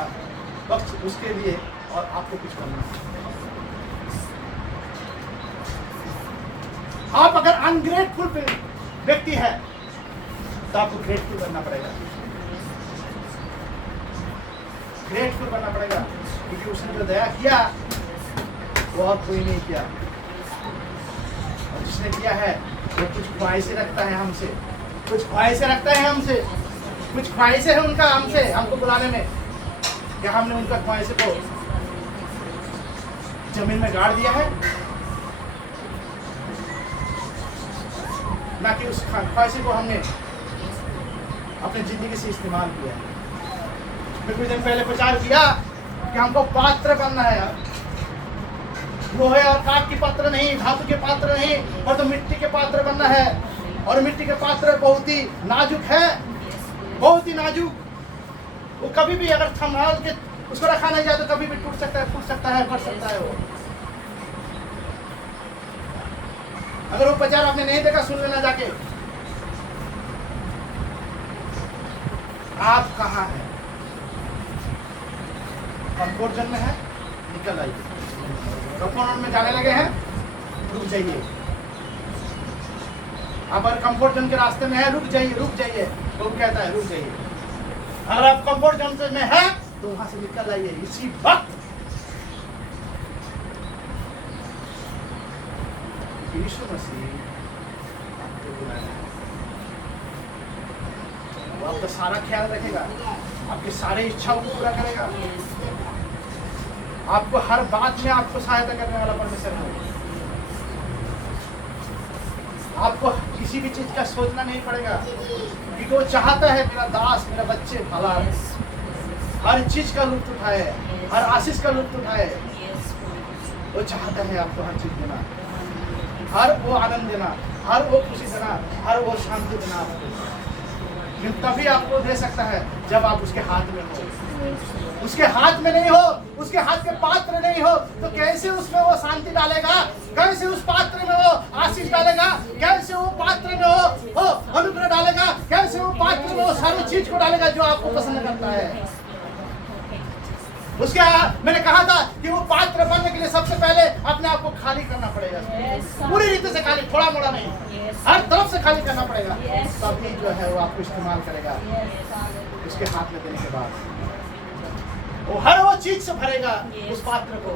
वक्त उसके लिए, और आपको कुछ करना है। आप अगर अनग्रेटफुल व्यक्ति है तो आपको ग्रेटफुल बनना पड़ेगा, ग्रेटफुल बनना पड़ेगा, क्योंकि उसने जो दया किया वो और कोई नहीं किया। और जिसने किया है वो कुछ ख्वाहिशें रखता है हमसे, कुछ ख्वाहिशें रखता है हमसे, कुछ ख्वाहिशें है उनका हमसे, हमको बुलाने में, क्या हमने उनका ख्वाहिशें को जमीन में गाड़ दिया है, ना कि उस ख्वाहिशें को हमने अपनी जिंदगी से इस्तेमाल किया है। मैं कुछ दिन पहले प्रचार किया कि हमको पात्र बनना है, लोहे और काठ के पात्र नहीं, धातु के पात्र नहीं, और तो मिट्टी के पात्र बनना है। और मिट्टी के पात्र बहुत ही नाजुक है, बहुत ही नाजुक। वो कभी भी अगर संभाल के उसको रखा नहीं जाए तो कभी भी टूट सकता है, फूट सकता है, फट सकता है। वो अगर वो प्रचार आपने नहीं देखा सुन लेना जाके। आप कहाँ हैं? कंफर्ट जोन में है, निकल आइए। कंफर्ट में जाने लगे हैं, रुक जाइए। आप अगर कंफर्ट जोन के रास्ते में है, रुक जाइए, रुक जाइए। वो कहता है रुक जाइए। अगर आप कंफर्ट जोन में है तो वहां से निकल आइए इसी वक्त। यीशु मसीह आपको बुलाया है, वो आपका सारा ख्याल रखेगा, आपकी सारी इच्छाओं को पूरा करेगा, आपको हर बात में आपको सहायता करने वाला परमेश्वर है। आपको किसी भी चीज का सोचना नहीं पड़ेगा, क्योंकि वो चाहता है मेरा दास, मेरा बच्चे भला हर चीज का लुत्फ उठाए। हर आशीष का लुत्फ उठाए। वो चाहता है आपको हर चीज देना, हर वो आनंद देना, हर वो खुशी देना, हर वो शांति देना आपको। लेकिन तभी आपको दे सकता है जब आप उसके हाथ में हो। उसके हाथ में नहीं हो, उसके हाथ के पात्र नहीं हो, तो कैसे उसमें वो शांति डालेगा, कैसे उस पात्र में वो आशीष डालेगा, कैसे वो पात्र में वो अनुग्रह डालेगा, कैसे वो पात्र में वो सारी चीज को डालेगा जो आपको पसंद करता है। उसके मैंने कहा था कि वो पात्र बनने के लिए सबसे पहले अपने आप को खाली करना पड़ेगा, पूरी रीति से खाली, थोड़ा मोड़ा नहीं, हर तरफ से खाली करना पड़ेगा। तभी जो है वो आपको इस्तेमाल करेगा। उसके हाथ में देने के बाद वो हर वो चीज से भरेगा उस पात्र को,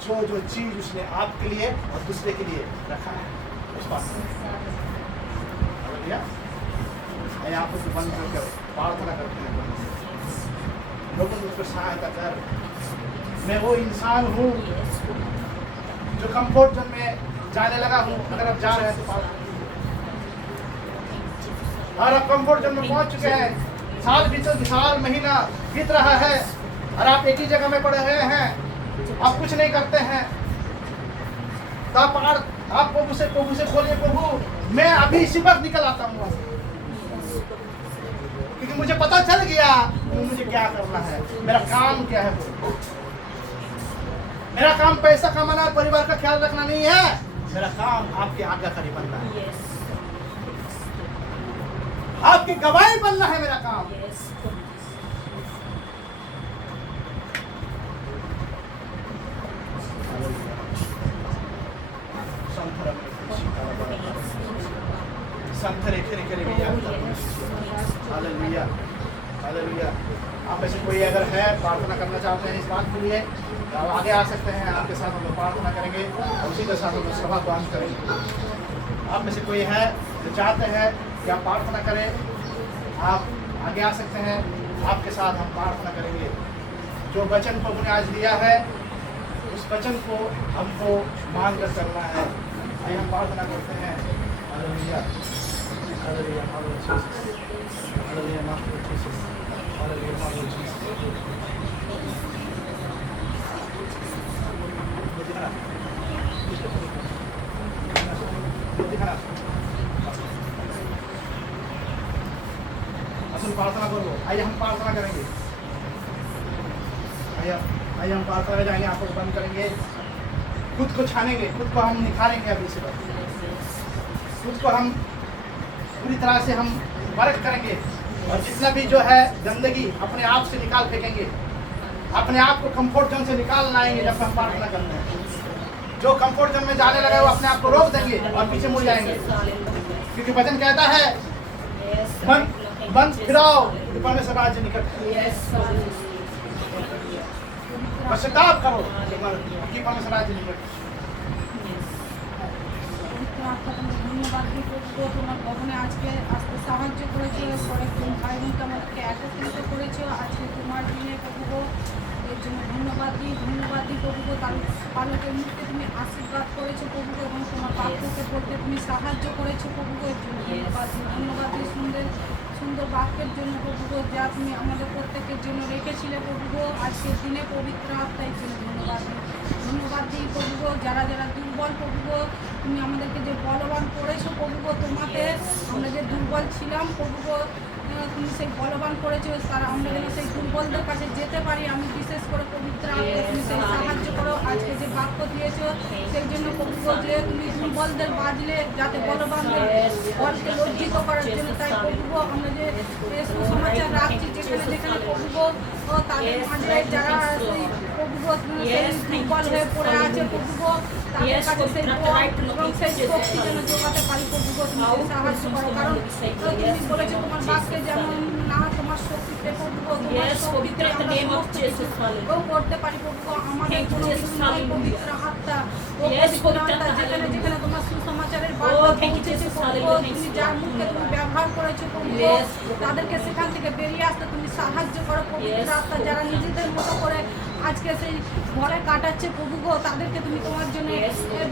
जो चीज उसने आपके लिए और दूसरे के लिए रखा है उस पात्र में। आपको तो बंद करके प्रार्थना करते हैं, लोगों को सहायता कर। मैं वो इंसान हूँ जो कंफर्ट जोन में जाने लगा हूँ। अगर आप जा रहे हैं तो और आप कंफर्ट जोन में पहुंच चुके हैं, साल महीना बीत रहा है और आप एक ही जगह में पड़े हुए हैं, आप कुछ नहीं करते हैं, तो आप प्रभु से बोलिए, प्रभु मैं अभी इसी वक्त निकल आता हूँ, क्योंकि मुझे पता चल गया कि मुझे क्या करना है, मेरा काम क्या है। मेरा काम पैसा कमाना और परिवार का ख्याल रखना नहीं है, मेरा काम आपकी आज्ञाकारी बनना है, आपकी गवाही बनना है मेरा काम। Hallelujah, hallelujah. आप में से कोई अगर है प्रार्थना करना चाहते हैं इस बात के लिए, तो आप आगे आ सकते हैं, आपके साथ हम लोग प्रार्थना करेंगे और उसी के साथ हम लोग सभा को अंत करेंगे। आप में से कोई है जो चाहते हैं कि आप प्रार्थना करें, आप आगे आ सकते हैं, आपके साथ हम प्रार्थना करेंगे। जो वचन प्रभु ने आज दिया है उस वचन को हमको मान कर चलना है। आइए हम प्रार्थना करते हैं। Hallelujah, hallelujah, hallelujah, hallelujah, hallelujah. प्रार्थना करो, आइए हम प्रार्थना करेंगे। आइए हम प्रार्थना में जाएंगे, आंखों को बंद करेंगे, खुद को छानेंगे, खुद को हम निखारेंगे। अभी से खुद को हम पूरी तरह से हम वर्क करेंगे और जितना भी जो है गंदगी अपने आप से निकाल फेंकेंगे, अपने आप को कंफर्ट जोन से निकाल लाएंगे। जब हम प्रार्थना करते हैं, जो कंफर्ट जोन में जाने लगा वो अपने आप को रोक देंगे और पीछे मुड़ जाएंगे, क्योंकि वचन कहता है मन फिराओ, परमेश्वर राज्य निकट है। पश्चाताप करो कि परमेश्वर राज्य निकट है। ধন্যবাদ তোমার ভবনে আজকে আসতে সাহায্য করেছো, কয়েকজন ভাই বোনকে আমাদেরকে একত্রিত করেছো আজকে তোমার দিনে প্রভু, এর জন্য ধন্যবাদ দিই প্রভু। তার পালকের মুখে তুমি আশীর্বাদ করেছো প্রভু এবং তোমার বাক্যকে বলতে তুমি সাহায্য করেছো প্রভু, এর জন্য ধন্যবাদ দিই সুন্দর বাক্যের জন্য প্রভু, যা তুমি আমাদের প্রত্যেকের জন্য রেখেছিলে প্রভু আজকের দিনে পবিত্র আত্মার জন্য ধন্যবাদ দিই প্রভু। যারা দুর্বল প্রভু, তুমি আমাদেরকে যে বলবান করেছো প্রভু, তোমাকে আমরা যে দুর্বল ছিলাম প্রভু, তুমি সেই বলবান করেছো, তারা আমরা যেন সেই দুর্বলদের কাছে যেতে পারি। আমি বিশেষ করে পবিত্র আত্মা তুমি সেই সাহায্য করো। আজকে যে বাক্য দিয়েছো সেই জন্য প্রভু, যে তুমি দুর্বলদের বাজলে যাতে বলবানদের বলকে লজ্জিত করার জন্য, তাই প্রভু আমরা যে সুসমাচার রাখছি যেখানে প্রভু তাদের মাঝে যারা প্রভু দুর্বল হয়ে পড়ে আছে প্রভু, তাদের কাছে সেই শক্তি যেন যোগাতে পারি প্রভু, তুমি সাহায্য করো। কারণ তুমি বলেছো তোমার বাক্যে যেমন না তোমার শক্তিতে প্রভু, তোমার শক্তিতে আমরা করতে পারি প্রভু। আমাদের কোনো কিছু নাই, পবিত্র আত্মা যেখানে তোমার সুসমাচারের বার্তা পৌঁছেছে প্রভু, তুমি যার মুখে তুমি ব্যবহার করেছো প্রভু, তাদেরকে সেখান থেকে বেরিয়ে আসতে তুমি সাহায্য করো পবিত্র আত্মা। যারা নিজেদের মতো করে আজকে সেই ঘরে কাটাচ্ছে প্রভু গো, তাদেরকে তুমি তোমার জন্য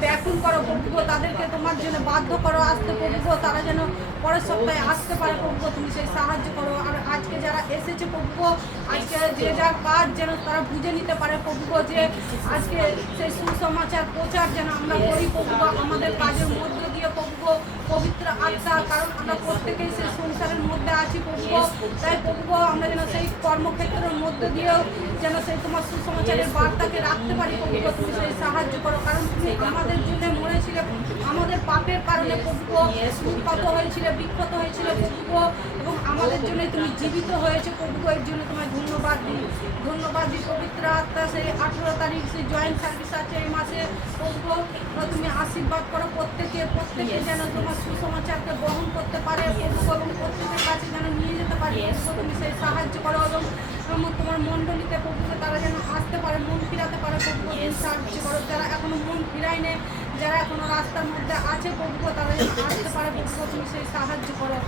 ব্যাকুল করো প্রভু গো, তাদেরকে তোমার জন্য বাধ্য করো আসতে প্রভু গো, তারা যেন পরের সপ্তাহে আসতে পারে প্রভু গো, তুমি সেই সাহায্য করো। আর আজকে যারা এসেছে প্রভু গো, আজকে যে যার কাজ যেন তারা বুঝে নিতে পারে প্রভু গো, যে আজকে সেই সুসমাচার প্রচার যেন আমরা করি প্রভু গো, আমাদের কাজের মধ্য দিয়ে প্রভু গো, পবিত্র আত্মা, কারণ আমরা প্রত্যেকেই সেই সংসারের মধ্যে আছি প্রভু গো, তাই প্রভু গো আমরা যেন সেই কর্মক্ষেত্রের মধ্য দিয়েও যেন সেই তোমার সুসমাচারের বার্তাকে রাখতে পারি প্রভু গো, তুমি সেই সাহায্য করো। কারণ তুমি আমাদের জন্য মরেছিলে, আমাদের পাপের কারণে প্রভু গো তুমি ক্ষত হয়েছিলে, বিক্ষত হয়েছিল প্রভু গো, এবং আমাদের জন্য তুমি জীবিত হয়েছে প্রভু গো, এর জন্য তোমায় ধন্যবাদ দিই। ধন্যবাদ দিই পবিত্র আত্মা, সেই 18 তারিখ সেই জয়েন্ট সার্ভিস আছে এই মাসে প্রভু গো, তুমি আশীর্বাদ করো প্রত্যেকে যেন তোমার সুসমাচারকে বহন করতে পারে প্রভু গো, এবং প্রত্যেকের কাছে যেন নিয়ে যেতে পারে প্রভু গো, তুমি সেই সাহায্য করো। এবং তোমার মণ্ডলীতে প্রভুকে তারা যেন আসতে পারে, মন ফিরাতে পারে প্রভু গো, তুমি সাহায্য করো। যারা এখনো মন ফিরায় নেই, যারা এখনো রাস্তার মধ্যে আছে প্রভু গো, তারা যেন আসতে পারে প্রভু গো, তুমি সেই সাহায্য করো।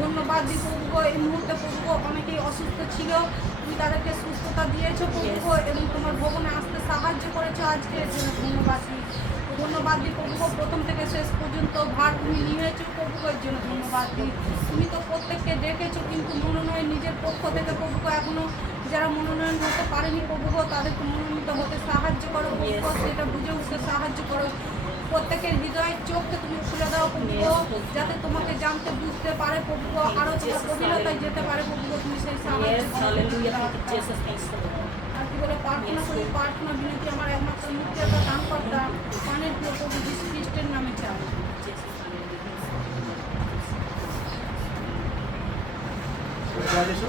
ধন্যবাদ দিই প্রভু গো, এই মুহূর্তে প্রভু গো অনেকেই অসুস্থ ছিল, তুমি তাদেরকে সুস্থতা দিয়েছো প্রভু গো, এবং তোমার ভবনে আসতে সাহায্য করেছো, আজকে এর জন্য ধন্যবাদ দিই। ধন্যবাদ দিই প্রভু গো, প্রথম থেকে শেষ পর্যন্ত ভার তুমি নিয়েছো প্রভু গো, এর জন্য ধন্যবাদ দিই। তুমি তো প্রত্যেককে ডেকেছো, কিন্তু মনোনয়ন নিজের পক্ষ থেকে প্রভু গো এখনো যারা মনোনয়ন হতে পারেনি প্রভু গো, তাদেরকে মনোনীত হতে সাহায্য করো প্রভু গো, সেটা বুঝে উঠতে সাহায্য করো। প্রত্যেকের হৃদয়ের চোখকে তুমি খুলে দাও প্রভু গো, যাতে তোমাকে জানতে বুঝতে পারে প্রভু গো, আরো তোমার গভীরতায় যেতে পারে প্রভু গো, তুমি সেই সাহায্য করো। আর কি বলে প্রার্থনা করি, প্রার্থনা বিনতি আমার একমাত্র মুক্তিদাতা দানকর্তা প্রাণের প্রিয় প্রভু যীশু খ্রিস্টের নামে চাই। রাজেশ